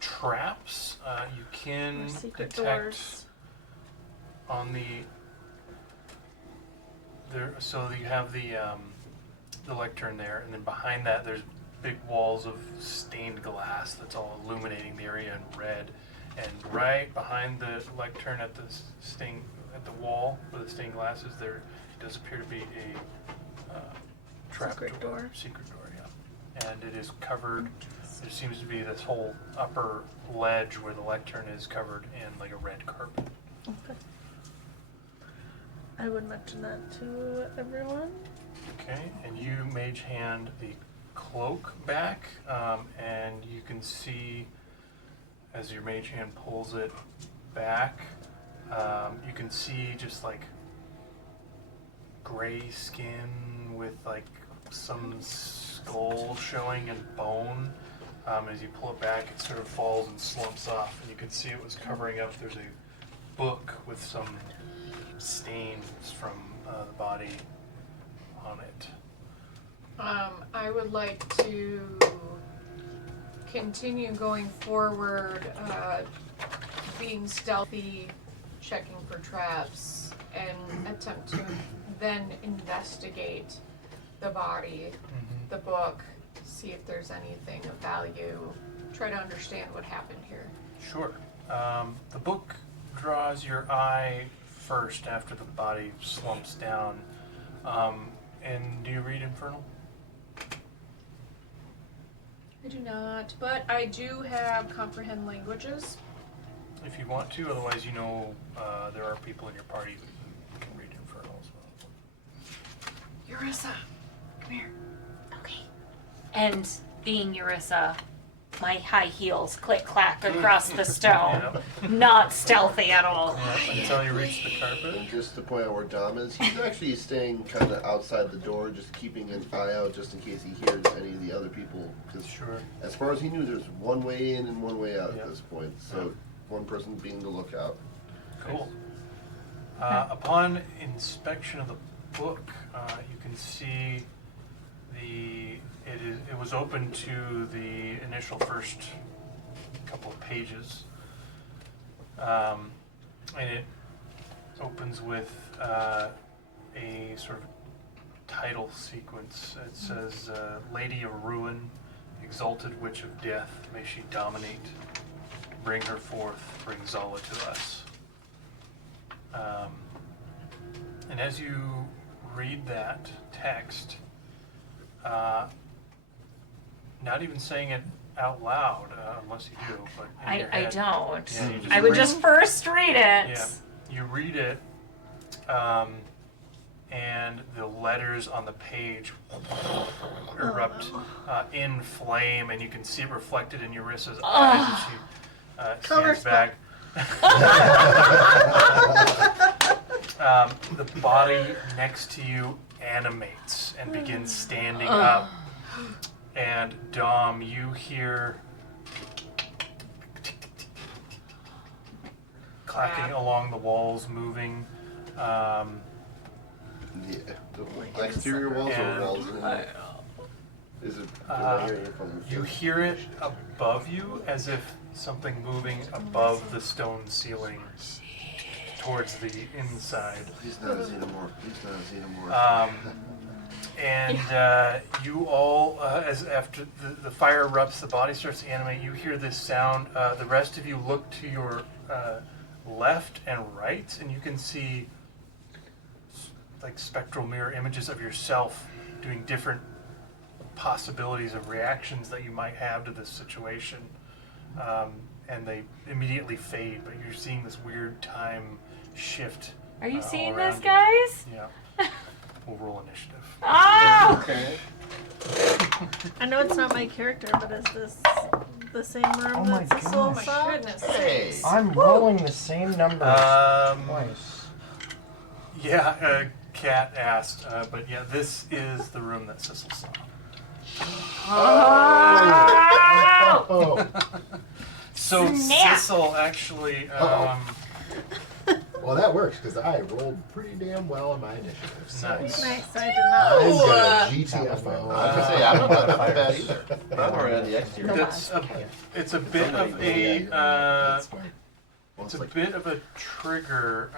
traps. You can Or secret detect doors? on so you have the lectern there, and then behind that there's big walls of stained glass that's all illuminating the area in red. And right behind the lectern at the wall where the stained glass is, there does appear to be a trap Secret door. Secret door, yeah. And it is covered. There seems to be this whole upper ledge where the lectern is covered in like a red carpet. Okay. I would mention that to everyone. Okay, and you mage hand the cloak back, and you can see as your mage hand pulls it back, you can see just like gray skin with like some skull showing and bone. As you pull it back, it sort of falls and slumps off, and you can see it was covering up. There's a book with some stains from the body on it. I would like to continue going forward, being stealthy, checking for traps, and attempt to then investigate the body, the book, see if there's anything of value, try to understand what happened here. Sure. The book draws your eye first after the body slumps down. And do you read Infernal? I do not, but I do have comprehend languages. If you want to, otherwise you know there are people in your party who can read Infernal as well. Urissa, come here. Okay. And being Urissa, my high heels click clack across the stone. Yep. Not stealthy at all. Yep, until you reach the carpet. And just to point out where Dom is, he's actually staying kind of outside the door, just keeping an eye out just in case he hears any of the other people. Because Sure. as far as he knew, there's one way in and one way out Yep. at this point. So Yep. one person being the lookout. Cool. Upon inspection of the book, you can see it was open to the initial first couple of pages, and it opens with a sort of title sequence. It says, "Lady of Ruin, exalted witch of death, may she dominate. Bring her forth, bring Zala to us." And as you read that text, not even saying it out loud, unless you do, but in your I head. don't. Yeah, you just I would read- just first read it. Yeah, you read it, and the letters on the page erupt in flame, and you can see it reflected in Urissa's eyes as she Cover stands back. The body next to you animates and begins standing up. And Dom, you hear clacking along the walls, moving. The exterior walls And- or walls? Is it? You hear it above you as if something moving above the stone ceiling towards the inside. Please not a xenomorph. Please not a xenomorph. And you all, as after the fire erupts, the body starts to animate, you hear this sound. The rest of you look to your left and right, and you can see like spectral mirror images of yourself doing different possibilities of reactions that you might have to this situation. And they immediately fade, but you're seeing this weird time shift. Are you all seeing around this, you. guys? Yeah. We'll roll initiative. Oh! Okay. I know it's not my character, but is this the same room Oh my that Cecil goodness. saw? Goodness Hey. sakes. I'm rolling the same numbers twice. Yeah, Kat asked, but yeah, this is the room that Cecil saw. Oh. So Snap. Cecil actually, Well, that works because I rolled pretty damn well on my initiative. So nice. Nice, I did I'm not. gonna I GTFO. was gonna say, I'm not bad either. I'm already on the exterior. It's a bit of a That's fine. Well, it's it's a like, bit of a trigger.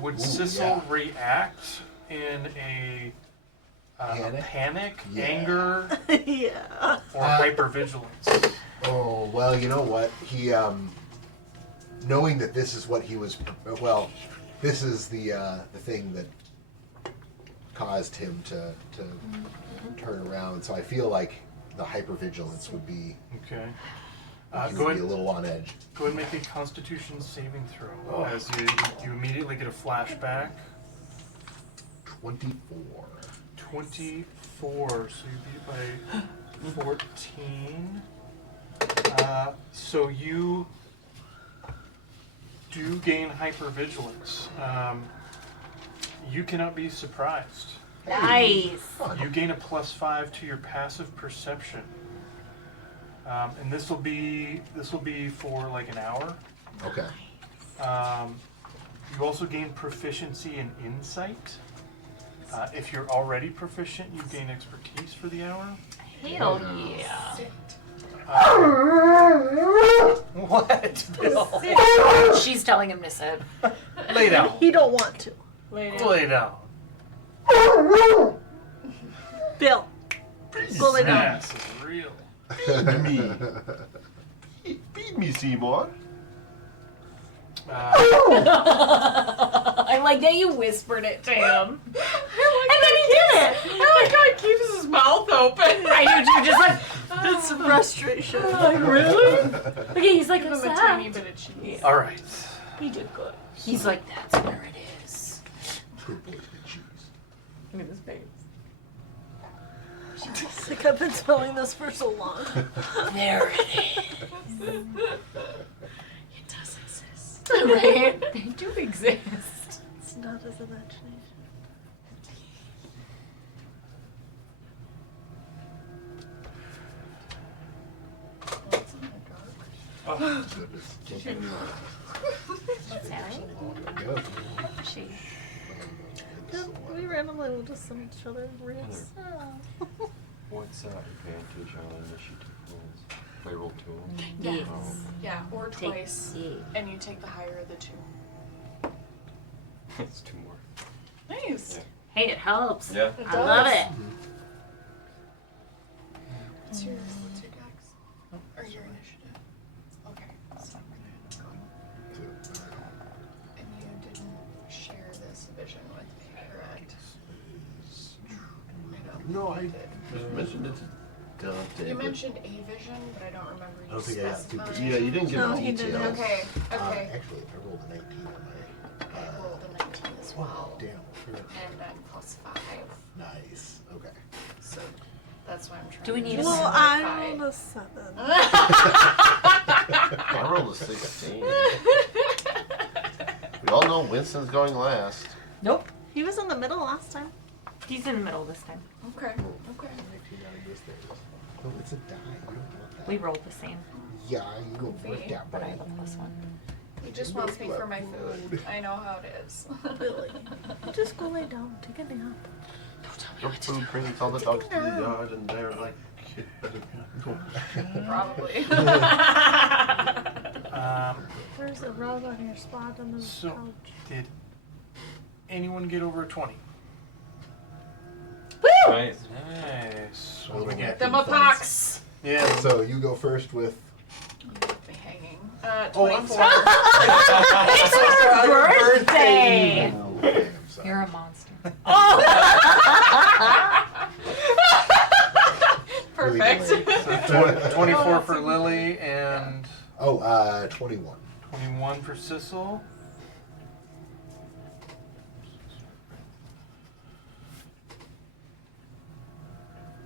Would Ooh, Cecil yeah. react in a panic, Yeah. anger, Yeah. or hypervigilance? oh well, you know what? He knowing that this is what he was. Well, this is the thing that caused him to turn around. So I feel like the hypervigilance would be. Okay. He Go would be ahead. a little on edge. Go ahead and make a Constitution saving throw as you immediately get a flashback. 24. 24, so you beat by 14. So you do gain hypervigilance. You cannot be surprised. Nice. You gain a +5 to your passive perception, and this will be for like an hour. Okay. You also gain proficiency in insight. If you're already proficient, you gain expertise for the hour. Hell yeah. What, Bill? She's telling him to sit. Lay down. He don't want to. Lay down. Bill. Go lay down. Ass is real. Feed me. Feed me, Seymour. I like that you whispered it to him. And then he did it. Oh my god, he keeps his mouth open. I knew you were just like, It's frustration. like, really? Okay, he's like, Give him a "What's tiny that?" bit of cheese. All right. He did good. He's like, that's where it is. Good boy, good cheese. Look at his face. It's like I've been smelling this for so long. There it is. It does exist. Right? They do exist. It's not his imagination. Goodness. Sally? Good. She. We randomly will just send each other reels. What's advantage on initiative rolls? If I roll 2? Yes. Yeah, or Take- twice. yeah. And you take the higher of the two. It's 2 more. Nice. Yeah. Hey, it helps. Yeah. It I love does. it. What's your dex? Or your initiative? Okay, so I'm gonna go. And you didn't share this vision with me, correct? I don't No, I think you did. mentioned it to Dante. You but- mentioned a vision, but I don't remember you I don't think I got specifying. Yeah, you didn't give No, me he didn't. details. Okay, okay. Actually, I rolled a 19 on my. I rolled a 19 as well. Damn. And I'm +5. Nice. Okay. So that's why I'm trying Do we to need just a Well, simplify. I rolled a 7. I rolled a 16. We all know Winston's going last. Nope. He was in the middle last time. He's in the middle this time. Okay. Okay. Actually, not in this thing. Oh, it's a die. You don't want that. We rolled the same, Yeah, you go for Goofy. that, but I buddy. have a +1. He just wants me for my food. I know how it is. Billy, just go lay down, take a nap. Your food brings all the dogs to the yard, and they're like, "Kid, better go." Probably. There's a rug on your spot on the So- couch. Did anyone get over a 20? Nice. Nice. What do we get? Them a pox. Yeah. So you go first with. You left me hanging. 24. Oh, I'm sorry. It's her birthday! Oh, okay, I'm sorry. You're a monster. Perfect. So 24 for Lily and Oh, 21. 21 for Sissel.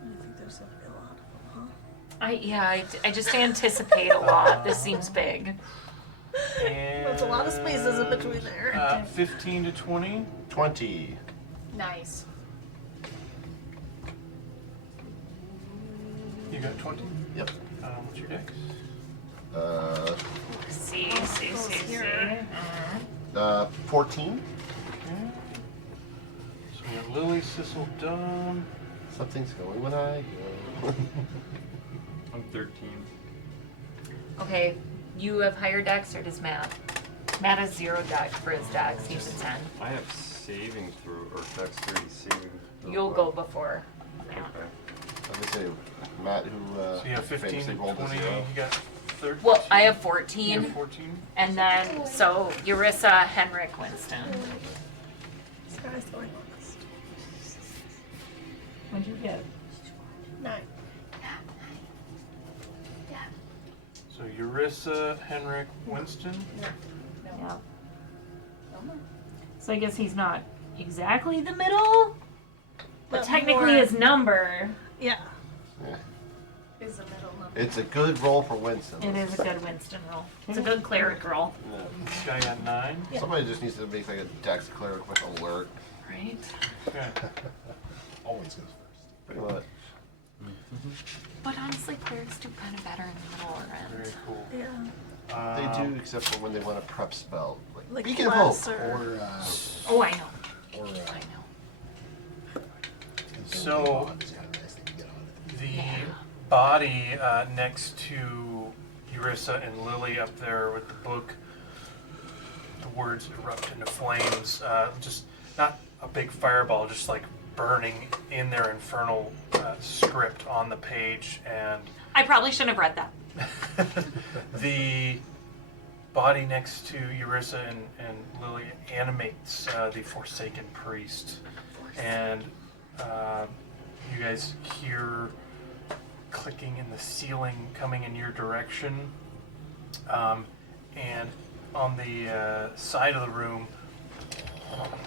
I think there's gonna be a lot of them, I just anticipate a lot. This seems big. And There's a lot of spaces in between there. 15 to 20. 20. Nice. You got 20? Yep. What's your dex? See. Here. 14. Okay. So we have Lily, Sissel, Dom. Something's going when I go. I'm 13. Okay, you have higher dex or does Matt? Matt has 0 dex for his dex. He's a 10. I have saving throw or dexterity saving. throw. You'll go before Matt. Okay. I was gonna say, Matt, who So you have 15 famously to rolled 20. a You 0. got 13. Well, I have You 14, have 14. and then so Eurissa, Henrik, Winston. This guy's going last. What'd you get? 9. So Eurissa, Henrik, Winston. Yeah. So I guess he's not exactly the middle, but technically more- his number. Yeah. Is the middle number. It's a good roll for Winston. It is a good Winston roll. It's a good cleric roll, This guy got 9. Yeah. Somebody just needs to make like a dex cleric with alert. right? Okay. Always goes first. Pretty much. But honestly, clerics do kind of better in the middle or Very end. cool. Yeah. They do, except for when they want a prep spell. Like Beacon of Hope. less or. Or, Oh, I know. or, I know. So- Bond is kind of a nice thing to get on at the The Yeah. body next to Eurissa and Lily up there with the book, the words erupt into flames. Just not a big fireball, just like burning in their infernal script on the page. And I probably shouldn't have read that. the body next to Eurissa and Lily animates the Forsaken Priest. And you guys hear clicking in the ceiling coming in your direction. And on the side of the room,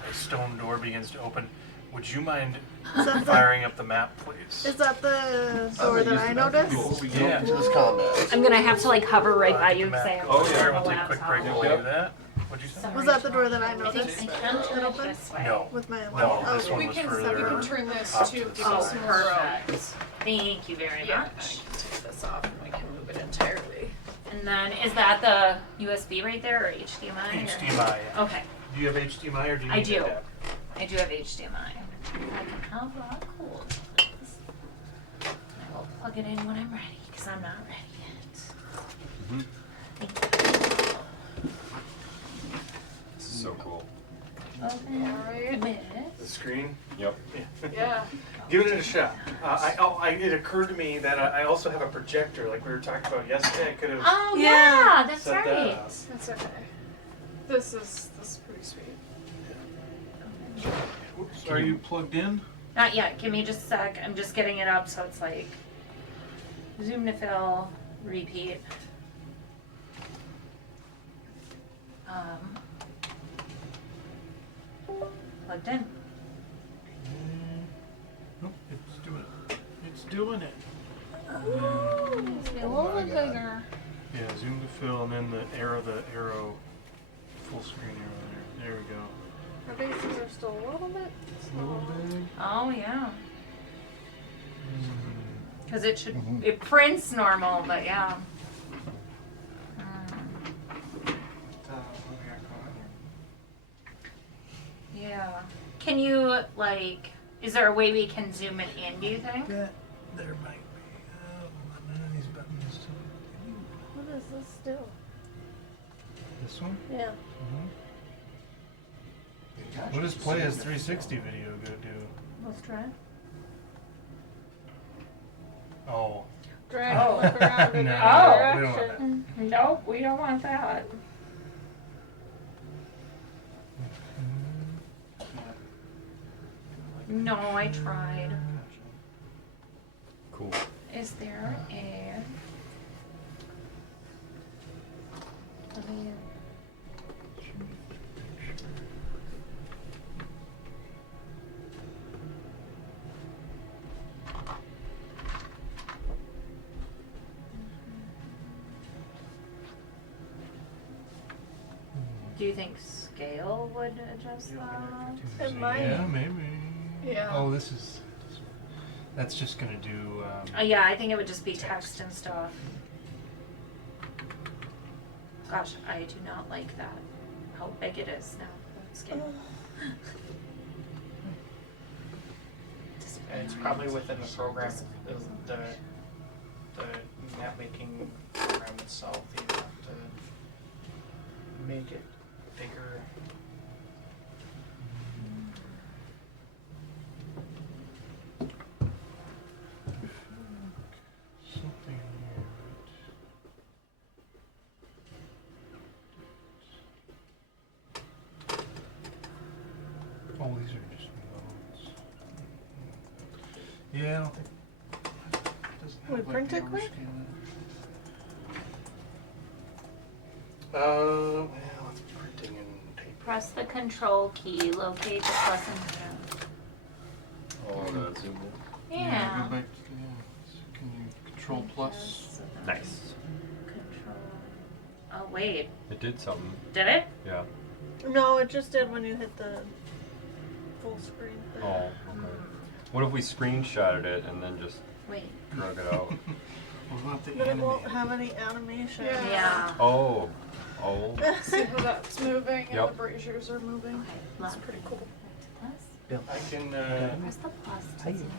a stone door begins to open. Would you mind Is that the- firing up the map, please? Is that the door that I noticed? Yeah. To this combat. I'm gonna have to like hover right by you because I have Oh, to yeah, turn we'll the take a quick break laptop. and do that. What'd you say? Was that the door that I I noticed? think I can turn it this way. No. With my No, oh, this one We was can further. turn this up to to the give side. us more room. Perfect. Thank you very Yeah, I much. can take this off and we can move it entirely. And then is that the USB right there or HDMI? or- HDMI. Okay, Do you have HDMI or do you I need do. that? I do have HDMI. I can have that cool. I will plug it in when I'm ready because I'm not ready yet. Thank This is so cool. you. Open Alright. with. The screen? Yep. Yeah. Give it a shot. It occurred to me that I also have a projector, like we were talking about yesterday. I could have. Oh Yeah. yeah, that's Set that right. up. That's okay. This is pretty sweet. Oops, are you plugged in? Not yet. Give me just a sec. I'm just getting it up so it's like zoom to fill, repeat. Plugged in. Nope, it's doing it. It's doing it. A little bit bigger. Yeah, zoom to fill, and then the arrow full screen arrow There we go. Our bases are still a little bit small. Oh yeah. Because it should it prints normal, but yeah. Yeah. Can you like? Is there a way we can zoom it in? Do you think? That there might be. None of these buttons. What is this still? This one? Yeah. What does play as 360 video go do? Let's try. Oh. Drag Oh. it look around in No, that we don't want direction. Nope, we don't want that. No, I tried. Cool. Is there a? Let me. Do you think scale would adjust that? It might. Yeah, maybe. Yeah. Oh, this is. That's just gonna do. Yeah, I think it would just be text and stuff. Gosh, I do not like that. How big it is now. That scale. It's probably within the program, the map making program itself. You have to make it bigger. Something here. Oh, these are just nodes. Yeah, I don't think. Doesn't We have, print the it quick? overscan. Well, it's printing and tape. Press the control key, locate the plus and minus. Oh, the zoom in. Yeah. Go back to can you control plus? Nice. Control. Oh wait, It did something. did it? Yeah. No, it just did when you hit the full screen thing. Oh, okay. What if we screenshotted it and then just Wait. drug it out? What about the But it won't animated? have any animation. Yeah. Oh. Oh. See how that's moving and Yep. the braziers are moving. Okay. That's pretty cool. Plus. I can. Press the plus to zoom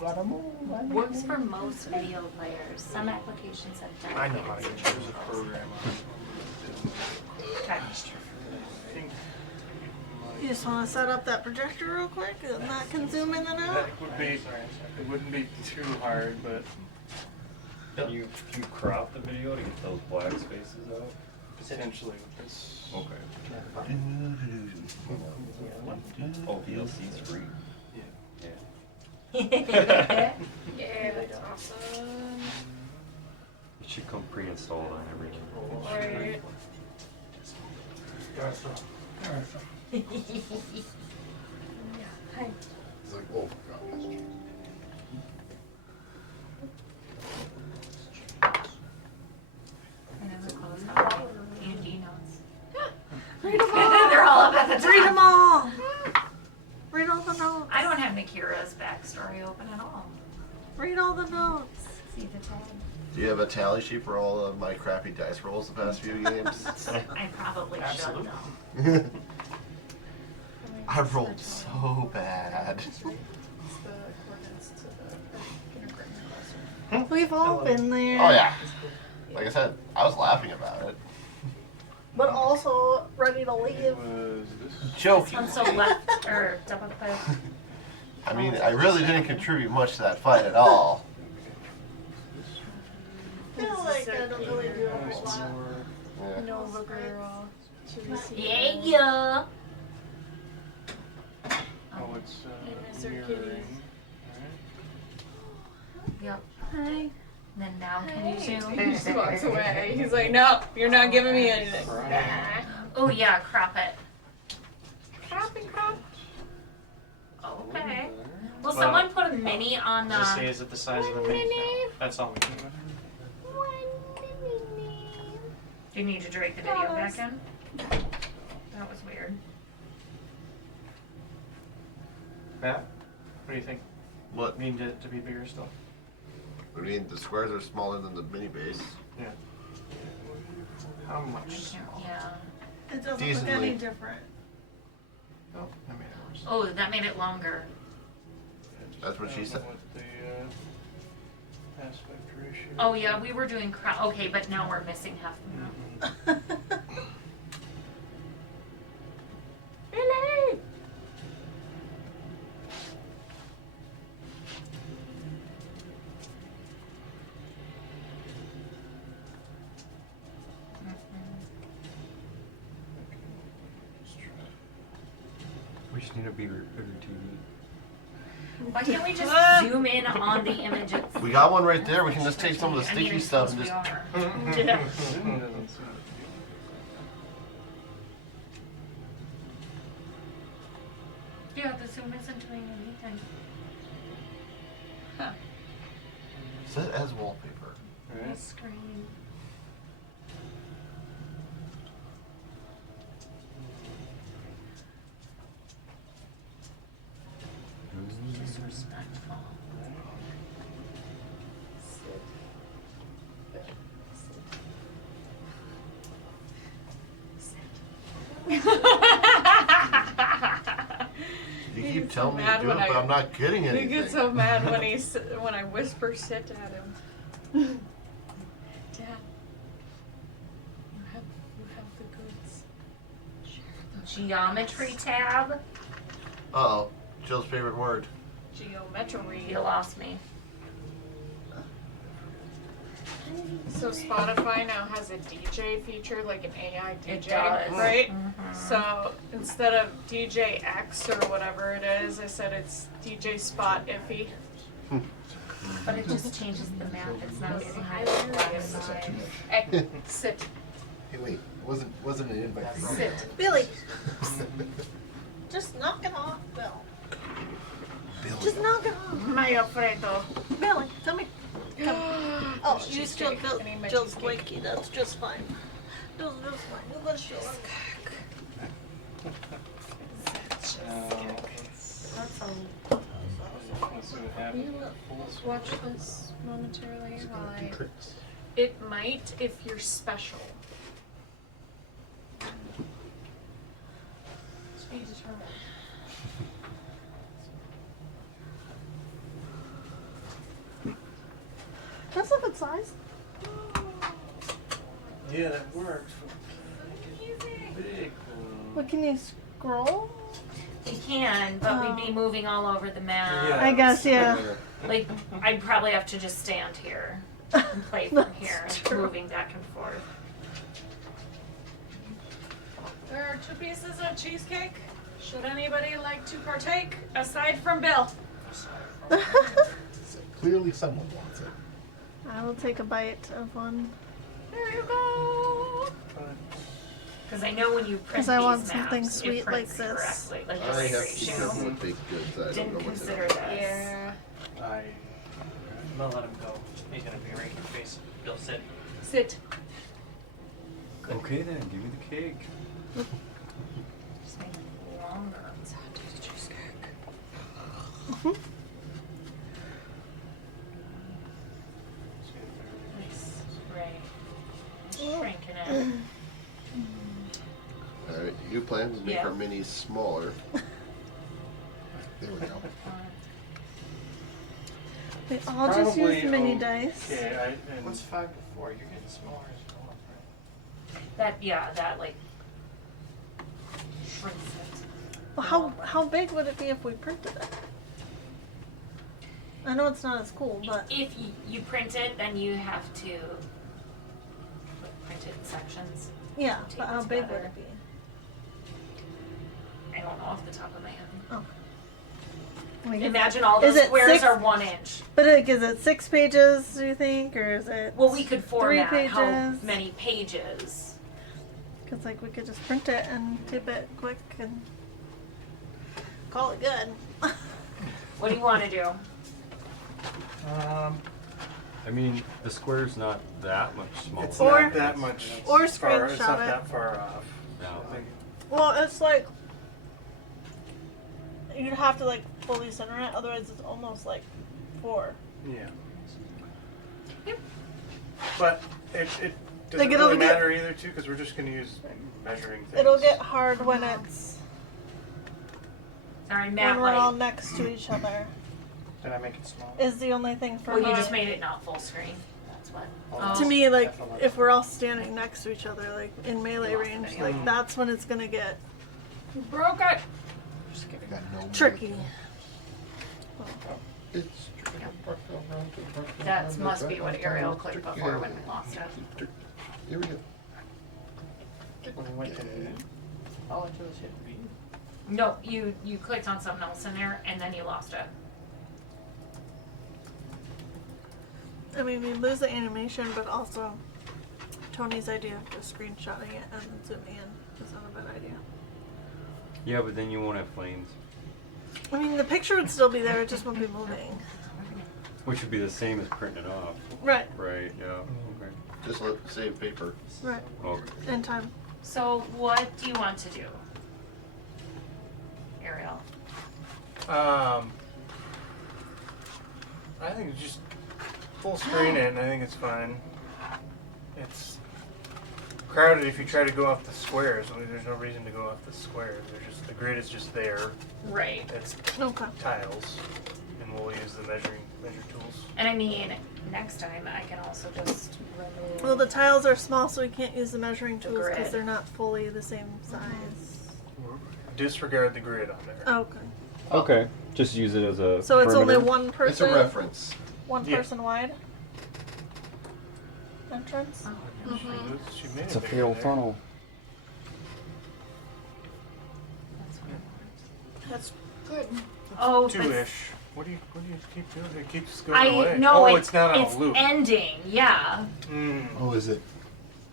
in. Works for most video players. Some applications have done. I know how to choose a program. Okay. I think You just want to set up that projector real quick, and that can zoom in and out. that would be. It wouldn't be too hard, but Can you crop the video to get those black spaces out? potentially with this. Okay. Oh, VLC's free. Yeah. Yeah. Yeah, that's awesome. It should come pre-installed on every. Right. Hi. It's like, oh my god. I never close out D&D notes. Read them all. They're all up at the top. Read them all. Read all the notes. I don't have Nakira's backstory open at all. Read all the notes. See the tab. Do you have a tally sheet for all of my crappy dice rolls the past few games? I probably Absolutely. should though. I've rolled so bad. It's the coordinates to the kindergarten classroom. We've all been there. Oh yeah. Like I said, I was laughing about it. But also ready to leave. Was this? Joking. I'm so left or double click. I mean, I really didn't contribute much to that fight at all. I feel like I don't really do a whole lot. Yeah. Nova girl. Yeah. Oh, it's miss our mirroring. kitties. Yep. Hi. Then now can you zoom? He just walks away. He's like, no, you're not giving me anything. Right. Oh yeah, crop it. Crop and crop. Okay. Will Well, someone put a mini on Just say, the? is it the size of the mini? That's all we need. Do you need to drag the video back in? That was weird. Matt, what do you think? What? Need it to be bigger still? I mean, the squares are smaller than the mini base. Yeah. How I much can't, smaller? yeah. It doesn't Decently. look any different. Oh, that made it worse. Oh, that made it longer. That's what she said. What the aspect ratio. Oh yeah, we were doing okay, but now we're missing half the map. Really? We just need a bigger TV. Why can't we just zoom in on the images? We got one right there. We can just take some of the I mean, sticky I stuff suppose and we just. are. Yeah. Zoom doesn't seem to do Yeah, the zoom isn't doing anything. Set as wallpaper. it. Right? Screen. Disrespectful. You He keep gets telling so me mad to do it, when but I- I'm not getting He anything. gets so mad when when I whisper sit at him. Dad, you have the goods. Geometry tab. Uh-oh. Jill's favorite word. Geometry. You lost me. So Spotify now has a DJ feature, like an AI DJ, It does. right? Mhm. So instead of DJ X or whatever it is, I said it's DJ Spot Iffy. But it just changes the map. It's not getting rid of the black side. Sit. Hey, wait. It wasn't an invite for you. Sit. Billy, just knock it off, Bill. Billy. Just knock it off. My Alfredo. Billy, come here. Oh, There's you still cheesecake. feel I need my Jill's cheesecake. blankie. That's just fine. Just fine. You'll let Jill. Let's That's a see what happens. Watch this momentarily while I. It might if you're special. speed determined. That's a good size. Yeah, that works. Big. But can you scroll? We can, but we'd be moving all over the map. Yeah. I guess, yeah. Like, I'd probably have to just stand here and play from That's here, true. moving back and forth. There are 2 pieces of cheesecake. Should anybody like to partake aside from Bill? Clearly someone wants it. I will take a bite of one. There you go. Because I know when you print 'Cause I these want maps, something it sweet prints like this. correctly, like I the have ratio. people with baked goods. I don't Didn't know what consider to this. Yeah. I. I'm gonna let him go. He's gonna be right in your face. Bill, sit. Sit. Okay then, give me the cake. Just make it longer. Nice. Right. Shrinking it. Alright, new plan is make Yeah. our minis smaller. There we go. We all just Probably use mini dice. Okay, and What's 5 to 4? You're getting smaller as you go up, right? That like shrinks it. Well, how big would it be if we printed it? I know it's not as cool, but If you print it, then you have to print it in sections. yeah. Take But it how big would together. it be? I don't know off the top of my head. Oh. Like, Imagine all is those it squares 6? are 1 inch. But like, is it 6 pages? Do you think, or is it? Well, we could 3 format how pages? many pages. Because like we could just print it and tape it quick and call it good. What do you want to do? I mean, the square's not that much smaller. it's Or- not that much. or far, it's not screenshot it. that far off. No. I think Well, it's like you'd have to like fully center it, otherwise it's almost like 4. Yeah. Yep. But it doesn't Like, it'll really get- matter either, too, because we're just going to use measuring things. It'll get hard when it's Sorry, Matt. when we're all Like, next to each other. Did I make it small? Is the only thing for well, you my- just made it not full screen. That's what. to me, like, if we're all standing next to each other, like in melee Lost the range, video. like that's when it's gonna get Broke it. Just kidding. Got no tricky. That must be what Ariel clicked before when we lost it. Here we go. When we went to All I do is hit B. No, you clicked on something else in there and then you lost it. I mean, we lose the animation, but also Tony's idea of just screenshotting it and zooming in is not a bad idea. Yeah, but then you won't have flames. I mean, the picture would still be there; it just won't be moving. Which would be the same as printing it off. Right, Right, yeah. Okay. Just let save paper. right, Okay. and time. So what do you want to do, Ariel? I think just full screen it, and I think it's fine. It's crowded if you try to go off the squares. I mean, there's no reason to go off the squares. The grid is just there. Right. It's Okay. tiles, and we'll use the measure tools. And I mean, next time I can also just remove. Well, the tiles are small, so we can't use the measuring The tools because grid. they're not fully the same size. Disregard the grid on there. Okay. Okay. Just use it as a. So it's only perimeter. one person. It's a reference. One Yeah. person wide. Entrance. She made It's it a bigger fatal there. funnel. That's Oh, but Two-ish. What do you keep doing? It keeps going I away. no, Oh, it's not on it's a loop. ending. Yeah. Mm. Oh, is it?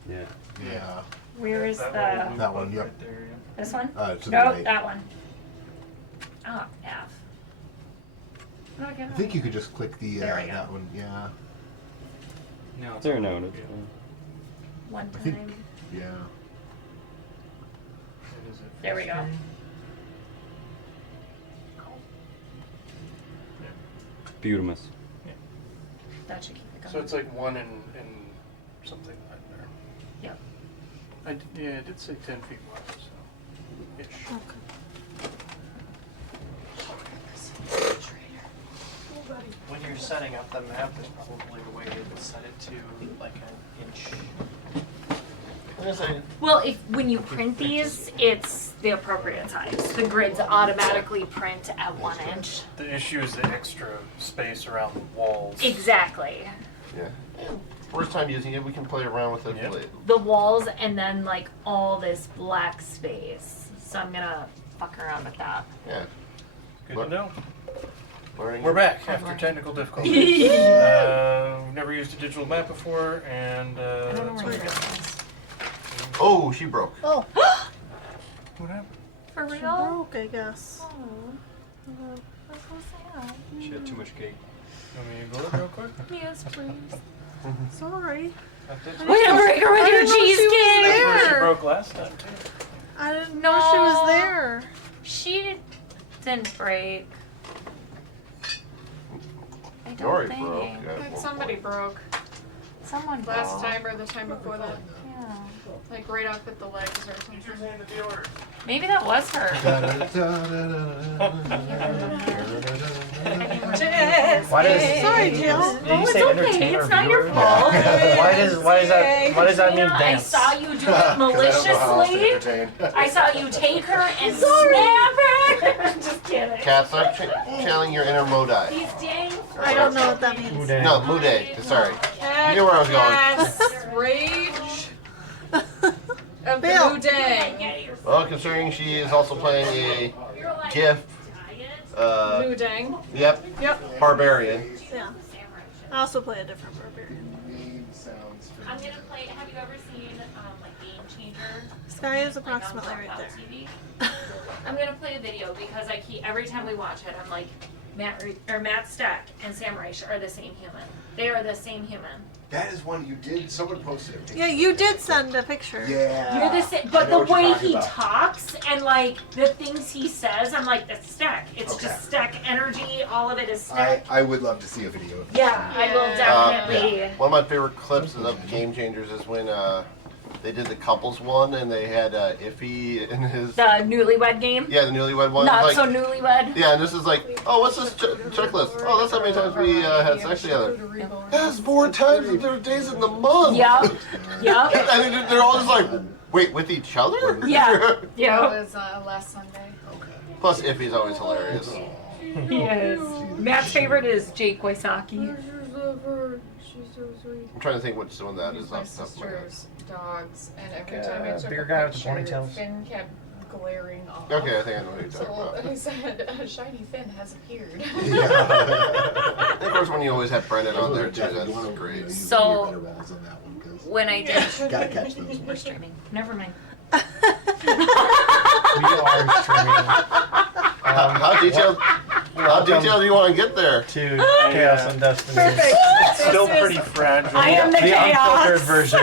Yeah. Yeah. Where is That the little loop That one, right yep. there, yeah. this one? To the Nope, right. that one. Oh, F. How do I get I out? think you could just click the There we go. that one. Yeah. No, it's There, on no, loop, it's yeah. One I think- time. Yeah. It is at There we full go. screen. Beautimus. That should keep it going. So it's like 1 and something right there. Yep. Yeah, it did say 10 feet wide, so ish. When you're setting up the map, there's probably a way to set it to like an inch. Well, when you print these, it's the appropriate size. The grids automatically print at 1 inch. The issue is the extra space around the walls. Exactly. Yeah. First time using it, we can play around with it. Yep. Play. The walls and then like all this black space. So I'm gonna fuck around with that. Yeah. Good to know. Learning. We're back after technical difficulties. We've never used a digital map before, and I don't know that's where what it we got. is. Oh, she broke. Oh, What happened? For she real? broke, I guess. Oh, that's so sad. She had too much cake. Want me to go look real quick? Yes, please. Sorry. That did- Way to break her with I your didn't know she was cheesecake! That's where she there. broke last time, too. I didn't know she was No. there. She didn't break. I don't Nori think. broke. at one Somebody point. broke Someone last broke. time or the time before that. Yeah. Like right off at the legs or something. handed the order. Maybe that was her. Why does Sorry, Jill. Did Oh, you it's say okay. entertain It's our not your viewers? fault. Why does that You mean know, dance? I saw you do it 'Cause I don't know how else to maliciously. entertain. I saw you take her and snap her. Just kidding. Cat, start channeling your inner Modi. These dang. I don't know what that means. Uday. No, Mude. Sorry. Cat, You knew where I was going. Yes, rage of the Bill. new day. Well, considering she is also playing a gift. New dang. Yep. Yep. Barbarian. Yeah. I also play a different barbarian. I'm gonna play. Have you ever seen like Game Changer? Skye is Like, on approximately right Dropout there. TV? I'm gonna play a video because I keep every time we watch it, I'm like, Matt Stack and Sam Reich are the same human. They are the same human. That is one you did. Someone posted a picture. Yeah, you did send a picture. Yeah. You're the same, I but know the what you're way talking he about. talks and like the things he says, I'm like, that's stack. It's Okay. just stack energy. All of it is stack. I would love to see a video of this. Yeah, I will definitely. One of my favorite clips of Game Changers is when they did the couples one and they had Iffy in his The newlywed game. the newlywed one. Not like, so newlywed. Yeah, and this is like, oh, what's this checklist? Oh, that's how many times we had sex together. That's 4 times that there are days in the month. Yep. Yep. And they're all just like, wait, with each other? Yeah. It Yep. was last Sunday. Plus, Iffy's always hilarious. He is. Matt's favorite is Jake Wysocki. She's so sweet. I'm trying to think which one that is My off the top of my head. sister's dogs, and every time I took bigger a guy with the picture, ponytails. Finn kept glaring off. Okay, I think I know who you're talking So about. I said, a shiny Finn has appeared. Yeah. And of course, when you always have Brendan on there too, You that's wanna- great. you So- do your better rolls on that one, 'cause When I did. gotta catch those. We're streaming. Never mind. We are streaming. How detailed? How detailed do you want to get there? To Chaos and Destiny. Perfect. Still This is- pretty fragile. I am the The unfiltered chaos. version.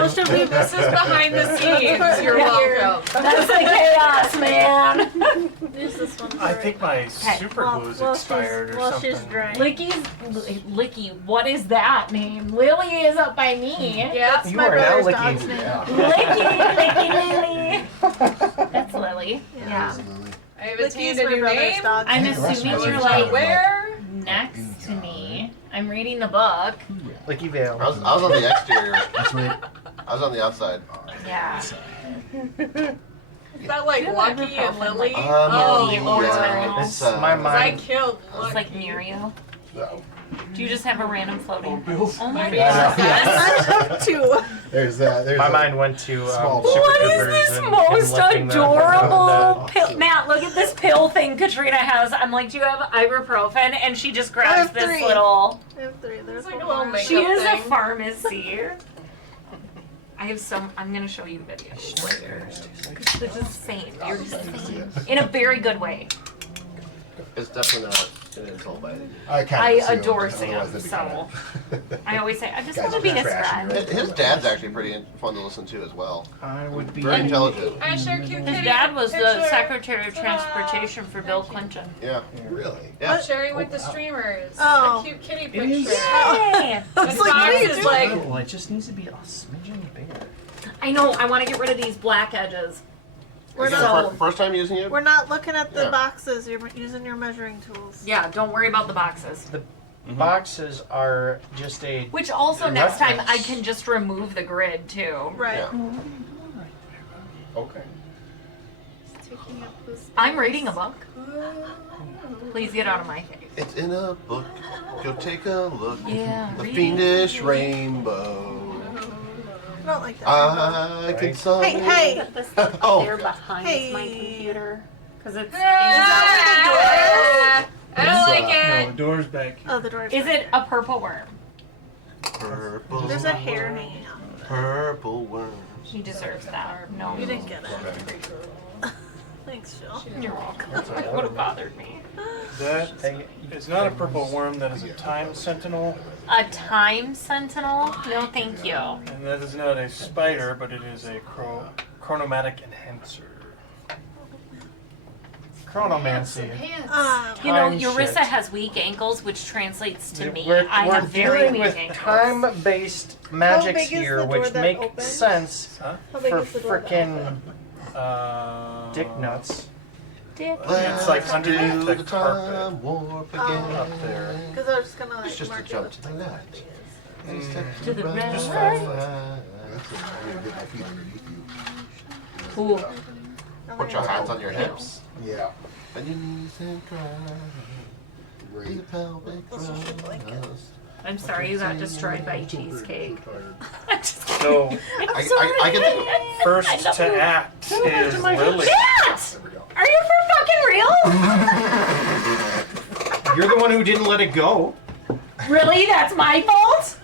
This is behind the scenes. You're welcome. That's the chaos, man. Use this one. I for think it. my super glue's expired or while something. she's drying. Licky, what is that name? Lily is up by me. Yeah. That's You my are now brother's Licky. dog's name. Yeah. Licky Lily. That's Lily. Yeah. There's Lily. I have Licky's attained a my new brother's name. dog's I'm name. assuming Russ you're was like Where? next to me. I'm reading the book. Licky Vale. I was on the exterior. That's right. I was on the outside. Yeah. Is that like Lucky and Lily? Oh, yeah, yeah. it's, My 'Cause I mind. killed It's Lucky. like near you. So, Do you just have a random floating? Oh my Maybe god. it's I have two. there's My mind went to Small- Super What is Troopers this and most lifting the- adorable pill? Matt, look at this pill thing Katrina has. I'm like, do you have ibuprofen? And she just grabs have this 3. little. I have 3. There's It's like one a little more. makeup She is a thing. pharmacy. I have some. I'm gonna show you videos. They're just the same. You're just the same. In a very good way. It's definitely not an insult by any I adore Sam. Sam, Otherwise, so I always say, I just Guys want to are be trashing described. you. His dad's actually pretty fun to listen to as well. I would be. Very intelligent. I share cute His kitty dad was the picture. Secretary of Transportation for Bill Clinton. Yeah. Really? Yeah. Sharing with Oh, the wow. streamers. Oh. A cute kitty It is. picture. Yay! I was And like, Fox what are you is doing? like, Oh, it just needs to be a smidgen bigger. I know. I want to get rid of these black edges. We're Is it not, the first time using it? we're not looking at the Yeah. boxes. You're using your measuring tools. Yeah, don't worry about the boxes. Boxes are just a. Which also next time I reference. can just remove the grid too. Right. Yeah. Okay. Taking up this. I'm reading a book. Please get out of my face. It's in a book. Go take a look. Yeah. The read fiendish it. rainbow. I don't like that. I can Right. summon. Hey, hey. Put this up Oh. there behind my Hey. computer. Because it's. I don't like No, it. the door's back. Oh, the door. Is it a purple worm? Purple. There's a hair hanging out. Purple worm. He deserves that. No. You didn't get it. Thanks, Jill. You're welcome. It would have bothered me. That Hey, is not a purple worm. That is a time sentinel, A time sentinel? No, thank you. and that is not a spider, but it is a chronomatic enhancer. Chronomancy. You know, Time Eurissa shit. has weak ankles, which translates to me. We're I have very dealing weak with ankles. time-based magics big is here, the door which that make opens? sense Huh? How big for is the door that frickin' dick Dick nuts. Dick. It's like underneath the the carpet. time warp Oh. again. Up there. Because I was just gonna like It's just a mark jump it to the with left. To the right. Just 5 Right. foot. That's what I'm gonna get my feet underneath you. Ooh. Put your hands on your hips. Yeah. And your knees and cry. Great. The pelvic This is your blanket. thrust. I'm sorry you got destroyed by cheesecake. So, I can think. first I love to you. act is Lily. Matt! There we go. Are you for fucking real? You're the one who didn't let it go. Really? That's my fault?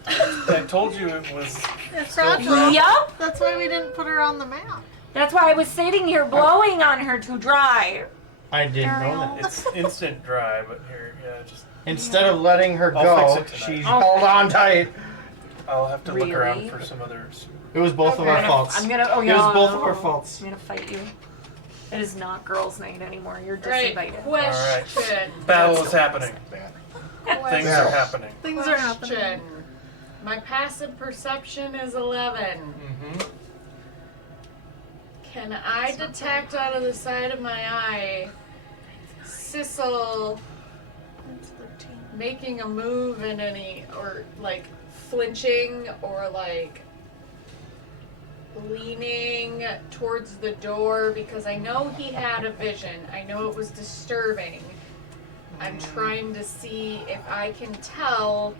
I told you it was. It's fragile. Yup. That's why we didn't put her on the map. That's why I was sitting here blowing on her to dry. I didn't know that. It's instant dry, but here, yeah, just. Instead of letting her I'll go, fix it tonight. she held on tight. I'll have to look around Really? for some others. It was both of our faults. I'm gonna. Oh It yeah. was both of our faults. I'm gonna fight you. It is not girls' night anymore. You're Right, disinvited. question. Battle Let's is go. happening. Bad. Things Battle. are happening. Things are happening. Question. My passive perception is 11. Mm-hmm. Can I detect out of the side of my eye Sissel That's 13. making a move in any, or like flinching, or like leaning towards the door? Because I know he had a vision. I know it was disturbing. I'm trying to see if I can tell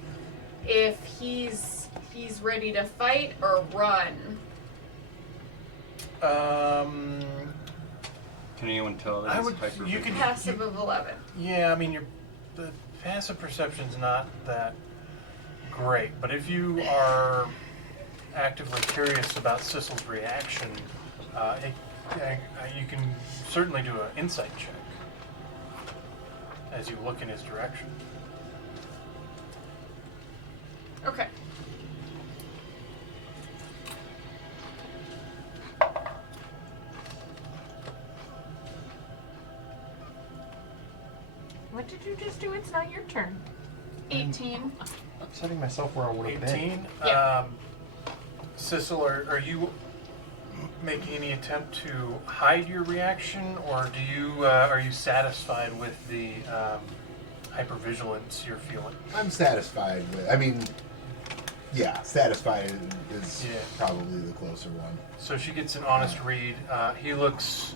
if he's ready to fight or run. Can anyone tell that I he's would. hyper You could. Passive of 11. Yeah, I mean, the passive perception's not that great, but if you are actively curious about Sissel's reaction, you can certainly do an insight check as you look in his direction. Okay. What did you just do? It's not your turn. 18. I'm setting myself where I would have been. 18. Yeah. Sissel, are you making any attempt to hide your reaction, or are you satisfied with the hypervigilance you're feeling? I'm satisfied with. I mean, yeah, satisfied is Yeah. probably the closer one. So she gets an honest read. He looks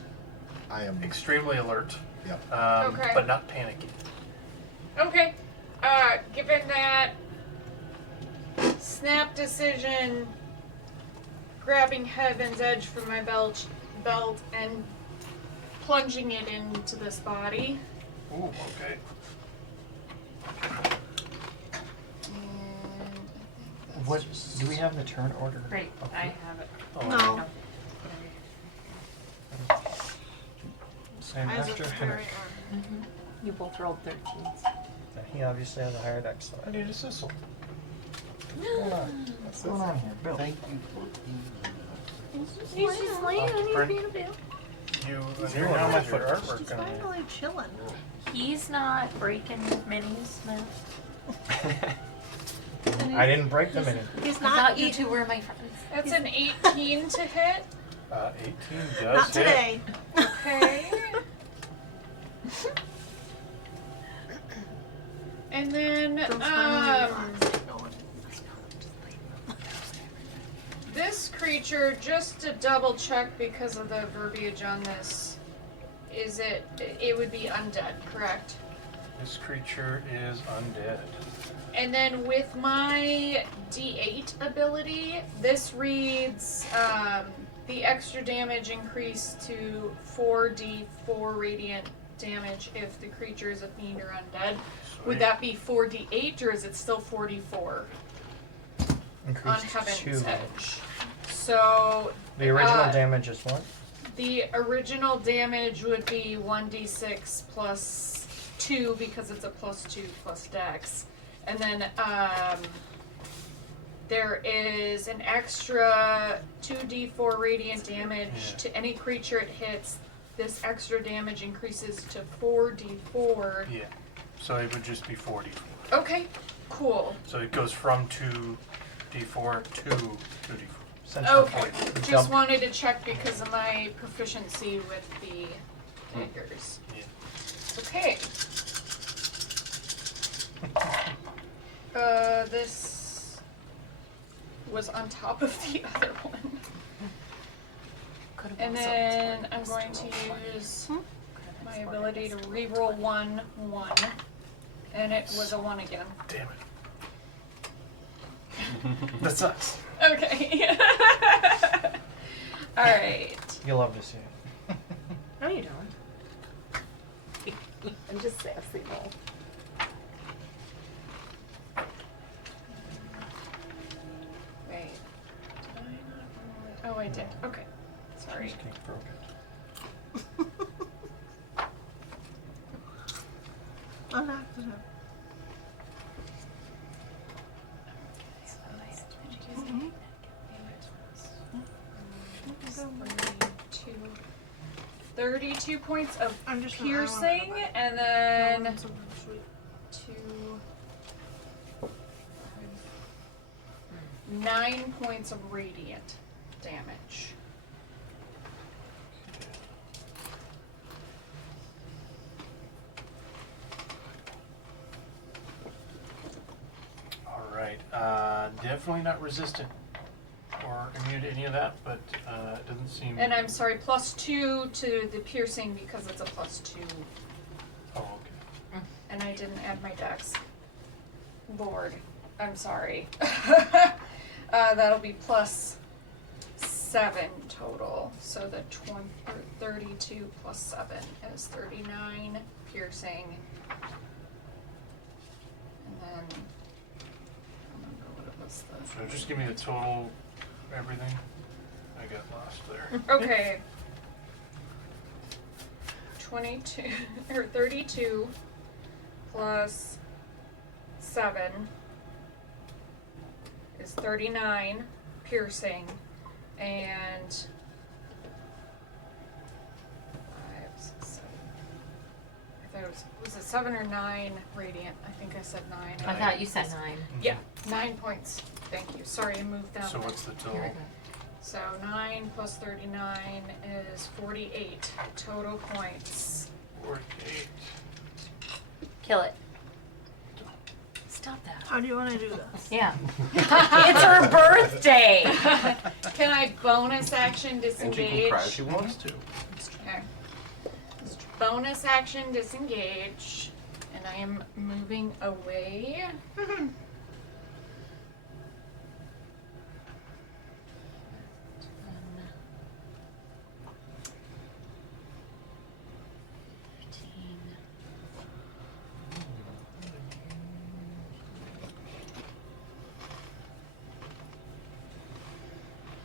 I am. extremely alert, Yep. Okay. but not panicky. Okay. Given that snap decision, grabbing Heaven's Edge from my belt and plunging it into this body. Ooh, okay. And What do we have the turn order? Great. Okay. I have it. Oh, No. And Eyes after are Henrik, very You both rolled 13s. he obviously has a higher dex. So I need a Sissel. what's going on? What's going on here, Bill? Thank you for He's just laying on Brent. being a bill. You He's and your rolling on my your foot. artwork He's gonna finally chilling. He's not breaking minis, no. I didn't break the mini. He's I not thought you two eating. were my friends. That's an 18 to hit. 18 does Not hit. today. Okay. And then, Those finally realized no one- this creature, just to double check because of the verbiage on this, it would be undead, correct? This creature is undead. And then with my D8 ability, this reads the extra damage increased to 4d4 radiant damage if the creature is a fiend or undead. Sweet. Would that be 4d8 or is it still 4d4 on Increased Heaven's to. Edge? So The original damage is what? the original damage would be 1d6 plus 2 because it's a plus 2 plus dex. And then there is an extra 2d4 radiant damage Yeah. to any creature it hits. This extra damage increases to 4d4. Yeah. So it would just be 40. Okay, cool. So it goes from 2d4 to 2d4. Essentially, Okay, just dump. wanted to check because of my proficiency with the daggers. Yeah. Okay. This was on top of the other one. Could've And also then told I'm us going to to roll use Could've my explained ability to this. re-roll 1, 1. And it was a 1 again. Damn it. That sucks. Okay. Alright. You love to see it. No, you don't. I'm just sassy though. Wait. Did I not roll it? Oh, I did. Okay. Sorry. Cheesecake broke it. On accident. 32 points of I'm just piercing, and then 9 points of radiant damage. All right. Definitely not resistant or immune to any of that, but it doesn't seem. And I'm sorry, +2 to the piercing because it's a +2. Oh, okay. And I didn't add my dex. Lord, I'm sorry. That'll be +7 total. So the 32 + 7 is 39 piercing. And then, I don't remember what it was. So just give me the total, everything. I got lost there. Okay. 22 or 32 plus 7 is 39 piercing and 5, 6, 7. I thought it was it 7 or 9 radiant? I think I said 9. I thought you said 9. Yeah, 9 points. Thank you. Sorry, I moved down. So what's the Very total? good. So 9 plus 39 is 48 total points. 48. Kill it. Stop that. How do you want to do this? Yeah. It's her birthday. Can I bonus action And she can disengage? cry if she wants to. Okay. Bonus action disengage, and I am moving away. 15.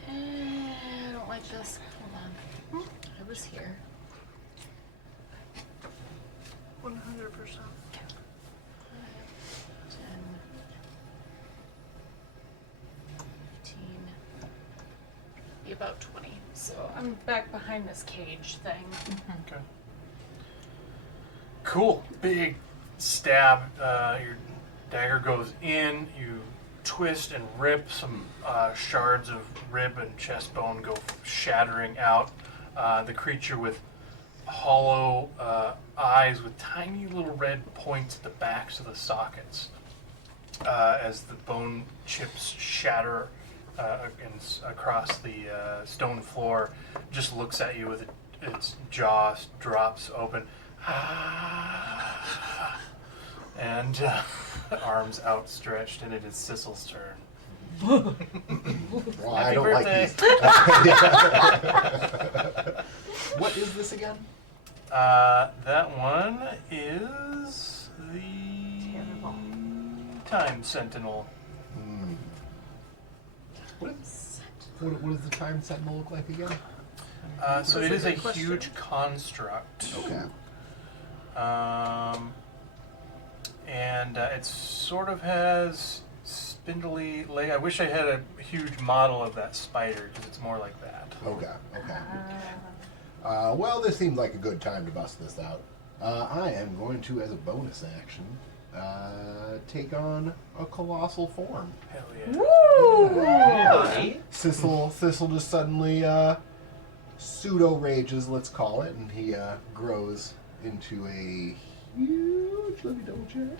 I don't like this. Hold on. I was here. 100%. 10, be about 20. So I'm back behind this cage thing. Okay. Cool. Big stab. Your dagger goes in. You twist and rip. Some shards of rib and chest bone go shattering out. The creature with hollow eyes with tiny little red points at the backs of the sockets as the bone chips shatter across the stone floor, just looks at you with its jaw drops open and arms outstretched, and it is Sissel's turn. Well, I Happy don't birthday. like these. What is this again? That one is the Terrible. Time Sentinel. Hmm. What does the time sentinel look like again? So it That's is a a good question. huge construct. Okay. And it sort of has spindly leg. I wish I had a huge model of that spider because it's more like that. Okay. Well, this seems like a good time to bust this out. I am going to, as a bonus action, take on a colossal form. Hell yeah. Woo! Sissel just suddenly pseudo rages, let's call it, and he grows into a huge. Let me double check.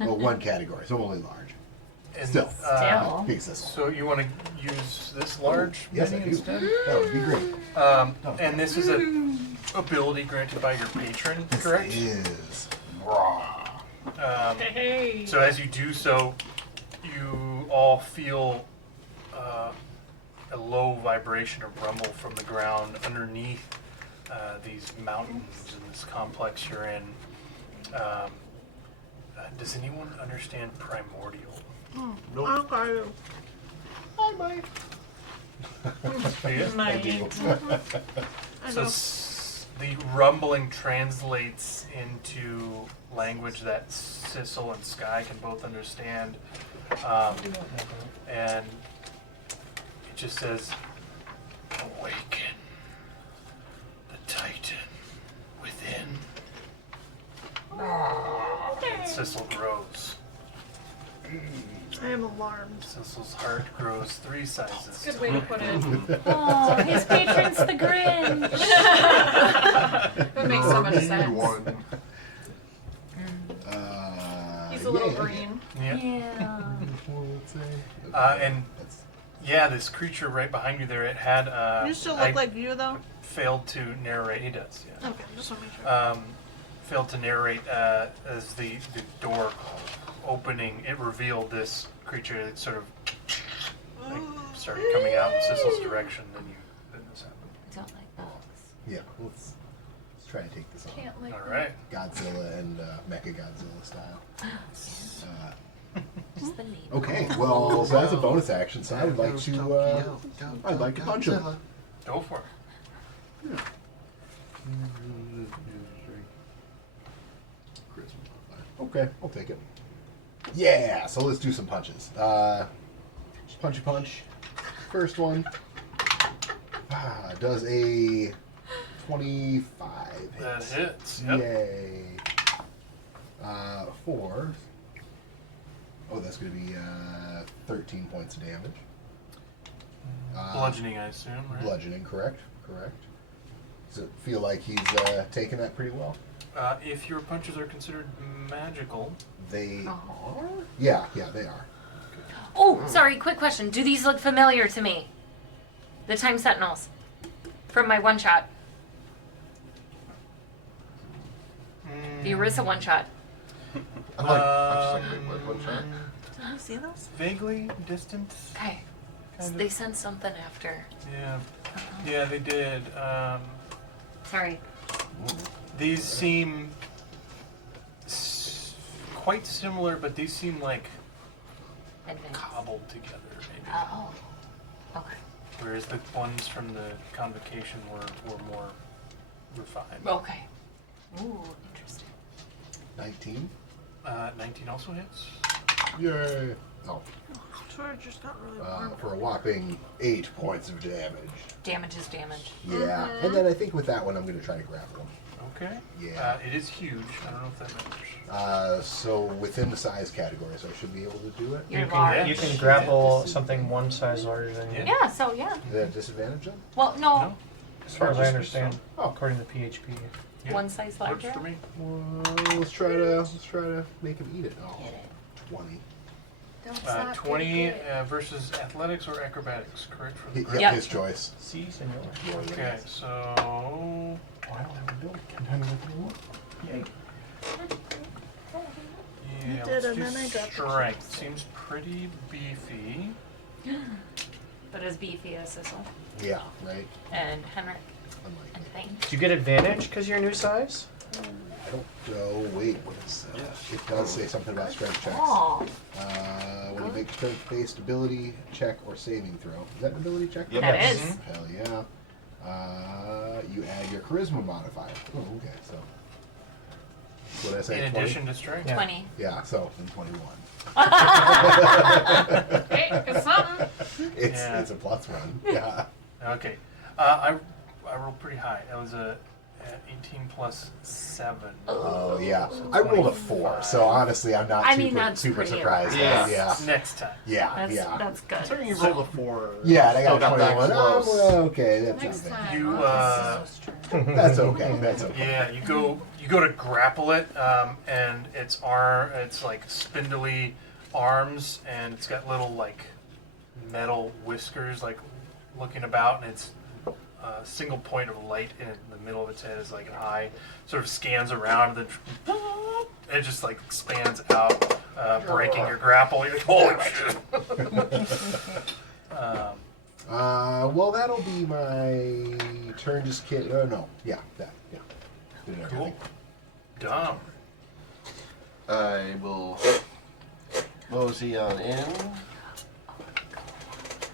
Well, one category, so only large. And, Still. Still. Big Sissel. So you want to use this large Yes, I mini do. instead? That would be great. And this is a ability granted by your patron, This correct? is. Hey. So as you do so, you all feel a low vibration or rumble from the ground underneath these mountains in this complex you're in. Does anyone understand primordial? Nope. Okay. I might. Yes? I do. I So know. the rumbling translates into language that Sissel and Skye can both understand. And it just says, awaken. Sissel grows. I am alarmed. Sissel's heart grows 3 sizes. That's a good way to put it. Oh, his patron's the Grinch. It would make so much sense. One. He's a little yeah. green. Yeah. Yeah. And yeah, this creature right behind you there, it had. You still I look like you though. failed to narrate. He does. Yeah. Okay, just want to make sure. Failed to narrate as the door opening. It revealed this creature that sort of like, started coming out in Sissel's direction. Then this happened. I don't like bugs. Yeah, let's try and take this on. Can't like. All right. Godzilla and Mecha Godzilla style. Just the name. Okay, well, so that's a bonus action. So I would like to punch him. Go for it. Okay, I'll take it. Yeah, so let's do some punches. Punchy punch. First one. Does a 25 hit. That hits. Yep. Yay. 4. Oh, that's going to be 13 points of damage. Bludgeoning, I assume. Right? Bludgeoning, correct? Correct. Does it feel like he's taking that pretty well? If your punches are considered magical, They Oh. are? Yeah, they are. Oh, sorry, quick question. Do these look familiar to me? The Time Sentinels. From my one shot. The Orisa one shot. I'm just like one shot. Did you see those? vaguely distant. Okay. Kind of. They sent something after. Yeah. Yeah, they did. Sorry. These seem quite similar, but these seem like Advanced. cobbled together, maybe. Oh. Okay. Whereas the ones from the convocation were more refined. Okay. Ooh, interesting. 19? 19 also hits. Yay. Oh, Troy just got really warm. for a whopping 8 points of damage. Damage is damage. Yeah, and then I think with that one I'm going to try to grapple him. Okay. Yeah. It is huge. I don't know if that matters. So within the size category, so I should be able to do it. You're You large. can grapple something one size larger than you. Yeah. Yeah, so yeah. Is that a disadvantage then? Well, no. No? As far as I understand, Oh. according to PHP. Yeah. One size Works larger. for me. Well, let's try to make him eat it. Oh, Get it. 20. Don't stop, 20 get it. Versus athletics or acrobatics, correct? For the Yep, grapple? Yep. his choice. See, senor. Okay, so Oh, I don't have a build. Can I make it work? Yay. yeah, You did, let's and do then I got the strength. Seems pretty beefy. But as beefy as Sissel Yeah, right? and Henrik Unlike and Thane. Do you get advantage because you're new size? I don't know. Wait, what is it does say something about strength checks. Oh. When you make strength-based ability check or saving throw. Is that an ability check? Yep. That Yes. is. Hell yeah. You add your charisma modifier. Oh, okay, so. What did I say? In 20? addition to strength. Yeah. 20. Yeah, so in 21. Hey, it's something. Yeah. It's a +1. Yeah. Okay. I rolled pretty high. That was a 18 plus 7. Oh yeah. I rolled a 4, so honestly, I'm not I mean, super, that's super pretty surprised. impressive. Yeah. Next time. Yeah. That's Yeah. that's good. You rolled a 4. Yeah, and I Still got a that 21. Oh, close. well, okay, that's Next not bad. time. You That's okay. That's okay. yeah, you go to grapple it, and it's like spindly arms, and it's got little like metal whiskers like looking about, and it's a single point of light in the middle of its head is like an eye, sort of scans around, then it just like expands out, breaking your grapple. You're like, holy shit. Well, that'll be my turn. Just kidding. Oh no. Yeah. That. Yeah. Did everything. Cool. Dumb. I will mosey on in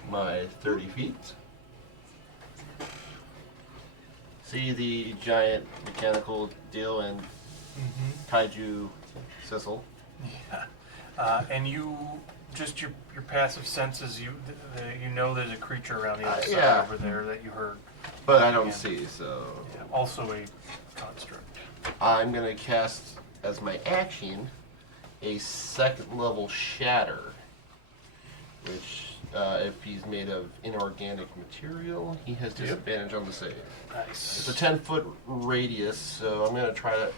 my 30 feet. See the giant mechanical deal and kaiju Sissel. Yeah. And you just your passive senses. You know there's a creature around the other side Yeah. over there that you heard. But I don't Yeah. see, so Yeah, also a construct. I'm gonna cast as my action a second level shatter, which if he's made of inorganic material, he has disadvantage on the save. Nice. It's a 10-foot radius, so I'm gonna try to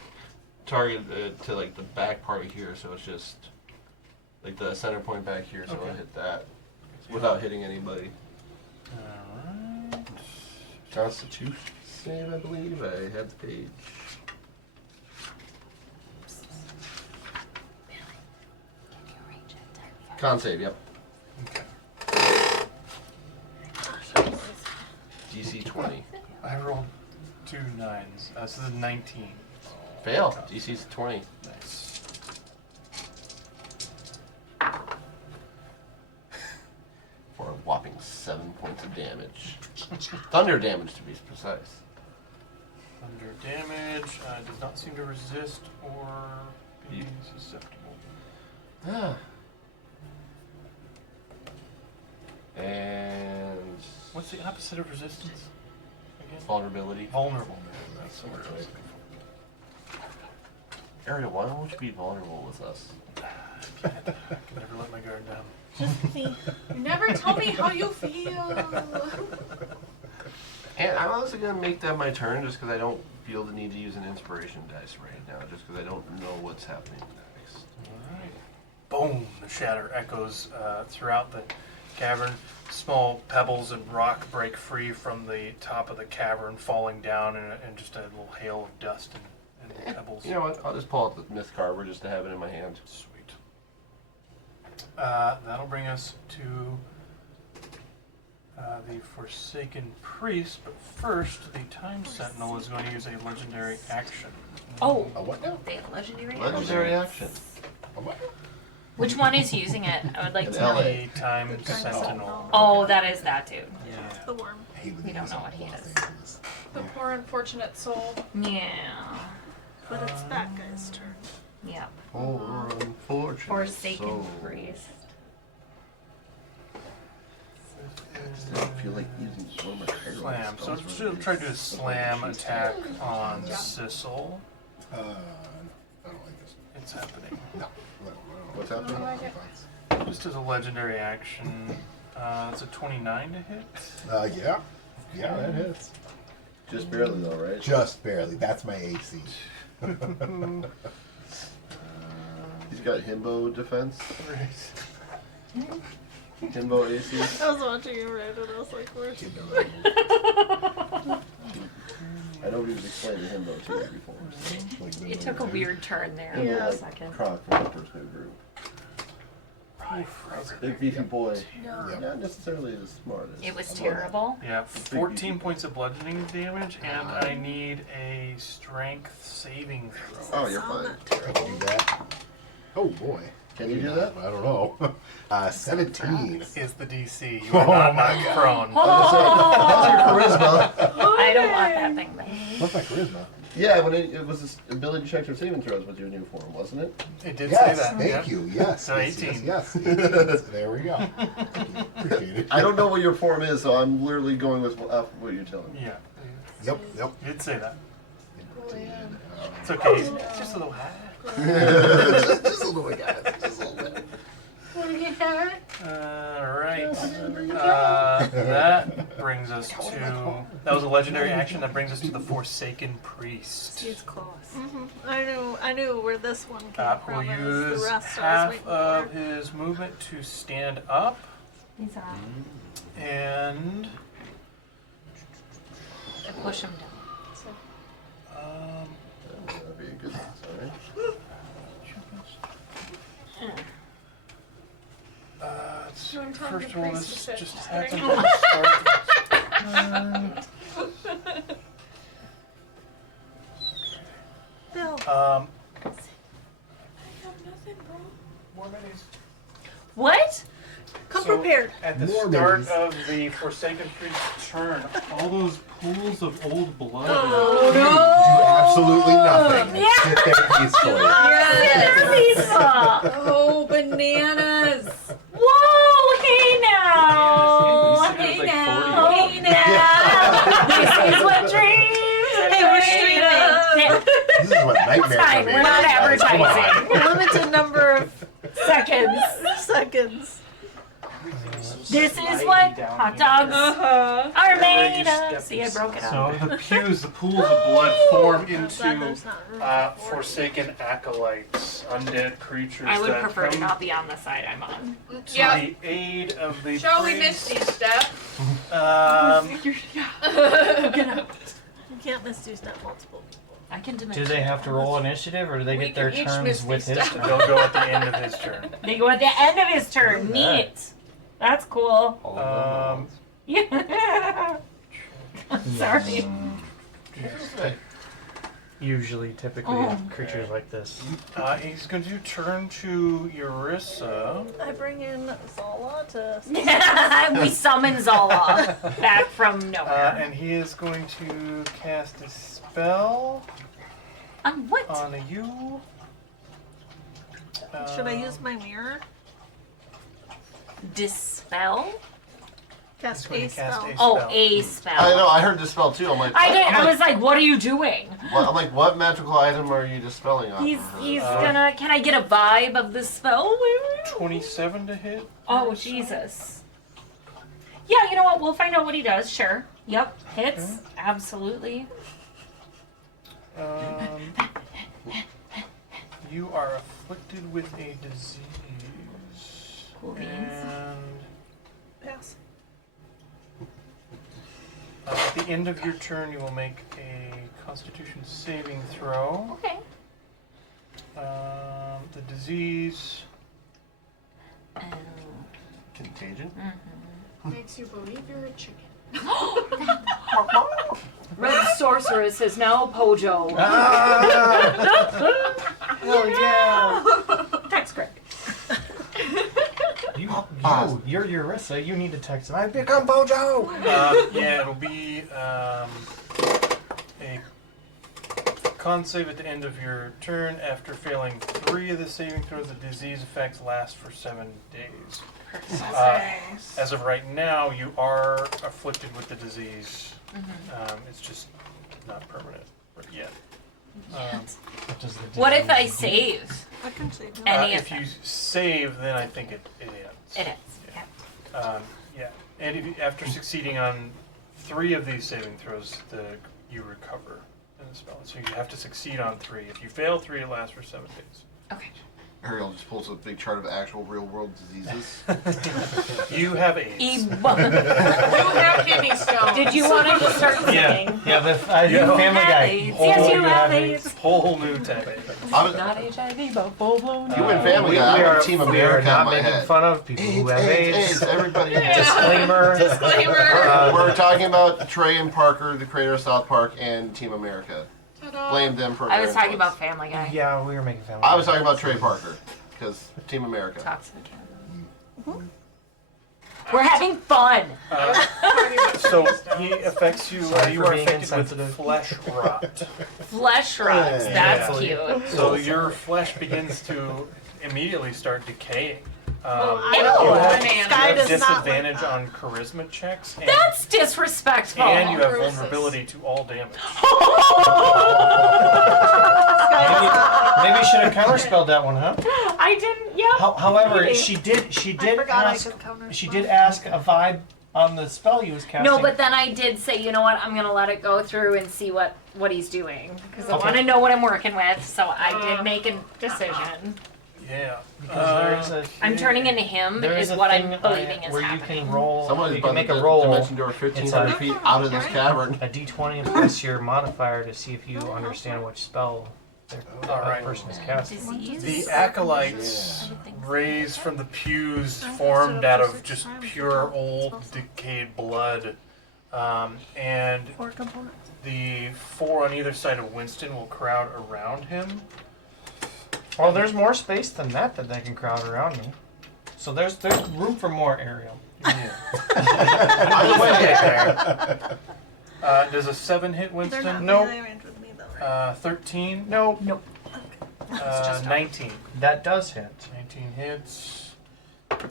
target it to like the back part here, so it's just like the center point back here, so I'll hit that without hitting anybody. Alright. Constitution save, I believe. I had the page. Con save, yep. Okay. DC 20. I rolled 2 9s. So this is 19. Fail. DC's 20. Nice. For a whopping 7 points of damage. Thunder damage, to be precise. Thunder damage does not seem to resist or be susceptible. Ah. And What's the opposite of resistance? Again? vulnerability. Vulnerable. That's the word I was looking for. Ariel, why won't you be vulnerable with us? I can never let my guard down. Just me. You never tell me how you feel. And I'm honestly going to make that my turn just because I don't feel the need to use an inspiration dice right now, just because I don't know what's happening next. Alright. Boom! The shatter echoes throughout the cavern. Small pebbles and rock break free from the top of the cavern, falling down in just a little hail of dust and pebbles. You know what? I'll just pull out the Myth Carver just to have it in my hand. Sweet. That'll bring us to the Forsaken Priest, but first, the Time Sentinel is going to use a legendary action. Oh, A what now? they have legendary. Legendary action. A what? Which one is using it? I would like An to know. LA. The Time Sentinel. Oh, that is that dude. Yeah. The worm. I hate when We they don't use know all what he those is. things. The poor unfortunate soul. Yeah. But it's that guy's turn. Yep. Poor unfortunate Forsaken soul. priest. I don't feel like using one of my herald Slam. So spells she'll really try to do a base. slam attack on Sissel. I don't like this. It's happening. No. What's happening? Just as a legendary action. It's a 29 to hit. Yeah. Yeah, that hits. Just barely though, right? Just barely. That's my AC. He's got himbo defense. Himbo AC. I was watching you right and I was like, where's You he? know, I know he was explaining himbo to you before. like It took a weird turn there Himbo for a Yeah. like second. Croc from the first new group. Big beefy boy. Yep. Not necessarily as smart as. It was terrible. Yeah, 14 points of bludgeoning damage, and I need a strength saving throw. Oh, you're fine. I can do that. Oh boy. Can you do that? I don't know. 17. Is the DC. You are not knocked prone. How's your charisma? I don't want that thing then. What's my charisma? Yeah, when it was this ability check or saving throws with your new form, wasn't it? It did Yes, say that. thank yeah. you. Yes. So yes, 18. Yes. 18. There we go. Thank you. Appreciate it. I don't know what your form is, so I'm literally going with what you're telling me. Yeah. Yep. Yep. You did say that. Indeed. It's okay. It's just a little high. Just a little guys. Just a little bit. Alright. That brings us to. That was a legendary action that brings us to the Forsaken Priest. It's close. I knew where this one came Will from. and it was use the rest I was half waiting of for. his movement to stand up, He's on. and I push him down. That'd be a good one, let's see. You want to tell First the of all, priest this to sit just straight? happened Bill. to start. I have nothing, bro. More minis. What? Come So, prepared. At the More start minis. of the Forsaken Priest's turn, all those pools of old blood. Oh, Do absolutely nothing. Yeah. Sit there peacefully. Yes. Oh, bananas. Whoa! Hey now! Hey Hey now. now! Hey now! This is what dreams. Hey, we're streaming. Yeah, This is what nightmares it's fine. are We're not made of. Come on. advertising. Limited number of Seconds. This is what hot dogs are made of. See, I broke it up. So the pools of blood form Glad into there's not room for forsaken acolytes, undead creatures I would that prefer to come not be on the side I'm on. to Yeah. the aid of the Shall we priest. Misty step? You can't misty step multiple people. I can Do dimension. they have to roll initiative, or do they We get their can each turns miss with these his steps. turn? They'll go at the end of his turn. They go at the end of his turn. Neat. That's cool. All of them. Yeah. Sorry. Usually, typically, Oh. creatures like this. He's going to turn to Eurissa. I bring in Zola to. We summon Zala back from nowhere. And he is going to cast a spell On what? on you. Should I use my mirror? Dispel? Cast going a to cast spell. a Oh, spell. a spell. I know. I heard dispel too. I'm like, I what? did. I'm I like, was like, "What are you doing?" I'm like, what magical item are you dispelling on? He's her? he's gonna. Can I get a vibe of the spell? 27 to hit. Oh Jesus. Yeah, you know what? We'll find out what he does. Sure. Yep. Hits. Absolutely. You are afflicted with a disease. Cool beans. And Pass. at the end of your turn, you will make a Constitution saving throw. Okay. The disease. Contagion? Makes you believe you're a chicken. Red sorceress is now Pojo. Hell yeah! That's great. You're Eurissa. You need to text him. I pick Become Bojo! Yeah, it'll be a con save at the end of your turn. After failing 3 of the saving throws, the disease effects last for 7 days. As of right now, you are afflicted with the disease. It's just not permanent yet. What if I save? I can save you. Any If you save, then I think it ends. It is. Yeah. Yeah, and if you, after succeeding on 3 of these saving throws, you recover in the spell. So you have to succeed on 3. If you fail 3, it lasts for 7 days. Okay. Ariel just pulls a big chart of actual real world diseases. You have AIDS. E- You have kidney stones. Did you want to just start singing? Yeah, the Yeah. Family Guy. AIDS. Yes, you have AIDS. Whole new type of AIDS. I was, Not HIV, but full blown. you and Family Guy, I have Team we are America in not my making head. fun of people who have AIDS. Everybody. Disclaimer. Disclaimer. We're talking about Trey and Parker, the creator of South Park, and Team America. Ta-da. Blame them for I their was talking influence. about Family Guy. Yeah, we were making Family I Guy. was talking about Trey Parker, because Team America. Talk to the camera. We're having fun. So he affects you. Sorry You for are being affected with insensitive. flesh rot. Flesh rots. That's Yeah. cute. So your flesh begins to immediately start decaying. I Ew. don't You want have, it. you Skye have does not like disadvantage that. on charisma checks, and, That's disrespectful. and you have Bruises. vulnerability to all damage. Maybe you should have counterspelled that one, huh? I didn't. Yeah. However, Maybe. she did I forgot I ask. could counter She spell. did ask a vibe on the spell he was casting. No, but then I did say, you know what? I'm gonna let it go through and see what he's doing because I Okay. want to know what I'm working with. So I did make a decision. Yeah. Because there's a I'm turning into him. there Is a what thing I'm believing is where happening. you can roll. Somebody's you about can make to a roll. dimension door 1,500 feet out of this cavern. A d20 and plus your modifier to see if you understand which spell that Alright. person is casting. Disease. The acolytes raised from the pews formed out of just pure old decayed blood, and Or components. the 4 on either side of Winston will crowd around him. Well, there's more space than that they can crowd around me. So there's room for more, Ariel. Yeah. Either way, Does a 7 hit They're not Winston? No. melee range with me though, right? 13? No, Nope. just 19. that does hit. 19 hits.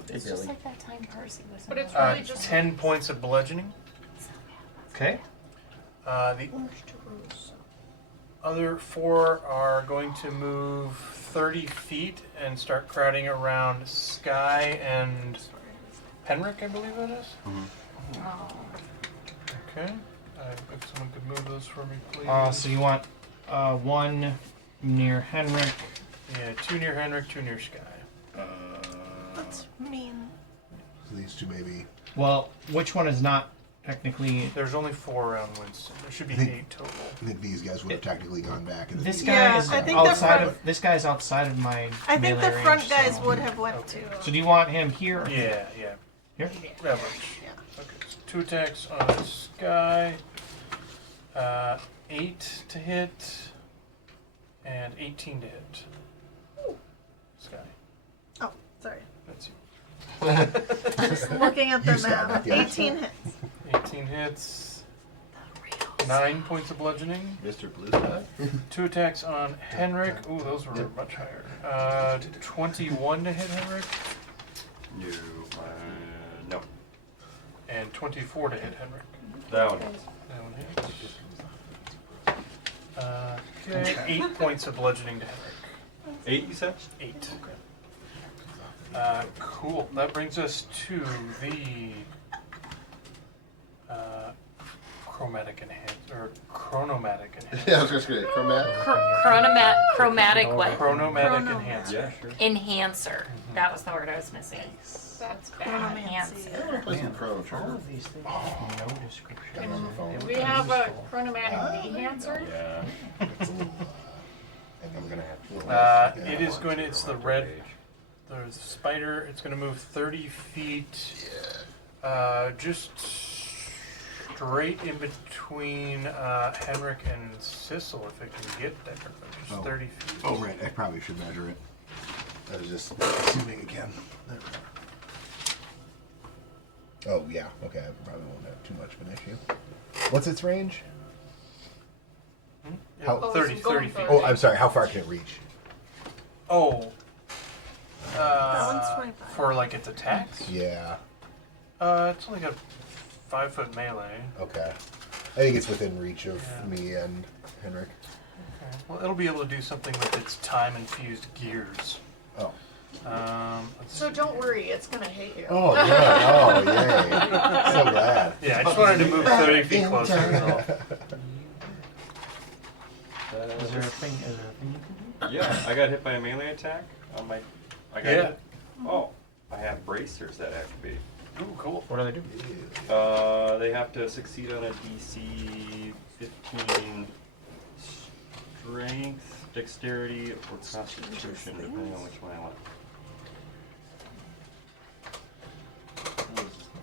It's just like that time Percy was. But it's Uh, really just 10 points of bludgeoning. Okay. The other 4 are going to move 30 feet and start crowding around Skye and Henrik, I believe that is. Oh. Okay. If someone could move those for me, please. So you want 1 near Henrik. Yeah, 2 near Henrik, 2 near Skye. That's mean. So these two maybe. Well, which one is not technically? There's only 4 around Winston. There should be I think- 8 total. I think these guys would have technically gone back. And This the- guy Yeah, is I think the outside front- of. This guy's outside of my. I think melee the front range, guys so. would have went Okay. to. So do you want him here? Or Yeah, yeah. Here. That works. Yeah. Okay, so 2 attacks on Skye. 8 to hit. And 18 to hit. Skye, Oh, sorry. that's you. Just looking at the You stabbed map. at the other 18 hits. 18 hits. 9 points of bludgeoning. Mr. Blue Sky. 2 attacks on Henrik. Ooh, those were much higher. 21 to hit Henrik. You, no. And 24 to hit Henrik. That one. That one hits. Okay, 8 points of bludgeoning to Henrik. 8, you said? 8. Cool. That brings us to the chromatic or chronomatic enhancer. Yeah, I was just gonna say chromatic. Chromatic what? Chronomatic Chrono. enhancer. Yeah, sure. Enhancer. That was the word I was missing. That's Chronomancy. Enhancer. Play some Chrono All Trigger. of these things have no description. on the phone. Do we have a chronomatic dehancer? Yeah. I'm gonna have to. It is going to, it's the red, the spider, it's going to move 30 feet, just straight in between Henrik and Sissel if it can get there, but just Oh. 30 feet. Oh, right. I probably should measure it. I was just assuming again. Oh, yeah. Okay. I probably won't have too much of an issue. What's its range? Yeah, How- 30 it's going 30 feet. Oh, I'm sorry. How far can it reach? Oh. That one's 25. For like its attacks? Yeah. It's only got 5-foot melee. Okay. I think it's within reach of Yeah. me and Henrik. Okay. Well, it'll be able to do something with its time-infused gears. Oh. Let's So see. don't worry, it's gonna hate you. Oh, good. Oh, yay. So glad. Yeah, I just wanted to move 30 feet closer. That's all. Is there a thing? Is there a thing you can do? Yeah, I got hit by a melee attack on my. I got Yeah. hit. Oh, I have bracers that activate. Ooh, cool. What do they do? They have to succeed on a DC 15 strength, dexterity, or constitution, depending on which one I want.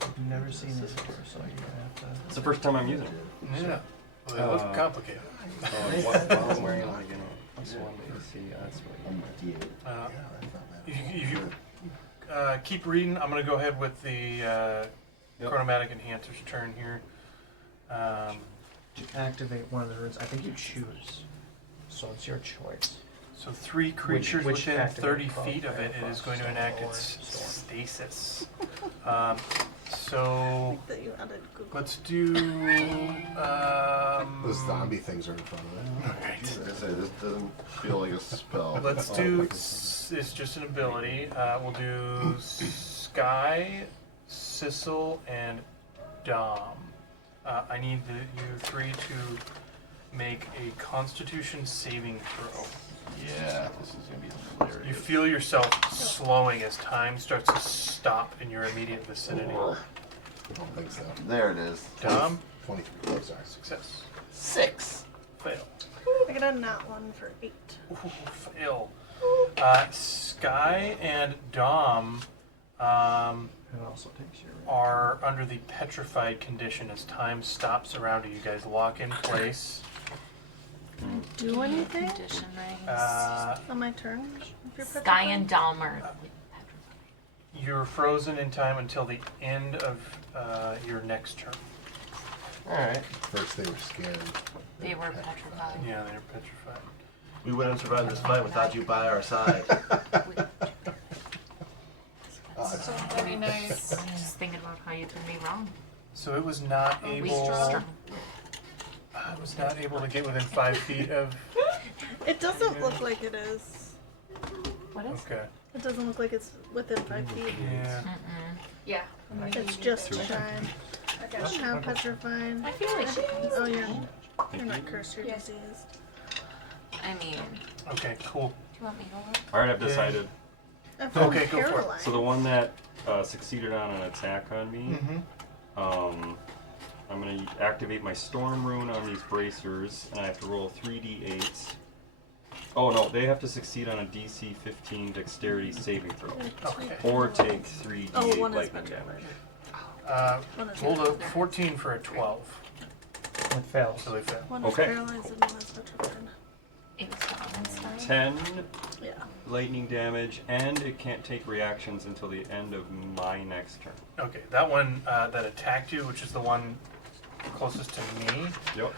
I've never seen this before, so you're gonna have to. It's the first time I'm using it. Yeah. Well, they look complicated. While I'm wearing it again, plus one AC, that's what If you keep reading, I'm going to go ahead with the chronomatic enhancer's turn here. To activate one of the runes, I think you choose. So it's your choice. So 3 creatures which within activate 30 frost, feet of it, fire, it is going to frost, enact or its storm. stasis. I So think that you added Google. let's do. Those zombie things are in front of it. Alright. I was gonna say this doesn't feel like a spell. Let's do. It's just an ability. We'll do Skye, Sissel, and Dom. I need you 3 to make a Constitution saving throw. Yeah, this is gonna be hilarious. You feel yourself slowing as time starts to stop in your immediate vicinity. I don't think so. There it is. Dom, 23. Oh, sorry. success. 6. Fail. I got a nat 1 for 8. Ooh, fail. Skye and Dom It also takes your. are under the petrified condition as time stops around you. You guys lock in place. Do anything Condition rings. on my turn? If you're Skye and petrified? Dom are You're frozen in time until the end of your next turn. Alright. First they were scared. They were petrified. Yeah, they're petrified. We wouldn't survive this fight without you by our side. So pretty nice. Just thinking about how you can be wrong. So it was not We able. strong. I was not able to get within 5 feet of. It doesn't look like it is. What is? Okay. It doesn't look like it's within 5 feet. Yeah. Yeah. It's just shine. I got you. How petrifying. I feel like she can. Oh, you're not cursed, you're Yes. diseased. I mean, do Okay. Cool. you want me to look? All right, I've decided. I'm feeling Okay, go for it. paralyzed. So the one that succeeded on an attack on me, Mm-hmm. I'm gonna activate my storm rune on these bracers, and I have to roll 3d8s. Oh no, they have to succeed on a DC 15 dexterity saving throw, Okay. or take 3d8 Oh, one is lightning petrified. damage. One is Rolled a petrified. 14 for a 12. It fails. So they fail. One is Okay. paralyzed and one is petrified. It was Frankenstein. 10 Yeah. lightning damage, and it can't take reactions until the end of my next turn. Okay, that one that attacked you, which is the one closest to me, Yep.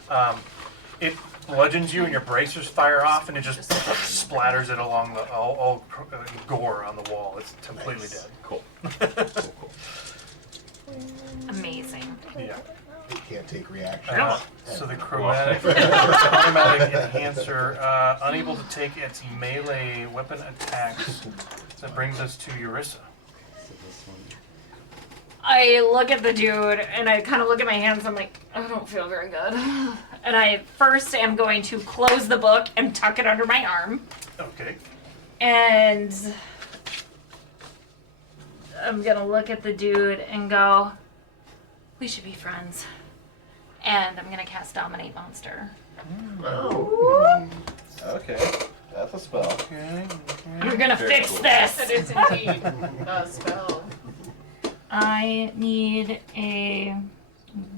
it bludgeons you and your bracers fire off and it just splatters it along the all gore on the wall. It's completely Cool. Cool. Amazing. dead. Yeah. It can't take reaction. So the chromatic automatic enhancer, unable to take its melee weapon attacks. That brings us to Eurissa. So this one. I look at the dude and I kind of look at my hands. I'm like, I don't feel very good. And I first am going to close the book and tuck it under my arm. Okay. And I'm going to look at the dude and go, we should be friends. And I'm going to cast Dominate Monster. Oh. Okay. That's a spell. Okay. You're going to Very fix cool. this. That is indeed a spell. I need a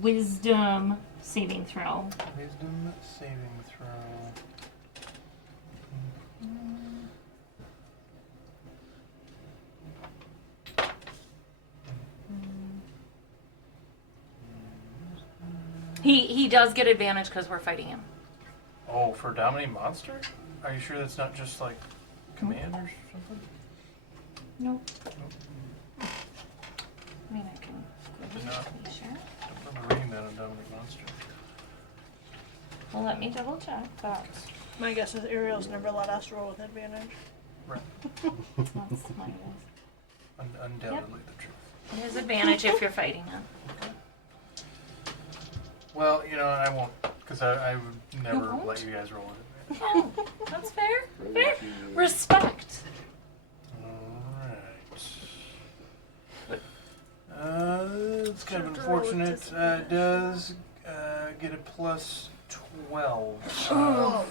wisdom saving throw. Wisdom saving throw. He does get advantage because we're fighting him. Oh, for Dominate Monster? Are you sure that's not just like command or something? Nope. I mean, I can Is it not? be sure. I don't remember reading that on Dominate Monster. Well, let me double check, but My guess is Ariel's never let us roll with advantage. Right. that's my guess. Undoubtedly the truth. It has advantage if you're fighting him. Well, you know, I won't, because I would never won't? let you guys roll it. Oh, that's fair. Fair. Respect. Alright. It's kind of Have to roll with unfortunate. It does get a plus 12. So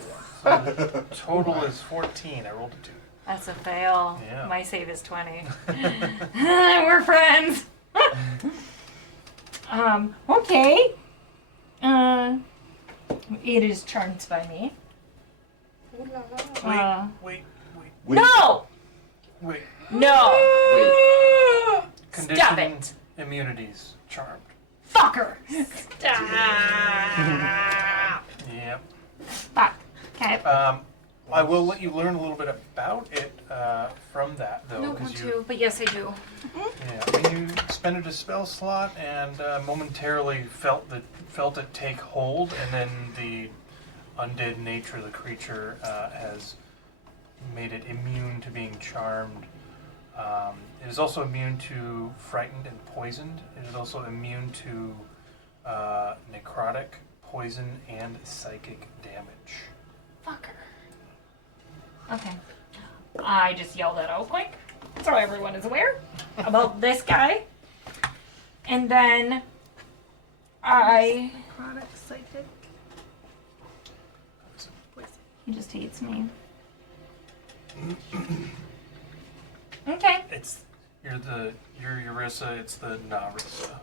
the total is 14. I rolled a 2. That's a fail. Yeah. My save is 20. We're friends. Okay. It is charmed by me. Ooh la la. Wait. No! Wait. No! Condition Stop it. immunities. Charmed. Fucker! Stop! Yep. Fuck. Okay. I will let you learn a little bit about it from that, though. No, 'cause want you, to, but yes, I do. Yeah, when you expended a spell slot and momentarily felt it take hold, and then the undead nature of the creature has made it immune to being charmed. It is also immune to frightened and poisoned. It is also immune to necrotic, poison, and psychic damage. Fucker. Okay. I just yelled that out quick, so everyone is aware about this guy. And then I... Necrotic, psychic. Poison. He just hates me. Okay. You're Eurissa, it's the Narissa.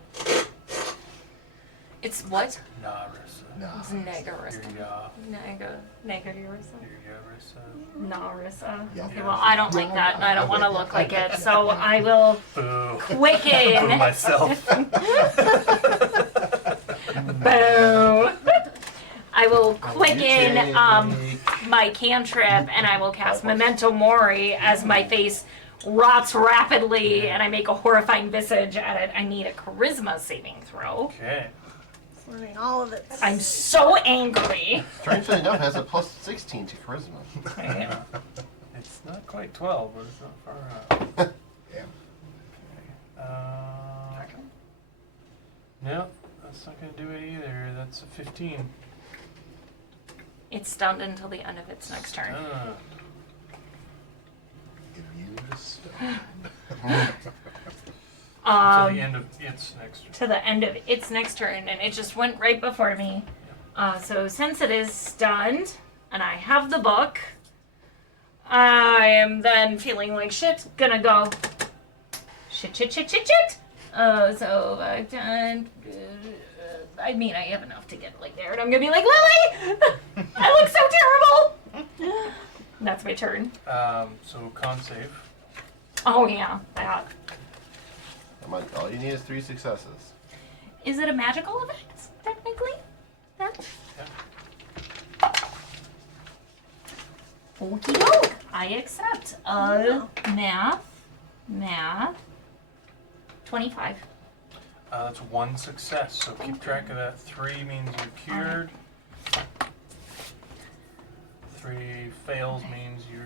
It's what? Narissa. No. It's Negarissa. You're Negarissa. Eurissa. Narissa. Yeah. Okay, well, I don't like that, and I don't want to look like it, so I will Boo. Boo quicken. myself. Boo. I will quicken my cantrip, and I will cast Memento Mori as my face rots rapidly, and I make a horrifying visage at it. I need a charisma saving throw. Okay. Learning all of it. I'm so angry. Strangely enough, it has a plus 16 to charisma. It's not quite 12, but it's not far out. Damn. No, that's not going to do it either. That's a 15. It's stunned until the end of its next turn. Immune to stun. To the end of its next turn. To the end of its next turn, and it just went right before me. So since it is stunned, and I have the book, I am then feeling like shit. Gonna go shit. So I've done. I mean, I have enough to get like there, and I'm gonna be like, Lily, I look so terrible. That's my turn. So con save. Oh yeah, that. Come on, all you need is 3 successes. Is it a magical effect technically? That. Okie doke. I accept. Math. 25. That's 1 success, so keep track of that. 3 means you're cured. 3 fails means you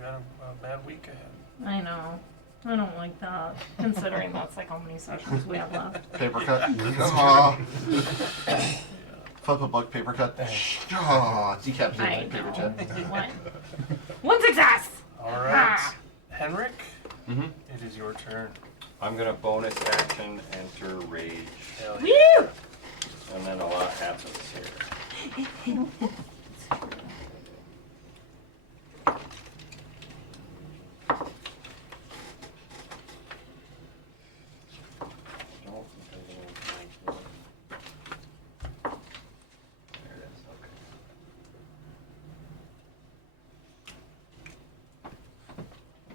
got a bad week ahead. I know. I don't like that, considering that's like how many sessions we have left. Paper cut. Aw. Flip a book, paper cut. Oh, decapitated paper cut. One success! Alright. Henrik, Mm-hmm. it is your turn. I'm gonna bonus action enter rage, Hell yeah. Woo! and then a lot happens here. There it is, okay.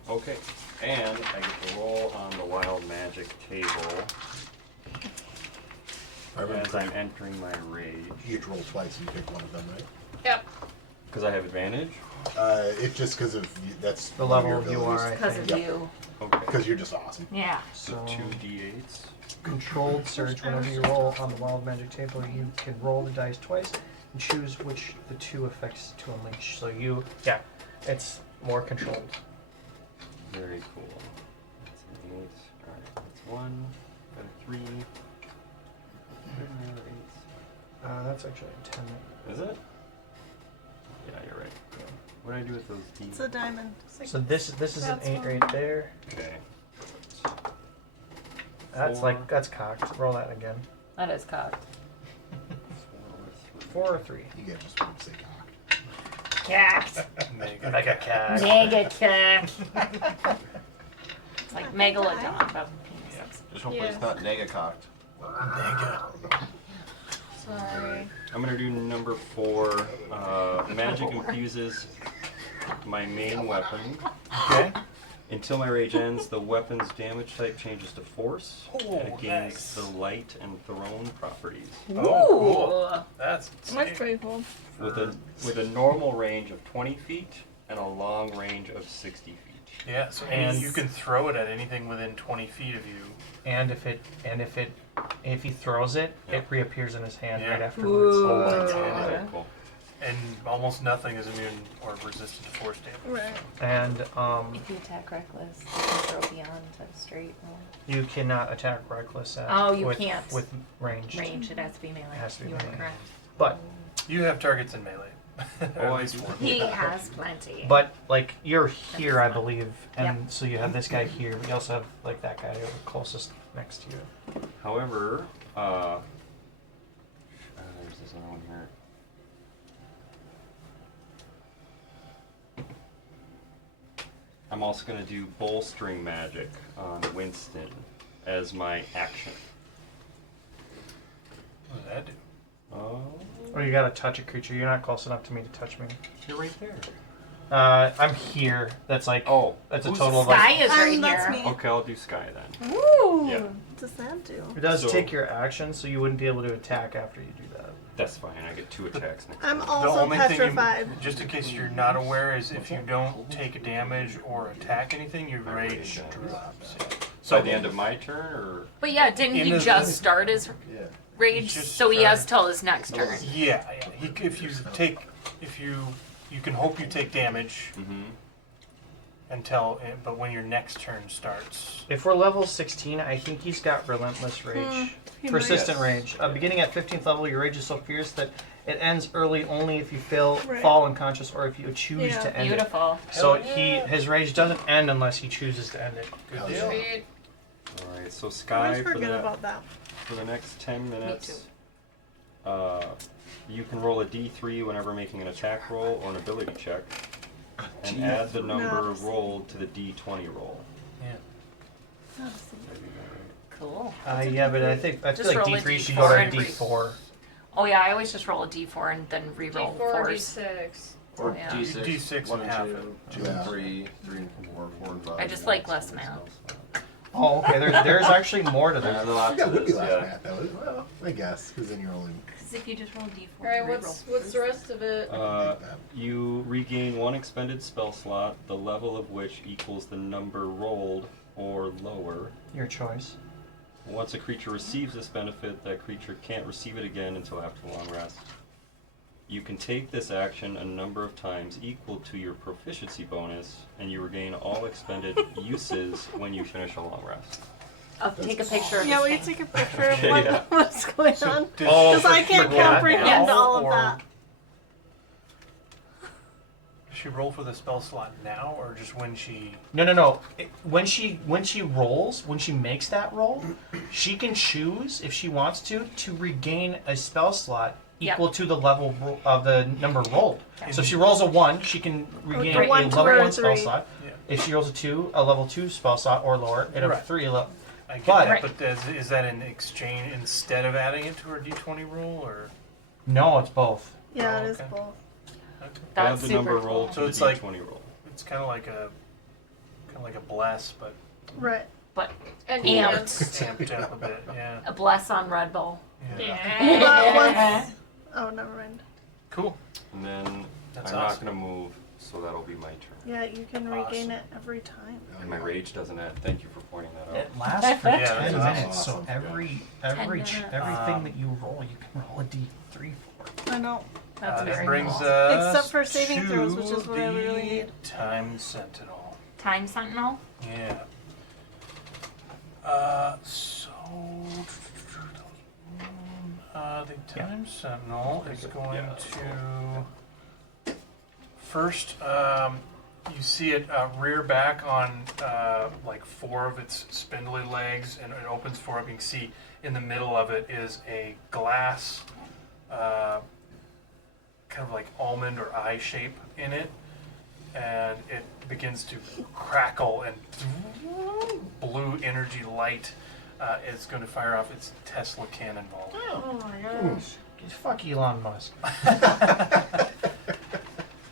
Okay, and I get to roll on the wild magic table I remember as I'm entering my rage. you get to roll twice and you pick one of them, right? Yep. Because I have advantage? It's just because of you, that's The one of level your you abilities. are, I Because think. of you. Okay. Because you're just awesome. Yeah. So So- 2d8s. Controlled search. Whenever you roll on the wild magic table, you can roll the dice twice and choose which the 2 effects to unleash. So it's more controlled. Very cool. That's an 8. Alright, that's 1. Got a 3. Where's my other 8s? That's actually a 10. Is it? Yeah, you're right. Yeah. What do I do with those D? It's a diamond. So this is an That's 8 fine. right there. Okay. That's that's cocked. Roll that again. That is cocked. 4 or 3. You get just one to say cocked. Cacked. Mega. Like a cat. Mega cack. It's like megalodon, but penises. Just hopefully Yes. it's not nega-cocked. Mega. Sorry. I'm gonna do number 4. Magic infuses my main weapon. Okay. Until my rage ends, the weapon's damage type changes to force, and it Oh, gains nice. the light and thrown properties. Oh, cool. That's That's insane. pretty cool. With a normal range of 20 feet and a long range of 60 feet. Yeah, so And- you can throw it at anything within 20 feet of you. And if he throws it, Yeah. it reappears in his hand Yeah. right afterwards. Ooh. Oh, my Okay. God. Very cool. And almost nothing is immune or resistant to force damage. Right. And If you attack reckless, you can throw beyond to straight roll. you cannot attack reckless at Oh, you with, can't. with ranged. Range, it has to be melee. It has to be you are melee. correct. But You have targets in melee. Oh, At I least do. one. He has plenty. But like you're here, I believe, and Yep. so you have this guy here. But you also have like that guy closest next to you. However, there's this other one here. I'm also going to do bolstering magic on Winston as my action. What did that do? Oh, Or you gotta touch a creature. You're not close enough to me to touch me. you're right there. I'm here. That's like Oh, that's a who's total of Skye like. is right That's here. me. Okay, I'll do Skye then. Woo! Yeah. What does that do? It does So- take your action, so you wouldn't be able to attack after you do that. That's fine. I get 2 attacks next I'm turn. The also only thing petrified. you, just in case you're not aware, is if you don't take damage or attack anything, your My rage rage drops. So at the end of my turn, or But yeah, didn't he Into just the- start his Yeah. rage, just so he trying- has till his next turn. Yeah. If you can hope you take damage Mm-hmm. but when your next turn starts. If we're level 16, I think he's got Relentless Rage. he Persistent might. Rage. Beginning at 15th level, your rage is so fierce that it ends early only if you Right. fall unconscious or if you choose Yeah. to end it. Beautiful. So Hell yeah. his rage doesn't end unless he chooses to end it. Good Hell deal. yeah. Sweet. All right, so I Skye always for forget the about that. for the next 10 minutes. too. You can roll a D3 whenever making an attack roll or an ability check, and Gee. add the number Nice. rolled to the D20 roll. Yeah. Cool. Yeah, but I feel Just like roll a D3 should D4 go to and D4. Oh yeah, I always just roll a d4 and then re-roll D4, 4s. D6. Or Yeah. D6, D6 1 and and half 2, 2 Yeah. and 3, 3 and 4, 4 and 5. I just like less math. Oh, okay. There's actually more to There's that. a lot Yeah, to it would be this, last yeah. math though. Well, I guess, because then you're only. Because if you just roll a d4, Alright, re-roll what's the rest of it? You regain 1 expended spell slot, the level of which equals the number rolled or lower. Your choice. Once a creature receives this benefit, that creature can't receive it again until after the long rest. You can take this action a number of times equal to your proficiency bonus, and you regain all expended uses when you finish a long rest. I'll take a picture of Yeah, will you this thing. take a picture of Yeah. what's going So on? did Oh, Because I can't yeah. comprehend Yes. all of Or- that. Does she roll for the spell slot now, or just when she? No. When she rolls, when she makes that roll, she can choose if she wants to regain a spell slot Yep. equal to the level of the number rolled. So if she rolls a 1, she can regain A a 1, 2, level or 1 spell 3. slot. Yeah. If she rolls a 2, a level 2 spell slot or lower, and a Right. 3 a level. I get But- that, but is that in exchange instead of adding it to her D20 roll, or? No, it's both. Yeah, Oh, it is okay. both. Okay. That's Add the super number cool. rolled to So the it's like- D20 roll. It's kind of like a bless, but Right. But And Cool. ants. amped up a bit. Yeah. a bless on Red Bull. Yeah. But once... Oh, never mind. Cool. And then That's I'm awesome. not going to move, so that'll be my turn. Yeah, you can regain Awesome. it every time. And my rage doesn't add. Thank you for pointing that out. It lasts for Yeah, 10 that's minutes, awesome. so everything minutes. that you roll, you can roll a D3 for. I know. That's that very brings cool. us Except for saving to throws, which is what I really the need. Time Sentinel. Time Sentinel. Yeah. So the Time Sentinel is going to first. You see it rear back on like 4 of its spindly legs, and it opens 4 up. You can see in the middle of it is a glass, kind of like almond or eye shape in it, and it begins to crackle, and blue energy light is going to fire off its Tesla cannonball. Oh my gosh. Fuck Elon Musk.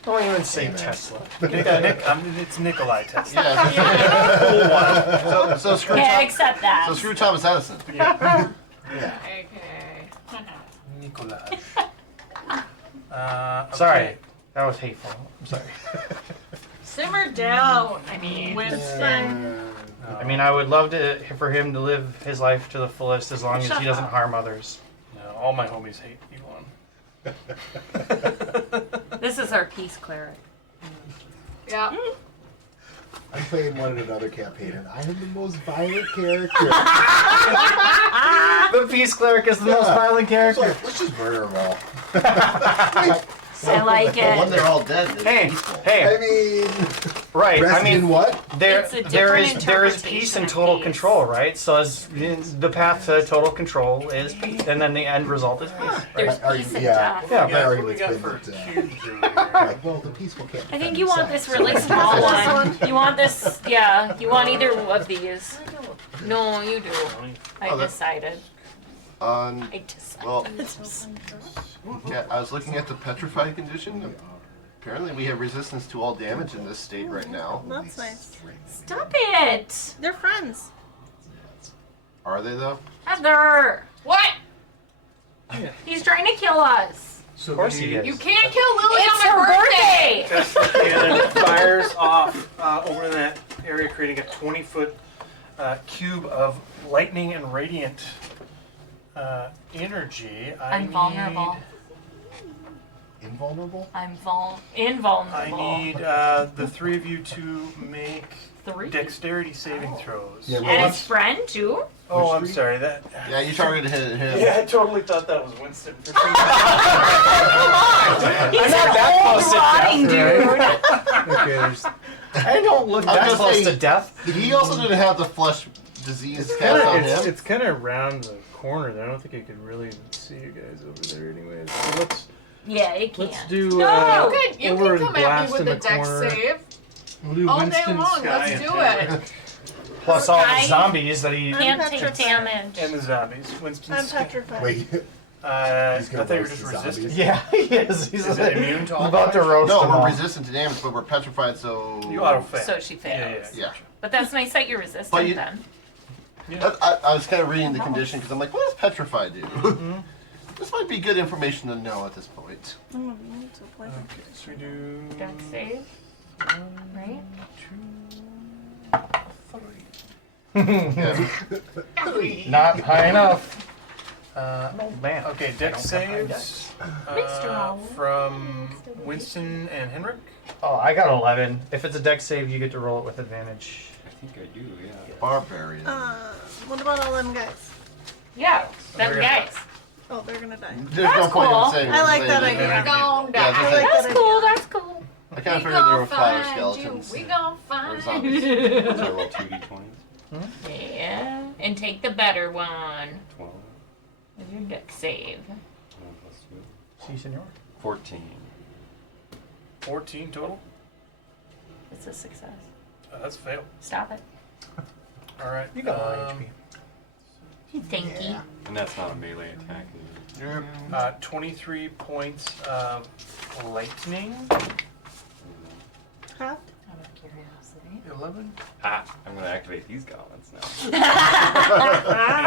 Don't even say Amen. Tesla. It's Nikolai Tesla. Yeah. So screw Okay, I Tom, accept that. so screw Thomas Edison. Yeah. Okay. Nikolai. Sorry, that was hateful. I'm sorry. Simmer down. I mean, Winston. I mean, I would love for him to live his life to the fullest as long as he doesn't harm others. No, all my homies hate Elon. this is our peace cleric. Yeah. I'm playing one in another campaign, and I am the most violent character. The Peace Cleric is the most violent So, character. let's just murder them all. I like But when it. they're all dead, it's Hey, peaceful. I hey, mean, right. rest I mean, in what? there It's a there different is peace interpretation and of total peace. control, right? So as the path to total control is peace, and then the end result is peace. There's Are- peace and yeah. death. Yeah. My What do we argument's got been for that, cubes over here? like, well, the peaceful can't I think defend you want this themselves. really small This one. You want this, yeah. You want either of these. No, you do. I Oh, that- decided. On I decided. well, yeah, I was looking at the petrified condition. Apparently, we have resistance to all damage in this state right now. That's nice. Stop it! They're friends. Are they though? Heather! What? He's trying to kill us. So Of course the he is. You can't kill Lily It's on her my birthday. birthday! Tesla cannon fires off over in that area, creating a 20-foot cube of lightning and radiant Energy. I'm vulnerable. Invulnerable? I'm invulnerable. I need the three of you to make 3. dexterity saving throws. Yeah, And his friend too. Oh, I'm Which sorry. That. Yeah, you targeted him. Yeah, I totally thought that was Winston. For some He's not an that old close to rotting death, dude. Okay, there's. I don't look I'm that just close saying- to death. He also didn't have the flesh disease cast on him. it's kind of around the corner there. I don't think I could really see you guys over there, anyways. So Yeah, it can't. let's do. No! You over can come at blast me in with a the dex corner. save. We'll do All day Winston, long, Skye, let's and do Henrik. it. Plus all the Skye zombies that he. Can't I'm take petrified. damage. And the zombies. Winston. I'm Skye. petrified. Wait, I He's gonna thought you were roast just the zombies. resisting. Yeah, he is. He's Is it immune to all about to damage? roast No, them we're all. resistant to damage, but we're petrified, so. You auto fail. So she fails. Yeah. But that's nice that you're resistant But you- then. Yeah. I was kind of reading the condition because I'm like, what does petrified do? This might be good information to know at this point. Oh, it's a pleasure. Okay, so we do. Dex save. Right? 1, 2, 3. Yeah. Not high enough. Oh man. Okay, I dex don't have high saves Mixed roll. from Winston and Henrik. Oh, I got 11. If it's a dex save, you get to roll it with advantage. I think I do, yeah. Barbarian. What about all them guys? Yeah, them We're gonna- guys. Oh, they're gonna die. There's That's no point cool. in saying I like that saying idea. We're gonna Yeah, die. just I like That's that cool, idea. that's cool. I kind of We figured there were gonna fire find skeletons. you. We gonna Or find zombies. you. So I roll 2d20s. Yeah. And take the better one. 12. With your dex save. 1 plus 2. Si, senor. 14. 14 total. It's a success. That's a fail. Stop it. All right. You got a lot of HP. Thank you. And that's not a melee attack. Is it? 23 points of lightning. Huh? Out of curiosity. 11 Ah, I'm gonna activate these gauntlets now.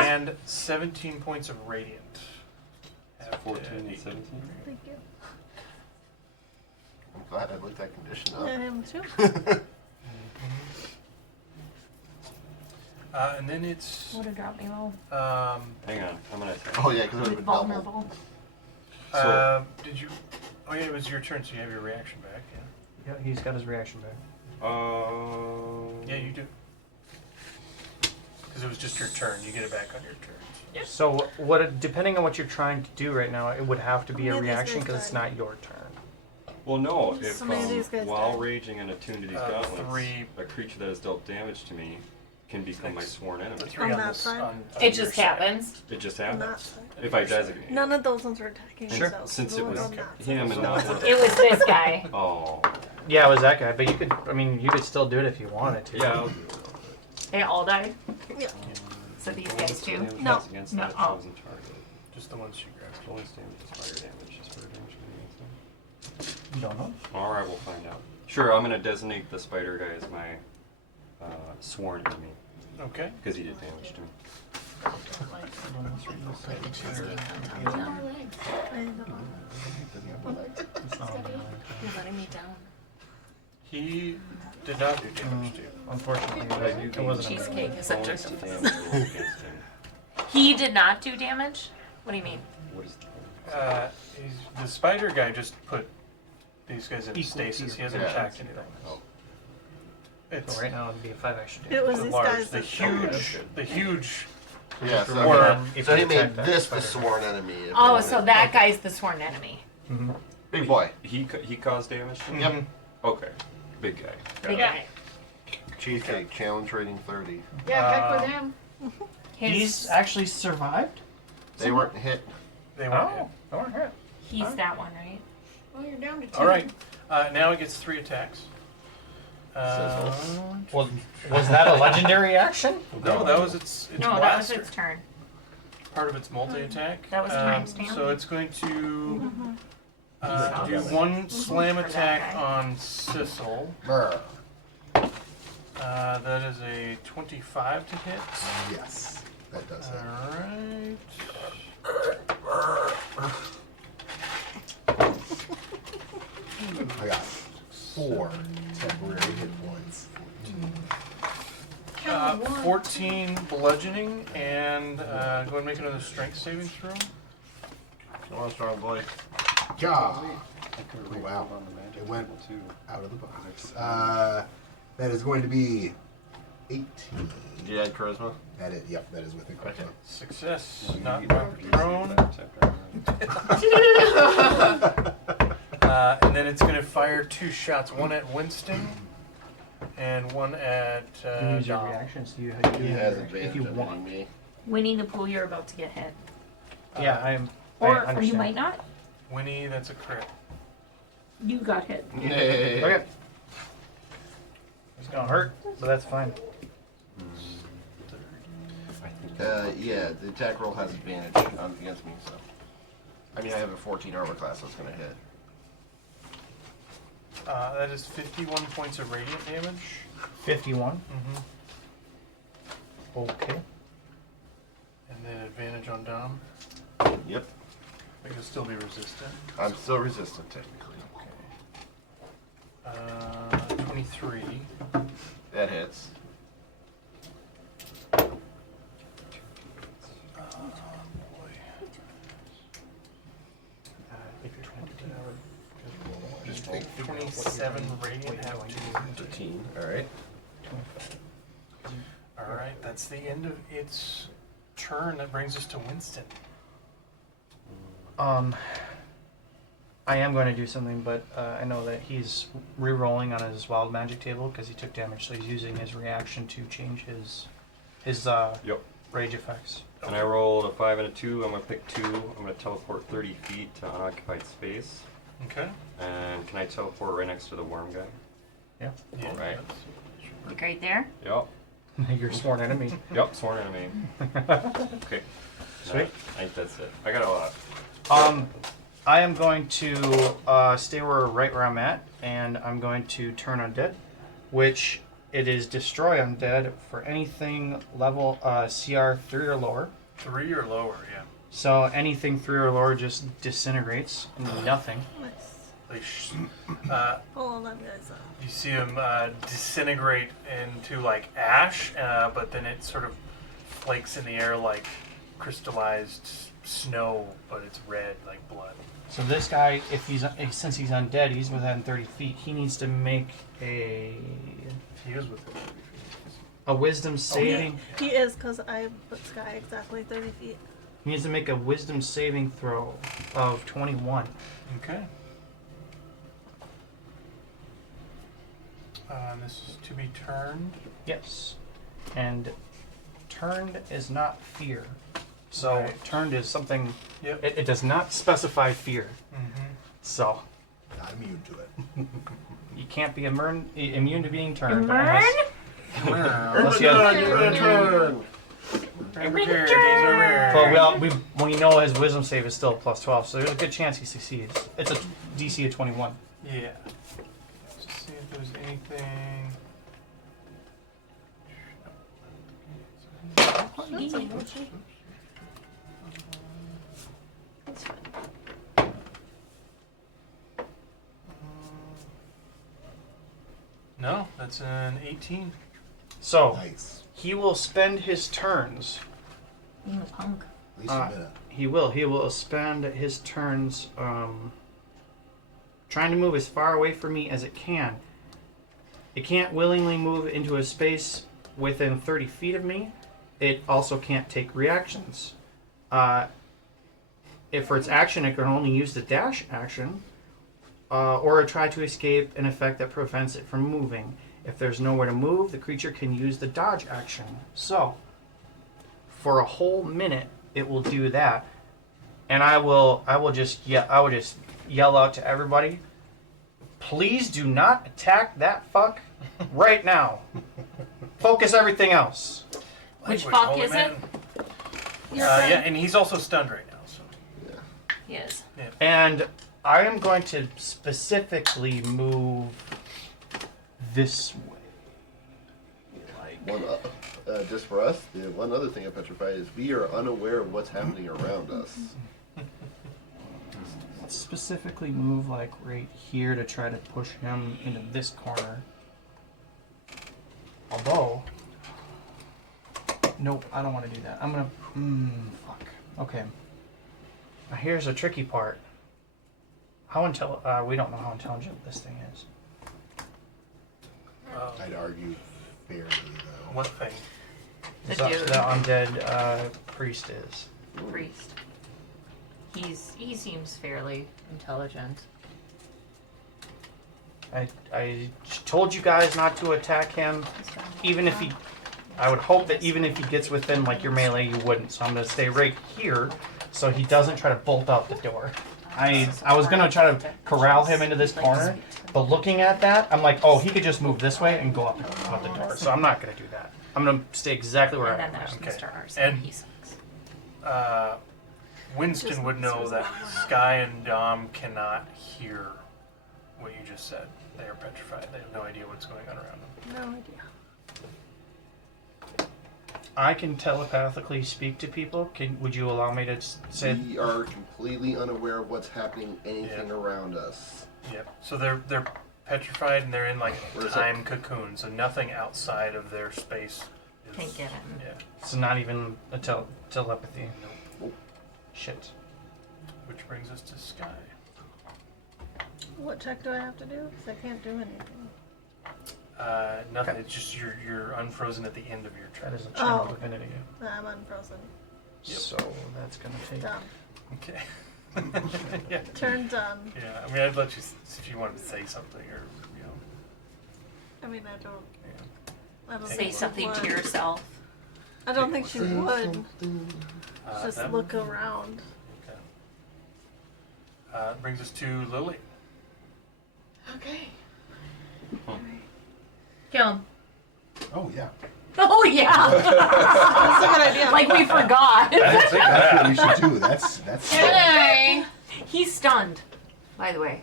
and 17 points of radiant. 14 and 17. Thank you. I'm glad I looked that condition I up. am too. And then it's Would have dropped me low. Hang on, I'm gonna attack. Oh yeah, because it would have been double. Vulnerable. did you? Oh yeah, it was your turn, so you have your reaction back. Yeah. Yeah, he's got his reaction back. Yeah, you do. Because it was just your turn. You get it back on your turn. So, depending on what you're trying to do right now, it would have to be How a many of these reaction guys because it's died? not your turn. Well, no. If So many of these guys while died. raging and attuned to these gauntlets, 3. a creature that has dealt damage to me can become my sworn The enemy. 3 On on that this. side? On It your just side. happens. It just On that happens. side. If I designate. None of those ones were attacking Sure. themselves. Since The it ones was on that side. him and not one. It was this guy. Oh. Yeah, it was that guy, but you could, I mean, you could still do it if you wanted to. Yeah. They all died. Yeah. So these guys too. No. Against No. that Oh. chosen target. Just the ones you grabbed. Bonus damage is fire damage. Just fire damage against them. You don't know? Alright, we'll find out. Sure, I'm gonna designate the spider guy as my sworn enemy. Okay. Because he did damage to me. You're letting me down. He did not do damage to you. Unfortunately, But I do it gain wasn't a Cheesecake is a bonus jerk. to damage roll against him. He did not do damage? What do you mean? What is the The spider guy just put these guys in Equal stasis. to He your hasn't Yeah. attacked anything. Oh. It's So right now it'd be a 5 action It damage. was the these large, guys the that huge, the huge. Yeah, so, Or- If so you he made attack that this the spider. sworn enemy. if Oh, he so wanted. that guy's the sworn enemy. Mhm. Big boy. He caused damage to me? Yep. Okay. Big guy. Big Yeah. guy. Cheesecake challenge rating 30. Yeah, heck with him. He's actually survived? They weren't hit. They were. Oh, alright. He's that one, right? Well, you're down to 2. All right. Now it gets 3 attacks. Was that a legendary action? No, that was its No, that was blaster. its turn. Part of its multi-attack. That was timestamp. So it's going to Mhm. do 1 slam For that attack guy. on Sissel. Brr. That is a 25 to hit. Yes, that does it. Alright. I got 4 temporary hit points. 14 bludgeoning, and go ahead and make another strength saving throw. Come on, strong boy. Yeah. I could have Oh, wow. on the magic It went table, too. out of the box. That is going to be 18. Did you add charisma? That is, yep, that is with the Okay. charisma. Success, Well, you not get knocked prone. after And then it's going to fire 2 shots, one at Winston and one at You can use your Dom. reactions. You He has if advantage you on want. hitting me. Winnie the Pooh, you're about to get hit. Yeah, I Or understand. you might not. Winnie, that's a crit. You got hit. Yay. Okay. It's gonna hurt, but that's fine. Yeah, the attack roll has advantage against me, so. I mean, I have a 14 armor class, so it's gonna hit. That is 51 points of radiant damage. 51. Mm-hmm. Okay. And then advantage on Dom. Yep. But you'll still be resistant. I'm still resistant, technically. Okay. 23. That hits. Just 27 radiant have to. 13, alright. Alright, that's the end of its turn. That brings us to Winston. I am going to do something, but I know that he's re-rolling on his wild magic table because he took damage, so he's using his reaction to change his Yep. rage effects. And I rolled a 5 and a 2. I'm going to pick 2. I'm going to teleport 30 feet to unoccupied space. Okay. And can I teleport right next to the worm guy? Yeah. Alright. Like right there. Yep. Your sworn enemy. Yep, sworn enemy. Okay. Sweet. I think that's it. I got a lot. I am going to stay right where I'm at, and I'm going to turn undead, which it is destroy undead for anything level CR 3 or lower. 3 or lower, yeah. So anything 3 or lower just disintegrates into nothing. Nice. They Pull them guys up. you see him disintegrate into like ash, but then it sort of flakes in the air like crystallized snow, but it's red like blood. So this guy, since he's undead, he's within 30 feet. He needs to make He is with it. a wisdom saving. He is, because I put Skye exactly 30 feet. He needs to make a wisdom saving throw of 21. Okay. This is to be turned. Yes. And turned is not fear. So Right. turned is something. Yep. It does not specify fear. Mm-hmm. So Not immune to it. you can't be immune to being turned. Burn? Unless you have, You're gonna turn! well, we know his wisdom save is still plus 12, so there's a good chance he succeeds. It's a DC of 21. Yeah. Let's just see if there's anything. It's fine. No, that's an 18. So Nice. he will spend his turns. Being a punk. At least a minute. He will spend his turns trying to move as far away from me as it can. It can't willingly move into a space within 30 feet of me. It also can't take reactions. If for its action, it can only use the dash action, or try to escape an effect that prevents it from moving. If there's nowhere to move, the creature can use the dodge action. So, for a whole minute, it will do that, and I will just yell out to everybody, please do not attack that fuck right now. Focus everything else. Which Language, fuck holy is man. it? Yeah, and he's also stunned right now. So. Yes. And I am going to specifically move this way. One, just for us, the one other thing I petrify is we are unaware of what's happening around us. Let's specifically move like right here to try to push him into this corner. Although, Nope, I don't want to do that. I'm gonna. Fuck. Okay. Now here's a tricky part. How we don't know how intelligent this thing is. I'd argue fairly though. What thing? The The dude. undead priest is. Priest. He seems fairly intelligent. I told you guys not to attack him. Even if he, I would hope that even if he gets within like your melee, you wouldn't. So I'm gonna stay right here, so he doesn't try to bolt out the door. I was gonna try to corral him into this corner, but looking at that, I'm like, oh, he could just move this way and go out the door. So I'm not gonna do that. I'm gonna stay exactly where And I then am. there's Okay. Mr. Arson. And- He sucks. Winston would know that Skye and Dom cannot hear what you just said. They are petrified. They have no idea what's going on around them. No idea. I can telepathically speak to people. Would you allow me to say? We are completely unaware of what's happening, anything Yeah. around us. Yep. So they're petrified and they're in like Where is time cocoon. So nothing outside of their space is. Can't get in. Yeah. So not even a telepathy. Nope. Shit. Which brings us to Skye. What check do I have to do? Because I can't do anything. Nothing. It's just you're unfrozen at the end of your That turn. is a channel Oh. divinity. I'm unfrozen. Yep. So that's gonna take. Done. Okay. yeah. Turn done. Yeah. I mean, I'd let you if you wanted to say something or I mean, I don't Take Say think she something to would. yourself. I don't think she Say would. something. Just that- look around. Okay. Brings us to Lily. Okay. Kill him. Oh yeah. Oh yeah. That's a good idea. Like we forgot. That's what we should do. That's. Can I? He's stunned. By the way.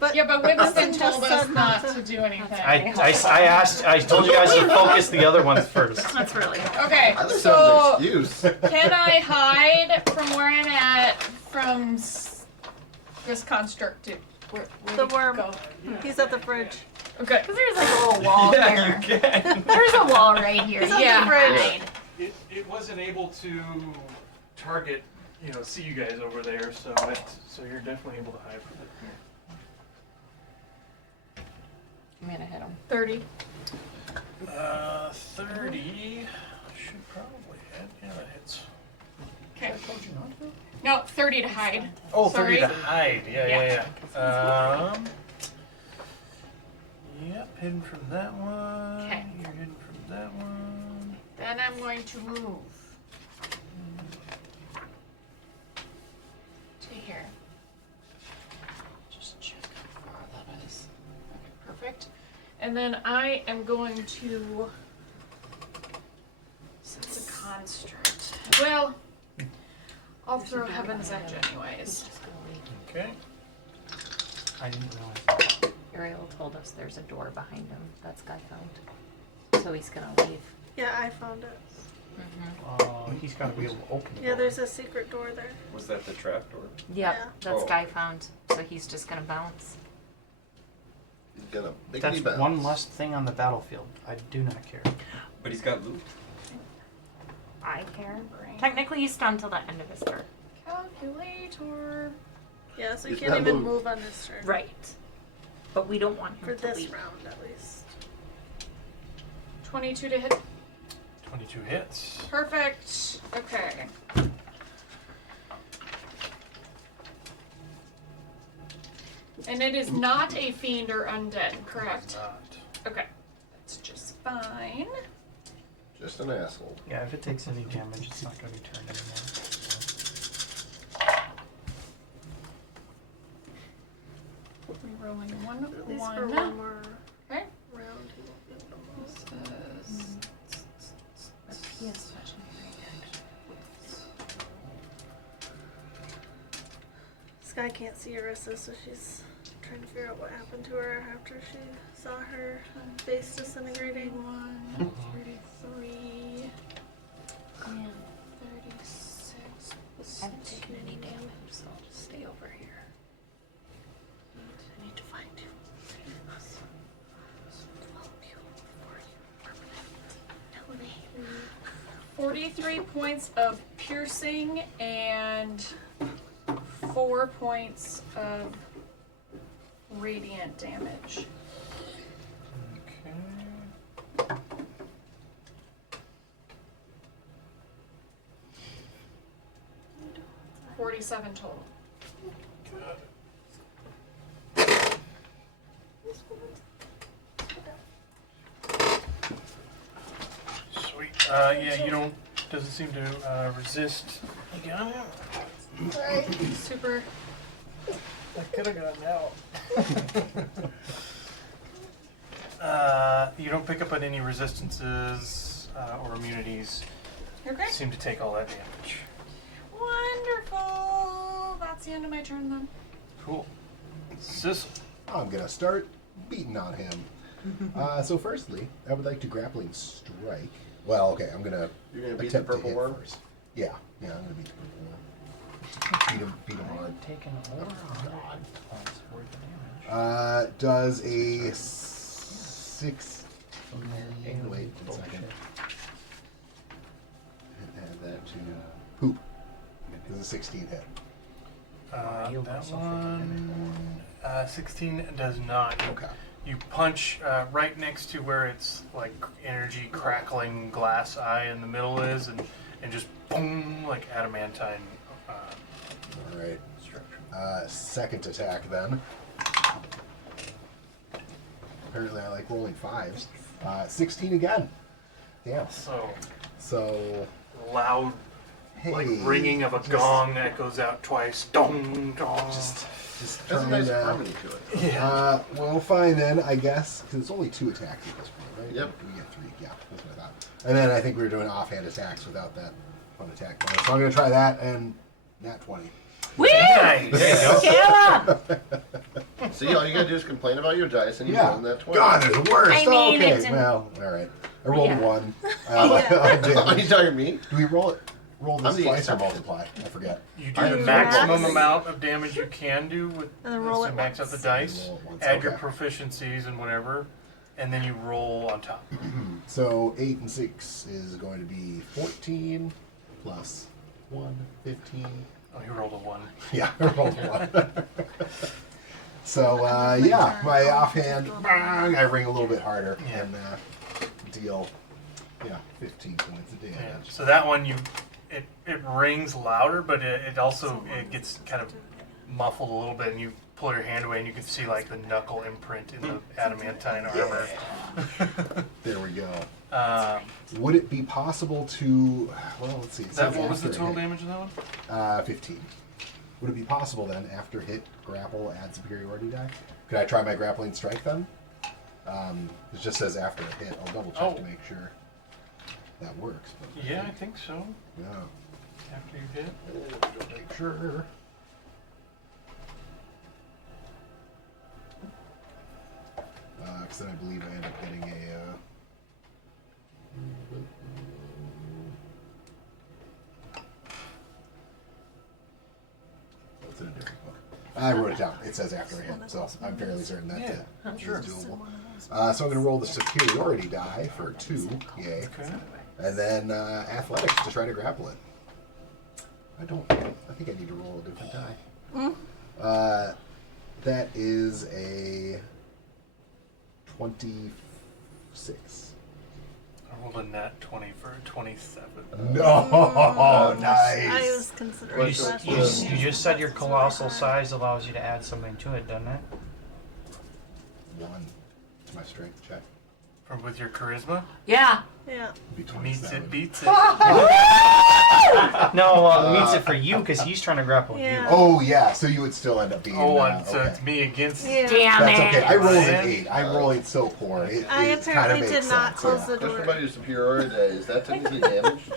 But Yeah, but Winston just told us said not not to do anything. I told you guys to focus the other ones first. That's really Okay, I just so have an excuse. can I hide from where I'm at from this construct? Where The did it worm. go? he's at the fridge. Okay. Because there's like a little wall here. can. There's a wall right here. He's You at the can fridge. hide. It wasn't able to target, see you guys over there, so you're definitely able to hide from it. I'm gonna hit him. 30. 30 should probably hit. Yeah, that hits. Okay. No, 30 to hide. Oh, Sorry. 30 to hide. Yeah. Yep, hidden from that one. Okay. You're hidden from that one. Then I'm going to move to here. Just check how far that is. Okay, perfect. And then I am going to. Since a construct. Well, I'll throw Heaven's Edge anyways. Okay. I didn't realize that. Ariel told us there's a door behind him that Skye found. So he's gonna leave. Yeah, I found it. He's got to be able to open the Yeah, door. there's a secret door there. Was that the trap door? Yep, Yeah. that Oh. Skye found. So he's just gonna bounce. He's gonna make That's me bounce. one less thing on the battlefield. I do not care. But he's got loot. I care. Technically he's stunned till the end of his turn. Calculator. Yeah, so you He's can't not even moved. move on his turn. Right. But we don't want him For to this leave. round, at least. 22 to hit. 22 hits. Perfect. Okay. And it is not a fiend or undead, correct? Not. Okay. That's just fine. Just an asshole. Yeah, if it takes any damage, it's not going to be turned anymore. Rerolling one, At least for one more Okay. round, he won't be able to move. This is He has such an Skye can't see Arissa, so she's trying to figure out what happened to her after she saw her face disintegrating. 33, Man, 36. I haven't taken any damage, so I'll just stay over here. I need to find you. 12 you before you permanent. Tell me. 33 points of piercing and 4 points of radiant damage. Okay. 47 total. Sweet. Yeah, you don't. Doesn't seem to resist. You got it. Super. I could have gotten out. You don't pick up on any resistances or immunities. Okay. Seem to take all that damage. Wonderful. That's the end of my turn then. Cool. Sissel. I'm gonna start beating on him. So firstly, I would like to grappling strike. Well, okay, I'm gonna You're gonna beat the attempt to purple hit worm? first. Yeah, I'm gonna beat the purple worm. Beat him hard. Taking over 100 points worth of damage. Does a 6. Wait a second. Add that to poop. Does a 16 hit? Heal That myself with the mimic 16 does not. Okay. You punch right next to where it's like energy crackling glass eye in the middle is, and just boom, like adamantine All right. structure. Second attack then. Apparently I like rolling 5s. 16 again. Damn. So Loud, hey, like ringing of a gong echoes out twice. Dong, dong. Just That's a turn nice harmony to it. yeah. well, fine then, I guess, because it's only 2 attacks at this point, right? Yep. We get 3. Yeah, that's what I thought. And then I think we were doing offhand attacks without that fun attack bonus. So I'm going to try that, and nat 20. Woo! Nice. Kayla! See, all you gotta do is complain about your dice and you Yeah. win that 20. God, it's the worst. I mean, okay, it's an- well, all right. I rolled Yeah. a 1. Are you talking to me? Do we roll it? Roll I'm this the twice or exception. multiply? I forget. You do I the am maximum max. amount of damage you can do with And then roll so it max out once. the dice, Roll it once, add your okay. proficiencies and whatever, and then you roll on top. So 8 and 6 is going to be 14 plus 1, 15. Oh, you rolled a 1. Yeah, I rolled 1. So, yeah, my offhand, bang, I ring a little bit harder Yeah. and deal, 15 points of Yeah. damage. So that one, it rings louder, but it also it gets kind of muffled a little bit, and you pull your hand away, and you can see like the knuckle imprint in the adamantine armor. There we go. um, Would it be possible to, well, let's see. It that says what was the after total hit. damage of that one? 15. Would it be possible then, after hit, grapple, add superiority die? Could I try my grappling strike then? It just says after a hit. I'll double check Oh. to make sure that works. But Yeah, I think so. yeah. After you hit. Just make sure. Because then I believe I end up getting a. It's in a different book. I wrote it down. It says after a hit, so I'm fairly certain that is sure. doable. So I'm going to roll the superiority die for 2, yay, Okay. and then athletics to try to grapple it. I think I need to roll a different die. That is a 26. I rolled a nat 20 for a 27. No, I nice. was considering What's that. the- You just said your colossal size allows you to add something to it, doesn't it? 1 to my strength check. From with your charisma, Yeah. Yeah. Be meets 27. it, beats it. No, means it for you because he's trying to grapple Yeah. you. Oh yeah, so you would still end up being. Oh, and so okay. it's me against. Yeah. Damn That's it. okay. I rolled an Ryan? 8. I'm rolling so poor. It I kind of apparently makes did not sense, close yeah. the Question door. about your superiority die. Is that technically damaged?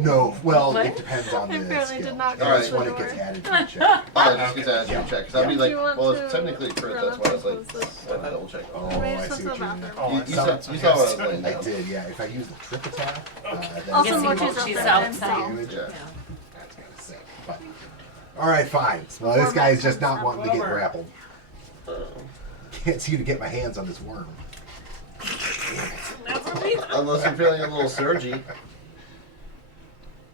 No, well, What? it depends on I the apparently skill. did not close That's the when it door. gets added to the check. Oh, it just gets added to your check. Because I'd be Do like, you want well, to it's technically a crit. run That's up why I was and like, close this? I double check. Oh, Maybe I just see to what the you mean. bathroom. Oh, You it saw sounds what I was like laying I down. did, yeah. If I use the trip attack, then Also, Guessing Mochi's Mochi's out there outside. himself. Yeah. that's kind of sick. But, all right, fine. Well, this guy's just not wanting to get Bummer. grappled. Can't seem to get my hands on this worm. Unless you're feeling a little surgy.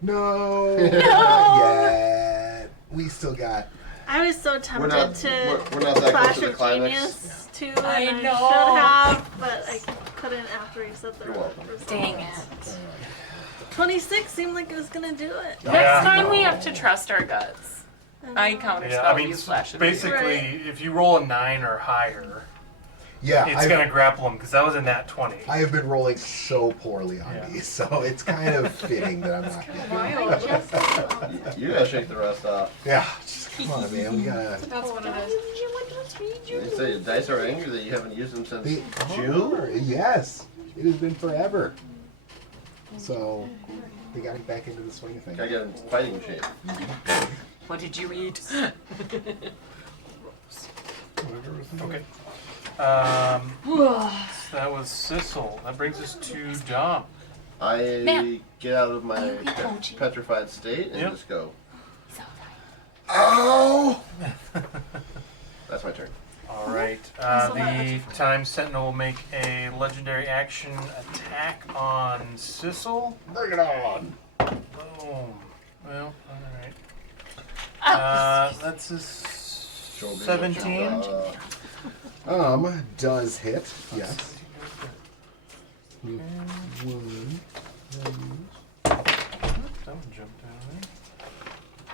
No. No. Not yet. We still got. I was so tempted not- to we're not that close Flash to the of climax. Genius too, and I I know. should have, but I couldn't after he said the You're welcome. results. Dang it. 26 seemed like it was gonna do it. Yeah. Next time we have to trust our guts. I know. counterspell Yeah, I mean, you flash of basically, Right. if you roll a 9 or higher, Yeah, it's going to grapple him because that was a nat 20. I have been rolling so poorly on Yeah. these, so it's kind of fitting that I'm not getting. Wild. You gotta shake the rust off. Yeah, just come on, man. We gotta. That's what it is. They say the dice are angry that you haven't used them since They June. are, yes, it has been forever. So they got him back into the swing of things. Gotta get in fighting shape. What did you eat? Okay. So that was Sissel. That brings us to Dom. I Man. get out of my You can coach it. petrified state and Yep. just go. Oh! That's my turn. All right. The Time Sentinel will make a legendary action attack on Sissel. Bring it on! Boom. Well, all right. That's a Show me what 17. you got. Does hit, yes. One. That one jumped out of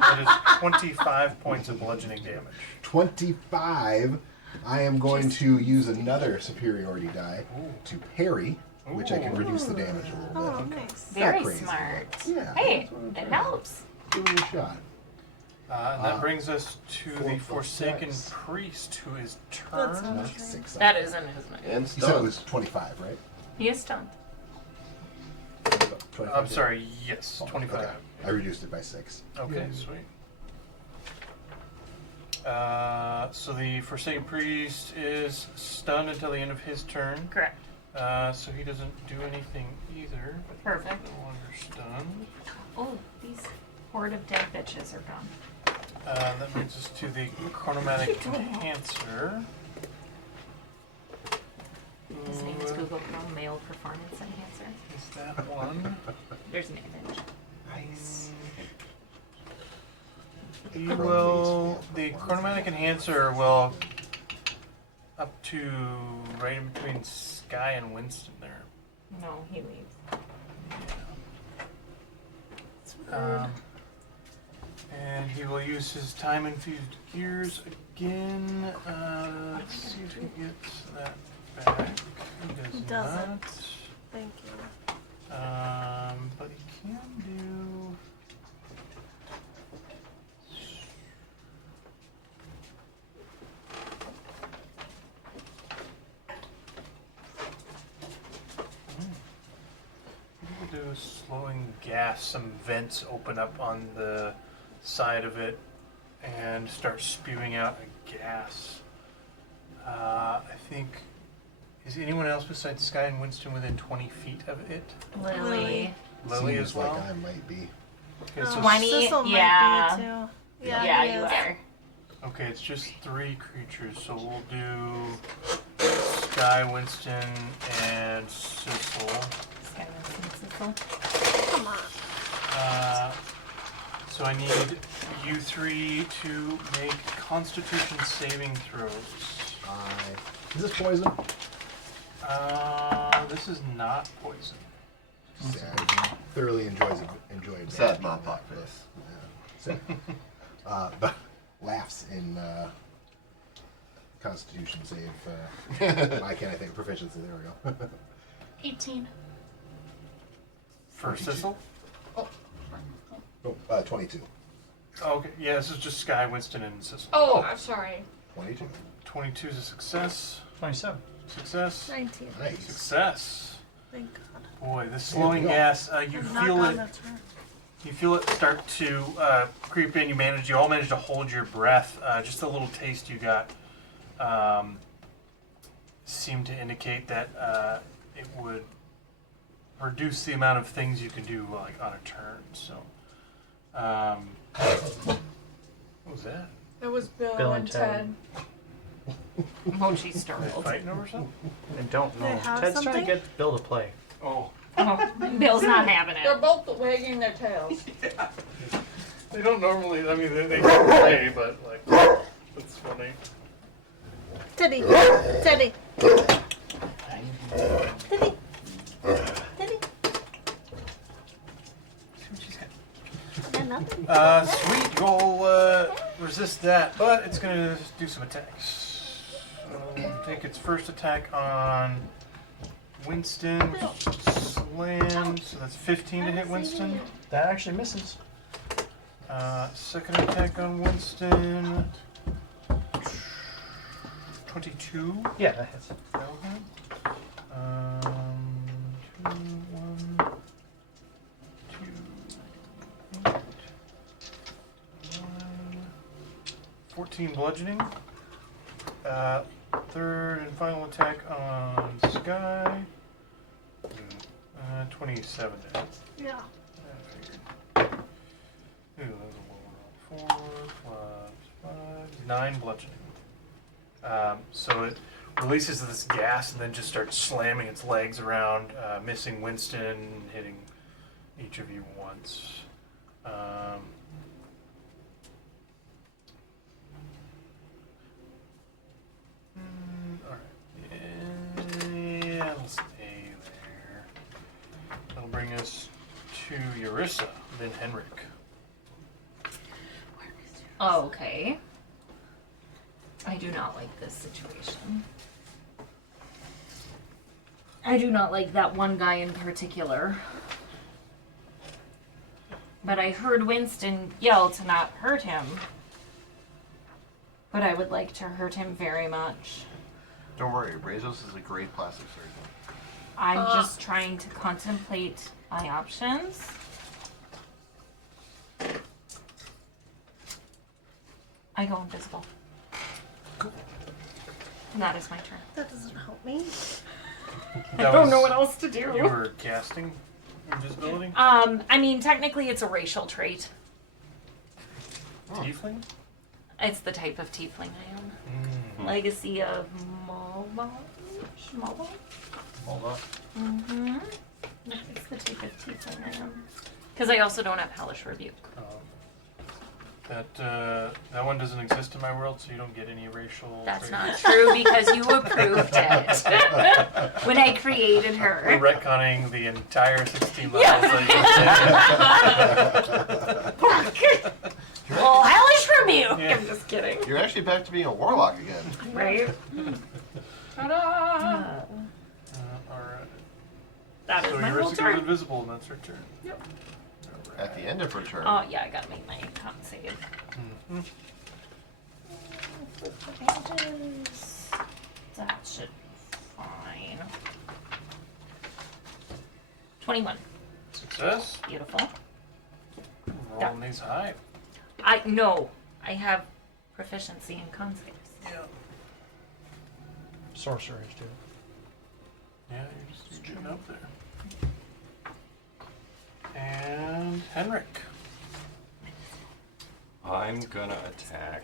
that is 25 points of bludgeoning damage. 25. I am going to use another superiority die to parry, which I can reduce the damage a little Oh, bit. nice. Very crazy. smart. Yeah. Hey, it helps. Give it a shot. And that brings us to 4 the plus Forsaken 6. Priest, who is That's turned. not Not 6. That isn't his name. And You said it stunned. was 25, right? He is stunned. 25? I'm sorry, yes, Oh, 25. Okay. I reduced it by 6. Okay, sweet. So the Forsaken Priest is stunned until the end of his turn. Correct. So he doesn't do anything either. But Perfect. he's no longer stunned. Oh, these horde of dead bitches are gone. That brings us to the Chronomatic Enhancer. His name is Google Chrome Male Performance Enhancer. Is that one? There's an image. Nice. He will. The Chronomatic Enhancer will up to right in between Skye and Winston there. No, he leaves. And he will use his time infused gears again. Let's see if he gets that back. He does He doesn't. not. Thank you. But he can do. He can do slowing gas. Some vents open up on the side of it and start spewing out a gas. I think. Is anyone else besides Skye and Winston within 20 feet of it? Lily. Lily Seems as well? like I might be. Okay, so 20, Sissel might yeah. be too. Yeah, he you is. are. Okay, it's just 3 creatures, so we'll do Skye, Winston, and Sissel. Skye, Winston, Sissel. Come on. So I need you 3 to make Constitution saving throws. Is this poison? This is not poison. Yeah, I thoroughly enjoyed Sad mop pot face. Yeah. But laughs in Constitution save. Why can't I think of proficiency? There we go. 18. For Sissel? Oh, 22. Oh, okay, yeah, this is just Skye, Winston, and Sissel. Oh, I'm sorry. 22. 22 is a success. 27. Success. 19. Nice. Success. Thank God. Boy, this slowing go. gas, you Knock feel on it. the turn. You feel it start to creep in. You all manage to hold your breath. Just a little taste you got seemed to indicate that it would reduce the amount of things you can do like on a turn. So, what was that? It was Bill, Bill and and Ted. Ted. Mochi's Are they startled. fighting over something? I don't know. They have Ted's trying something? to get Bill to play. Oh. Oh, Bill's not having They're it. both wagging their tails. They don't normally, I mean, they can play, but like, that's funny. Teddy. Teddy. Teddy. Teddy. Yeah, nothing. Sweet, you'll resist that, but it's gonna do some attacks. Take its first attack on Winston, slam, so that's 15 to hit Winston. That actually misses. Second attack on Winston, 22. Yeah, that hits. That'll hit. 2, 1, 2, 8, 9, 14 bludgeoning. Third and final attack on Skye. 27 to hit. Yeah. I figured. Ooh, that was a low roll. 4 plus 5, 9 bludgeoning. So it releases this gas and then just starts slamming its legs around, missing Winston, hitting each of you once. Alright. Yeah, it'll stay there. That'll bring us to Eurissa, then Henrik. Oh, okay. I do not like this situation. I do not like that one guy in particular. But I heard Winston yell to not hurt him. But I would like to hurt him very much. Don't worry, Brazos is a great plastic surgeon. I'm just trying to contemplate my options. I go invisible. And that is my turn. That doesn't help me. I don't know what else to do. You were casting invisibility? I mean, technically it's a racial trait. Tiefling? It's the type of tiefling I am. Mm. Legacy of Malva? Malva? Hold up. Mm-hmm. It's the type of tiefling I am. Because I also don't have Hellish Rebuke. That one doesn't exist in my world, so you don't get any racial. That's traits. not true because you approved it when I created her. We're retconning the entire 16 levels. Yeah. Well, Hellish Rebuke! Yeah. I'm just kidding. You're actually back to being a warlock again. Right? Ta-da! Alright. That is So my whole Eurissa goes turn. invisible, and that's her turn. Yep. At the end of her turn. Oh, yeah, I gotta make my con save. Mhm. Advantages. That should be fine. 21. Success. Beautiful. Rolling these high. I have proficiency in con saves. Yeah. Sorcerers do. Yeah, you're getting up there. And Henrik. I'm gonna attack.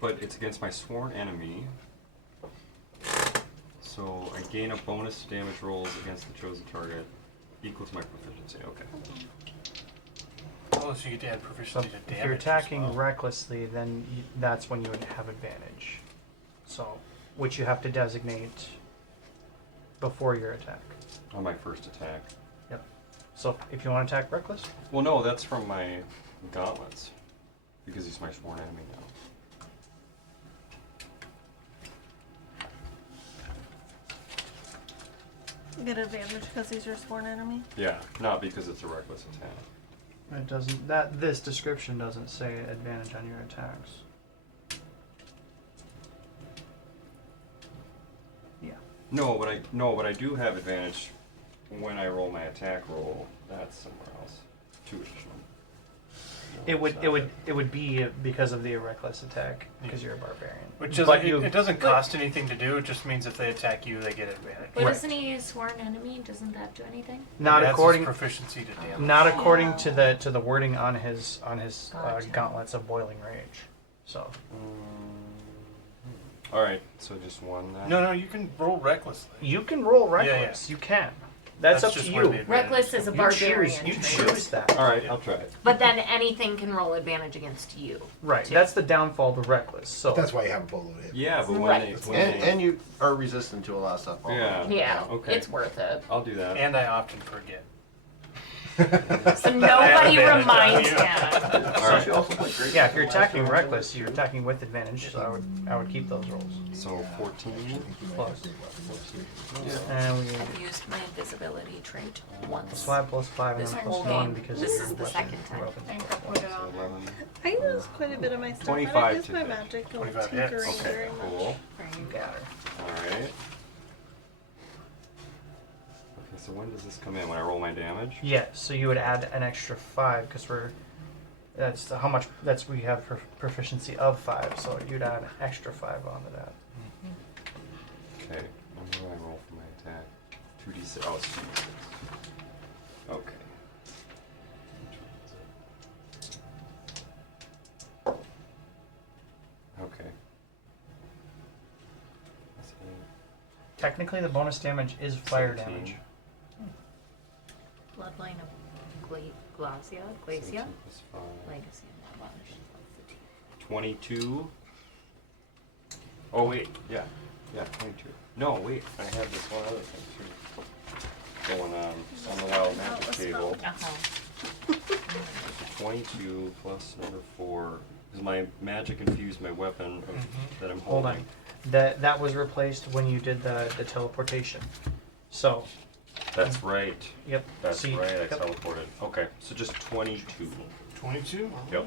But it's against my sworn enemy. So I gain a bonus to damage rolls against the chosen target equal to my proficiency. Okay. Oh, so you get to add So proficiency to if damage. you're as attacking well. recklessly, then that's when you would have advantage. So, which you have to designate before your attack. On my first attack. Yep. So if you want to attack reckless, Well, no, that's from my gauntlets. Because he's my sworn enemy now. You get advantage because he's your sworn enemy. Yeah, not because it's a reckless attack. it doesn't. This description doesn't say advantage on your attacks. Yeah. No, but I do have advantage when I roll my attack roll. That's somewhere else. 2 additional. No, it's not It would be because of the reckless attack because you're a barbarian. Which But doesn't, it doesn't cost anything to do. It just means if they attack you, they get advantage. But Right. isn't he a sworn enemy? Doesn't that do anything? Not It adds his according. proficiency to damage. Not according to the wording on his Gotcha. gauntlets of boiling rage. So All right, so just one then. No, you can roll recklessly. you can roll Yeah, yeah. reckless. You can. That's up just to where you. the advantage Reckless is a comes in. barbarian You trait. choose that. All right, I'll try it. But then anything can roll advantage against you. Right. too. That's the downfall to reckless. So That's why you have a bolo hit. Yeah, but when Right. they, when And, they, and you are resistant to a lot of stuff. Yeah. Yeah, Okay. it's worth it. I'll do that. And I often forget. So nobody advantage reminds on you. him. All right. yeah, if you're attacking reckless, you're attacking with advantage. So I would keep those rolls. So 14. Plus. Yeah. And we I've used my invisibility trait once. +5 +5 and This then whole +1 game. because This of is your the weapon- second time. weapon. I think I put it So on. 11. I use quite a bit of my stuff. 25 I don't use to my hit. magic 25 tinkering hits. Okay, very much. cool. You got her. All right. Okay, so when does this come in? When I roll my damage? Yeah, so you would add an extra 5 because that's how much we have proficiency of 5, so you'd add an extra 5 onto that. Okay. When do I roll for my attack? 2d6. Oh, it's 2d6. Okay. Okay. That's eight. Technically, the bonus damage is fire 17. damage. Bloodline of Glacia? 17 plus 5. Legacy of Marsh. 22. Oh, wait. Yeah. Yeah, 22. No, wait. I have this one other thing, too. Going on the Wild Magic table. Uh-huh. 22 plus number 4 is my magic infused my weapon of, that I'm Hold holding. on. That was replaced when you did the teleportation. So, That's right. yep. That's see, right. I yep. teleported. Okay, so just 22. 22? Yep.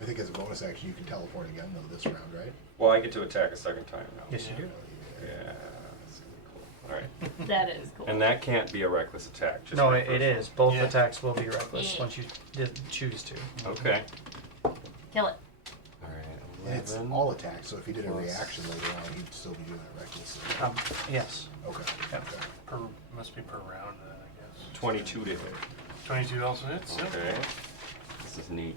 I think as a bonus action, you can teleport again though this round, right? Well, I get to attack a second time now. Yes, you do. Yeah, that's gonna be cool. All right. That is cool. And that can't be a reckless attack. Just No, my it first is. Both Yeah. attacks will be reckless Yeah. once you did choose to. one. Okay. Kill it. All right. And it's 11. all attacks, so if he did a Plus- reaction later on, he'd still be doing it recklessly. Yes. Okay. Yep. Per, must be per round then, I guess. 22 to hit. 22 also hits? yeah. Okay. This is neat.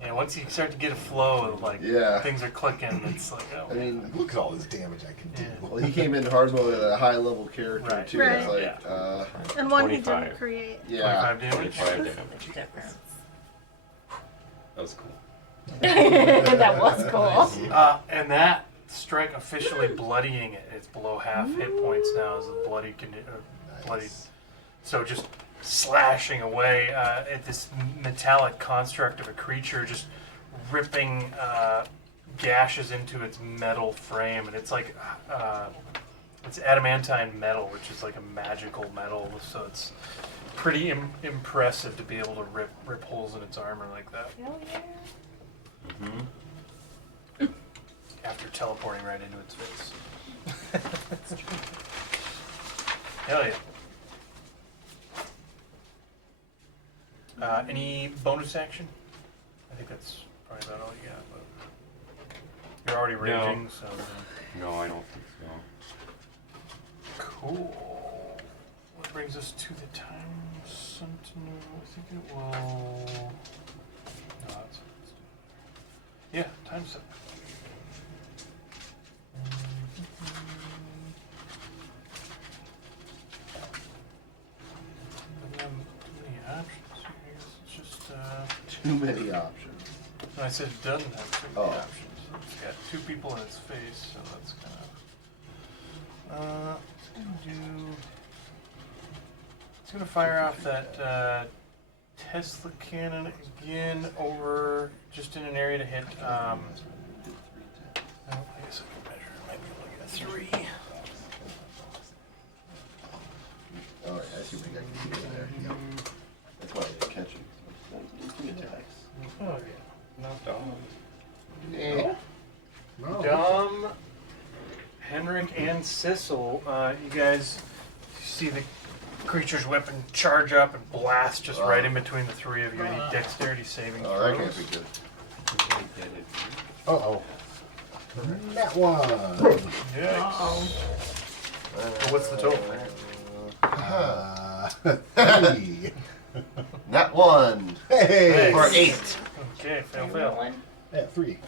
Yeah, once you start to get a flow of like Yeah. things are clicking, it's like, oh. I mean, Look at all this damage I can do. Yeah. well, he came in hard mode at a high level character Right. too. Right. It's like, Yeah. And one he 25. didn't create. yeah. 25 damage? 25 damage. Difference. That was cool. That was cool. And that strike officially bloodying it. It's below half hit points now as a bloody bloody. Nice. So just slashing away at this metallic construct of a creature, just ripping gashes into its metal frame, and it's like it's adamantine metal, which is like a magical metal. So it's pretty impressive to be able to rip holes in its armor like that. Hell yeah. Mm-hmm. After teleporting right into its face. Hell yeah. Any bonus action? I think that's probably about all you got. But you're already No. raging, so No, I don't think so. cool. What brings us to the time sentinel? I think it will. No, that's. Yeah, time sentinel. Too many options here. I guess it's just. Too many options. No, I said it doesn't have too Oh. many options. It's got two people in its face, so that's kind of. It's gonna do. It's gonna fire off that Tesla cannon again over just in an area to hit. I guess I can measure. It might be able to get a 3. All right, I see what I can see there. Yep. That's why I catch him. Three attacks. Oh yeah. Not dumb. Eh. No. Dom, Henrik, and Sissel, you guys see the creature's weapon charge up and blast just right in between the three of you. Any dexterity saving Oh, that throws? can't be good. Uh-oh. That one. Yeah. What's the total? 3. Not 1 Hey! or 8. Okay, fail, Are you fail. rolling? Yeah, 3.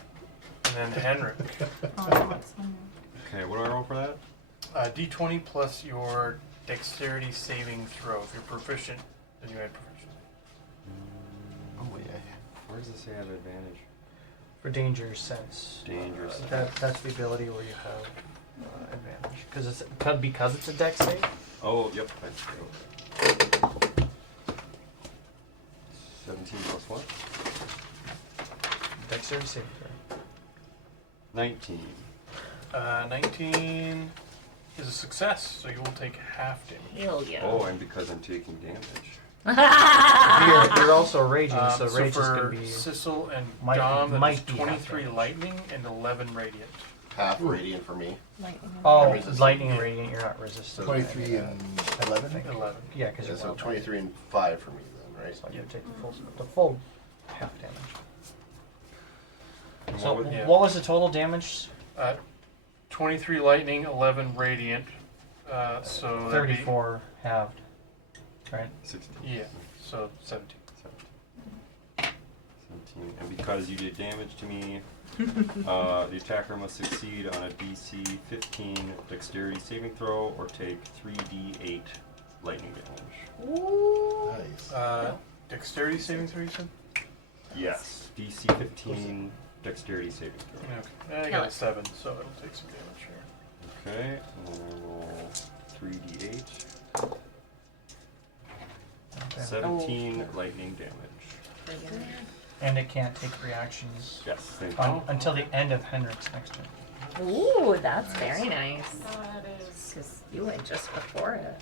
And then Henrik. Oh, it's on Okay, what do I roll for that? D20 plus your dexterity saving throw. If you're proficient, then you add proficiency. Oh, yeah. Where does it say I have advantage? For danger sense. Danger sense. That's the ability where you have advantage because it's a dex save. Oh, yep. I see. Okay. 17 plus what? Dexterity saving throw. 19. 19 is a success, so you will take half damage. Hell yeah. Oh, and because I'm taking damage. You're also raging, so So rage is for gonna be Sissel and might- Dom, that is might be half 23 damage. lightning and 11 radiant. Half radiant for me. oh resistant. lightning and radiant. You're not resistant. 23 and 11? 11. Yeah, because Yeah, you're so wild 23 and 5 for me then, right? So you take the full half damage. And So what was- yeah. what was the total damage? 23 lightning, 11 radiant. So that'd be- 34 halved. Right. 16. Yeah, so 17. 17. And because you did damage to me, the attacker must succeed on a DC 15 dexterity saving throw or take 3d8 lightning damage. Ooh. Nice. Dexterity saving throw, you said? Yes. DC 15 dexterity saving throw. Okay. I Kill got a it. 7, so it'll take some damage here. Okay, and then I roll 3d8. Okay. 17 lightning damage. And it can't take reactions Yes, thank you. until the end of Henrik's next turn. Ooh, that's very nice. That is. Because you went just before it.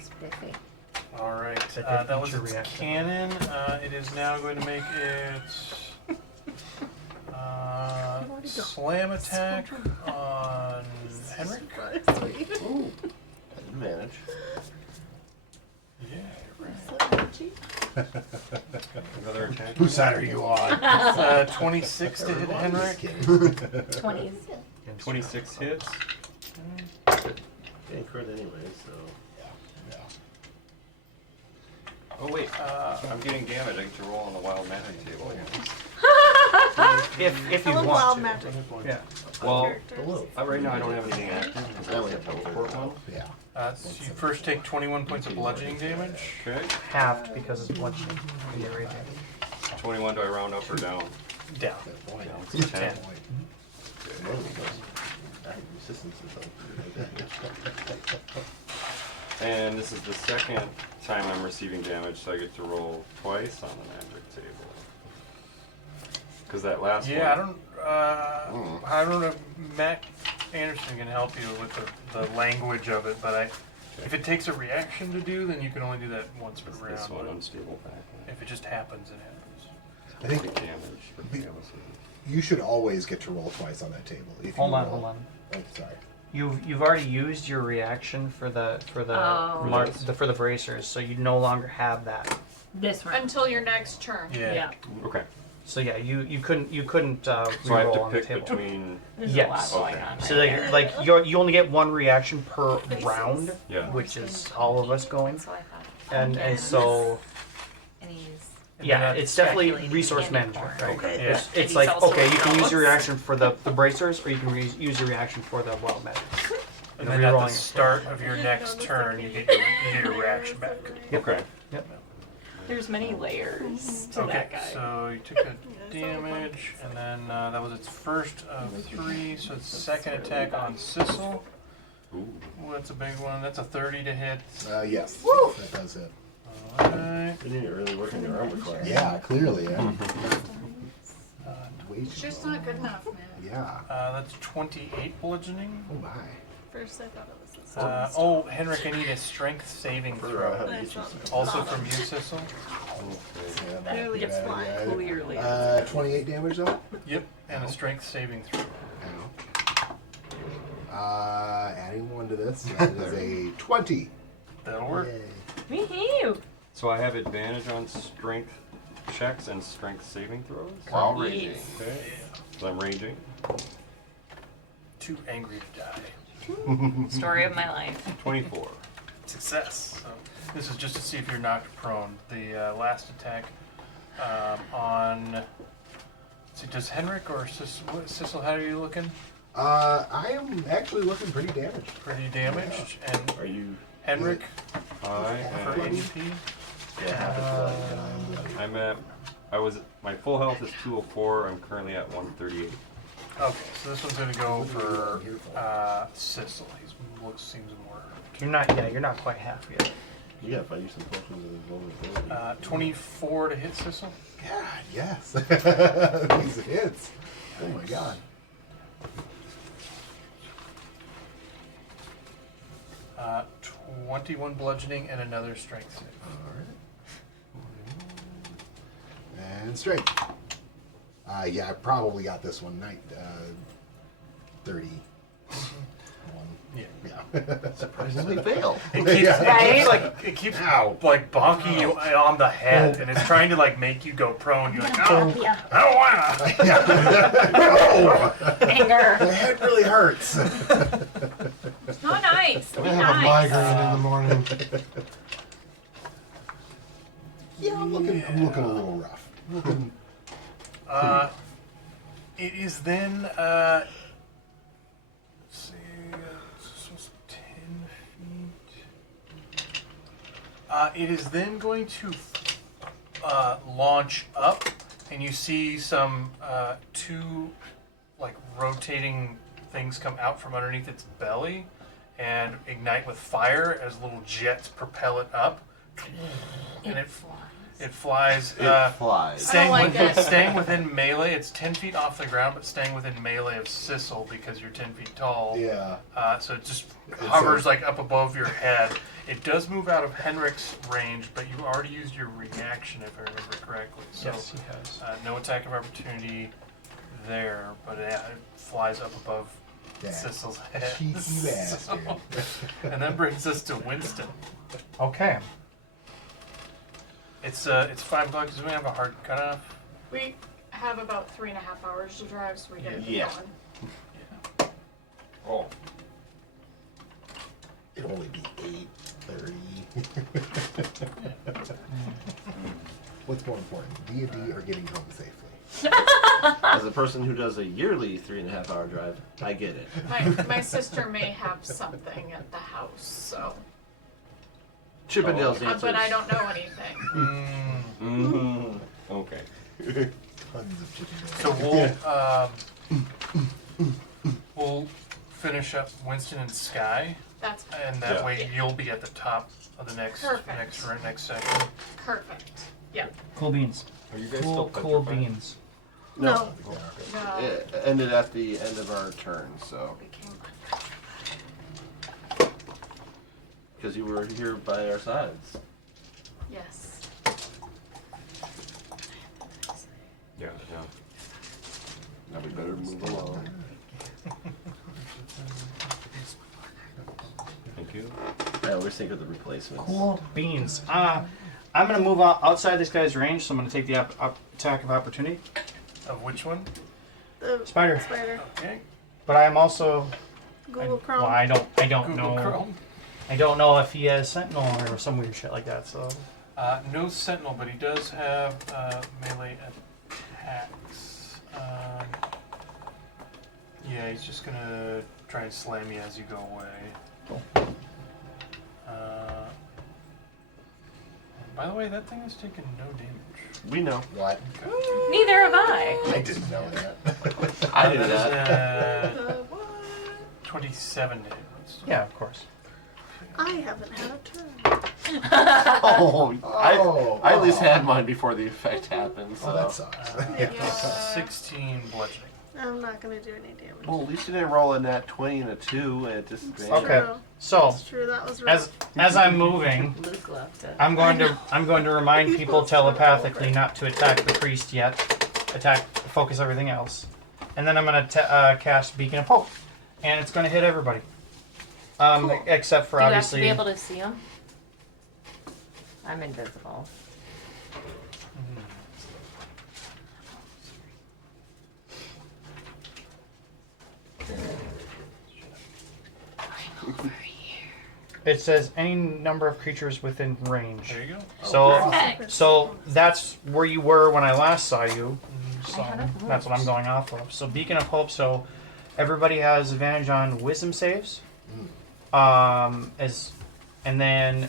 Spiffy. Alright, That did that was feature its reaction. cannon. It is now going to make its slam attack on Henrik. Ooh, advantage. Yeah, right. Another attack. Whose side are you on? 26 to hit Henrik. Just kidding. 20s. 26 hits. Getting crit anyway, so. Yeah. Oh wait, I'm getting damage. I get to roll on the wild magic table again. If you I love want wild to. magic. Yeah. Well, Hello. right now I don't have anything active because I only have teleport one. Yeah. So you first take 21 points of bludgeoning damage. Okay. Halved because it's bludgeoning. You get radiant. 21, do I round up or down? Down. Down So to 10. 10. One of them does. I have resistance or something. And this is the second time I'm receiving damage, so I get to roll twice on the magic table. Because that last one. Yeah, I don't know if Matt Anderson can help you with the language of it, but if it takes a reaction to do, then you can only do that once per round. This one, but unstable back. if it just happens, it happens. I think Take damage. for fail save. you should always get to roll twice on that table. If you Hold on, roll- hold on. Oh, sorry. You've already used your reaction for the Oh. for the bracers, so you no longer have that. This one. Until your next turn. Yeah. Okay. So yeah, you couldn't So I have reroll to on the pick table. between. There's Yes. a lot going Okay. on. So right like, there. like you only get one reaction per round, Yeah. which is all of us going, So I thought. and so And he's yeah, then it's definitely speculating resource candy management, corn. right? Okay. Yeah. It's And he's like also okay, you can use your jealous. reaction for the bracers, or you can use your reaction for the wild magic. And You're then at rerolling the it. start of your next turn, you get your reaction back. Okay. There's many layers to Okay, that guy. so you took a damage, and then that was its first of 3, so its second attack on Sissel. Ooh. Ooh, that's a big one. That's a 30 to hit. Yes. That does it. Alright. You need to really work on your armor class. Yeah, clearly. Yeah. Way It's too just low. not good enough, man. Yeah. That's 28 bludgeoning. Oh my. First, I thought it was this. Oh, Henrik, I need a strength saving Further out, how throw. to get you some. Also from you, Sissel. Okay. Yeah, not Clearly too it's bad, flying. yeah. Clearly. 28 damage though. Yep, and a strength saving throw. Adding 1 to this, that is a 20. That'll work. Yay. Woohoo! So I have advantage on strength checks and strength saving throws. While raging. Yes. Okay. So I'm raging. Too angry to die. Story of my life. 24. success. So this is just to see if you're knocked prone. The last attack on. Let's see, does Henrik or Sissel? How are you looking? I am actually looking pretty damaged. Pretty damaged. And Are you? Henrik I for am. HP. Yeah, half is bloody. I'm at. My full health is 204. I'm currently at 138. Okay, so this one's gonna go for Sissel. Seems more. You're not quite half yet. Yeah, if I use some potions of invulnerability. 24 to hit Sissel. God, yes. These hits. Oh my god. 21 bludgeoning and another strength save. Alright. And straight. Yeah, I probably got this one. 31. Yeah. Yeah. Surprisingly fail. It keeps, Right? it keeps Ow. like bonking you on the head, and it's trying to like make you go prone. You're like, oh, Yeah. I don't wanna. No! Anger. The head really hurts. It's not nice. I Be have a nice. migraine in the morning. Yeah, I'm looking a little rough. Looking It is then. Let's see. This was 10 feet. It is then going to launch up, and you see some two like rotating things come out from underneath its belly and ignite with fire as little jets propel it up, and it flies. It flies. I don't like it. Staying within melee, it's 10 feet off the ground, but staying within melee of Sissel because you're 10 feet tall. yeah. So it just hovers like up above your head. It does move out of Henrik's range, but you already used your reaction, if I remember correctly. So Yes, he has. no attack of opportunity there, but it flies up above Yeah. Sissel's head. Cheeky bastard. And that brings us to Winston. Okay. It's 5 o'clock. Does we have a hard cutoff? We have about 3.5 hours to drive, so we gotta get Yeah. going. Oh. It'll only be 8:30. What's more important, D&D or getting home safely? As a person who does a yearly 3.5 hour drive, I get it. My sister may have something at the house, so. Chippendales answers. But I don't know anything. Mm-hmm. Okay. Tons of chicken. So we'll finish up Winston and Skye, That's and that Yeah. way you'll be at the top of the next Perfect. next section. perfect. Yeah. Cool beans. Are you guys Cool still beans. No. No. It ended at the end of our turn, so. Became Because you were here by our sides. yes. Yeah. Now we better move along. Thank you. I always think of the replacements. Cool beans. I'm gonna move outside this guy's range, so I'm gonna take the attack of opportunity. Of which one? The Spider. spider. Okay. But I am also. Google Chrome. Well, I don't Google know. Chrome. I don't know if he has Sentinel or some weird shit like that. So. No Sentinel, but he does have melee attacks. Yeah, he's just gonna try and slam you as you go away. Cool. By the way, that thing has taken no damage. We know. What? Neither have I. I didn't know that. I knew That that. is 27 to hit. Yeah, of course. I haven't had a turn. Oh, Oh. I at least had mine before the effect happened. So. Oh, that sucks. Yeah. 16 bludgeoning. I'm not gonna do any damage. Well, at least you didn't roll a nat 20 and a 2 at disadvantage. Okay. True. So It's true. That was rough. as I'm moving, Luke left it. I'm going to remind He's people supposed to roll telepathically over. not to attack the priest yet. Focus everything else, and then I'm going to cast Beacon of Hope, and it's going to hit everybody, Cool. except for Do you have to obviously. be able to see him? I'm invisible. I'm over here. It says any number of creatures within range. There you go. So, Perfect. so that's where you were when I last saw you. So I had a that's what I'm going off of. So Beacon of Hope. So everybody has advantage on Wisdom saves. And then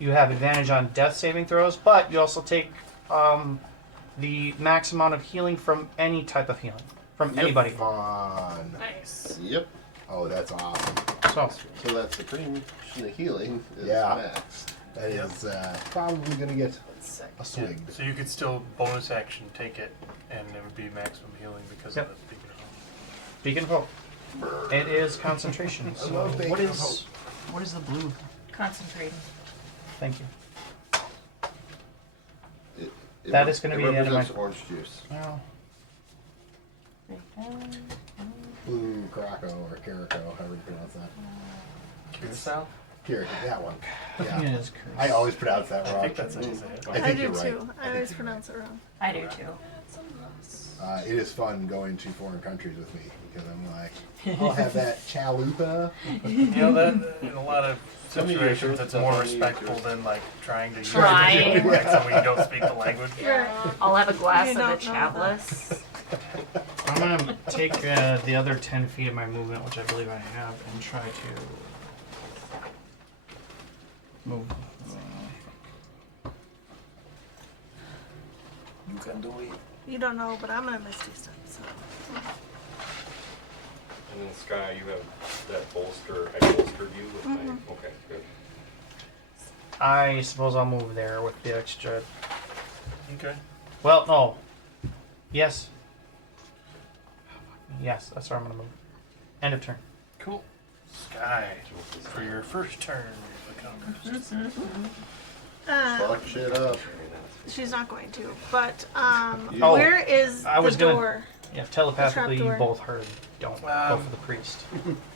you have advantage on Death saving throws, but you also take the max amount of healing from any type of healing from anybody. Fun. Nice. Yep. Oh, that's awesome. So So that's the cream. The healing is Yeah. maxed. That Yep. is probably going to get Sick. a swing. So you could still bonus action take it, and it would be maximum healing because Yep. of the Beacon of Hope. Beacon of Hope. It is concentration. I So love Beacon what of is what is the blue? Concentrating. Thank you. It That is gonna be the end of my- represents orange juice. Well, Blue Caraco or Caraco, however you pronounce that. Curacao? Caraco, that one. I think Yeah. it is cursed. I always pronounce that I wrong. think that's how you say it. I I think do you're right. too. I think always you're pronounce it wrong. I do too. It is fun going to foreign countries with me because I'm like, I'll have that chalupa. You know that in a lot of Some of your situations, shirts it's are more funny, respectful yours. than like trying to Trying. use it when you don't speak the language. Right. I'll have a glass You of the don't know that. chalice. I'm gonna take the other 10 feet of my movement, which I believe I have, and try to move. You can do it. You don't know, but I'm gonna Misty Step. So. And then Skye, you have that bolster. I bolstered you with my. Okay, good. I suppose I'll move there with the extra. Okay. Well, no. Yes. Yes, that's where I'm gonna move. End of turn. Cool. Skye, for your first turn with the Conquerors. Fuck shit up. She's not going to. But Oh, where is I was the gonna- door? Yeah, telepathically, you trapdoor. both heard. Don't go for the priest.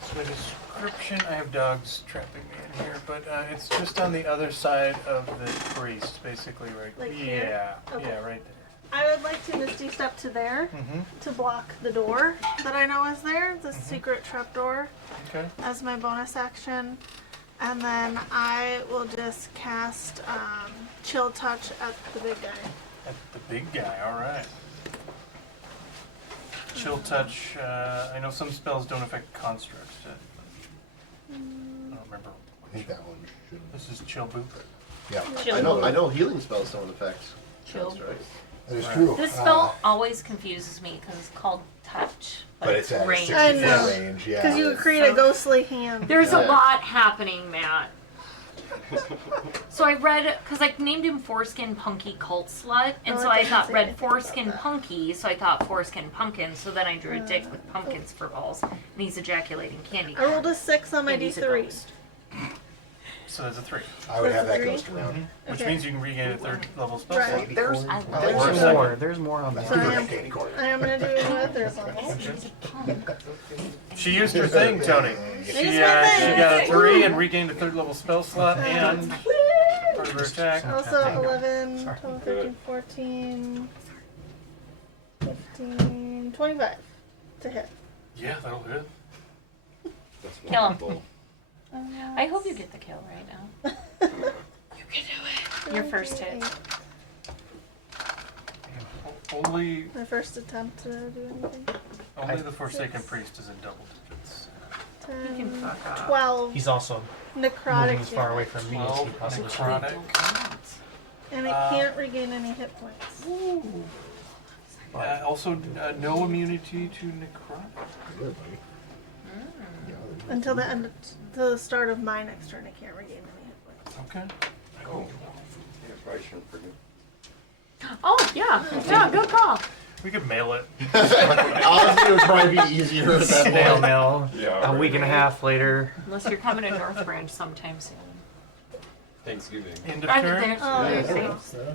So the description, I have dogs trapping me in here, but it's just on the other side of the priest, basically, right? Like yeah, here? Okay. yeah, right I would like to Misty Step to there there. Mm-hmm. to block the door that I know is there, the secret trapdoor, Okay. as my bonus action. And then I will just cast Chill Touch at the big guy. At the big guy. All right. Chill touch. I know some spells don't affect constructs. I don't remember. I think that one should. This is chill boop. Yeah, I know healing spells don't affect Chill. constructs. that is Right. true. This spell always confuses me because it's called touch, but it's at range. 60 I foot know. range. Yeah. Because you would create a ghostly hand. There's a Yeah. lot happening, Matt. So I read, because I named him Foreskin Punky Cult Slut, and Oh, so I I didn't thought say read anything Foreskin about that. Punky, so I thought Foreskin Pumpkin, so then I drew a dick with pumpkins for balls, and he's ejaculating candy. I rolled a 6 on my And he's a D3. ghost. So there's a 3, I would have that Three? ghost around. which Okay. means you can regain a third level spell Right. slot. There's, I Or a there's second. more. There's more on That's that. So good I am- candy corn. I am going to do a third level. She's a punk. She used her thing, Tony. Used She, my she thing. got a 3 and regained a third level spell slot and part of her attack. Also 11, Sorry. 12, 13, 14, 15, 25 to hit. Yeah, that'll hit. That's Kill him. wonderful. I hope you get the kill right now. You can do it. Your first hit. 28. Only My first attempt to do anything. the Forsaken Priest is in double digits. You can 10, fuck off. 12 He's also necrotic moving as far away damage. from me as he 12 possibly can. necrotic. And it can't regain any hit points. Also, no immunity to necrotic. Good, buddy. Until the end, till the start of my next turn, I can't regain any hit points. Okay. Cool. Yeah, probably shouldn't forget. Oh, yeah. Yeah, good call. We could mail it. Honestly, it would probably be easier at that Snail point. mail. Yeah, A week and a half later. Unless you're coming to North Branch sometime soon. Thanksgiving. End of Right turn. there. Oh, Yeah, there's yeah.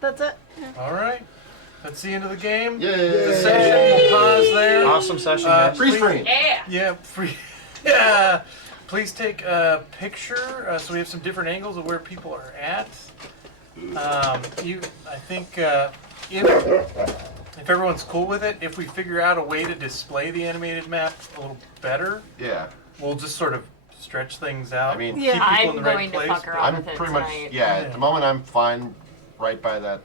That's it. Yeah. All right. That's the end of the game. Yay! The session will pause there. Awesome session, Uh, guys. Freeze frame. Yeah. Yeah, free. Yeah. Please take a picture so we have some different angles of where people are at. I think if everyone's cool with it, if we figure out a way to display the animated map a little better, Yeah. we'll just sort of stretch things out. I mean, keep Yeah. people I'm in the right going to place. fuck but- around I'm with it pretty much tonight. at the moment I'm fine right by that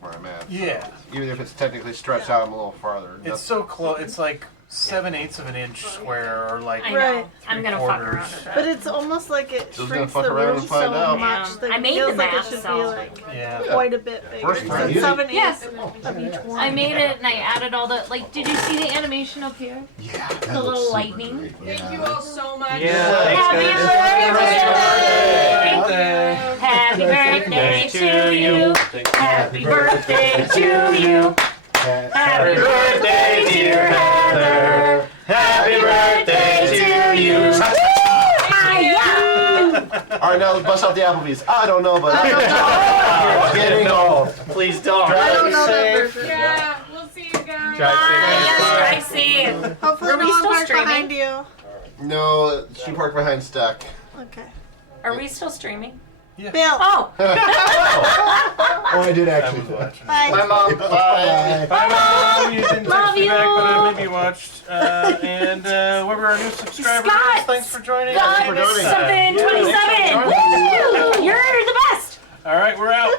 where I'm at. Yeah. Even if it's technically stretched out, I'm a little farther. It's so close. It's like 7/8 of an inch square, or like I know. Right. I'm gonna fuck around 3/4. with it. But it's almost like it Just shrinks gonna the fuck around room and find so out. much Yeah. that I it made feels the like it map, should so- be like Yeah. quite a bit bigger. First So time. it's 7/8 Yes. of each one. I made it and I added all the did you see the animation up here? Yeah, that The looks little super lightning. great. Thank Yeah. you all so much. Yeah, thanks, Happy guys. birthday! Happy birthday to you. Happy birthday to you. Happy birthday, dear Heather. Happy birthday to you. All right, now let's bust out the Applebee's. I don't know, but kidding. No, please don't. I don't know that Safe. version. Yeah, we'll see you guys. Yes, Tracy. Hopefully Are no we one still parked streaming? behind you. No, she parked behind Stack. Okay. Are we still streaming? Bill. Oh. Oh, I did I actually. was watching. Bye. My mom. Bye. Bye, Mom. You didn't Love text me back, but you. maybe you watched. And what were our new subscribers? Scott. Thanks for joining. God, for joining. something Yeah, thanks for 27. joining. Woo! You're the best. All right, we're out.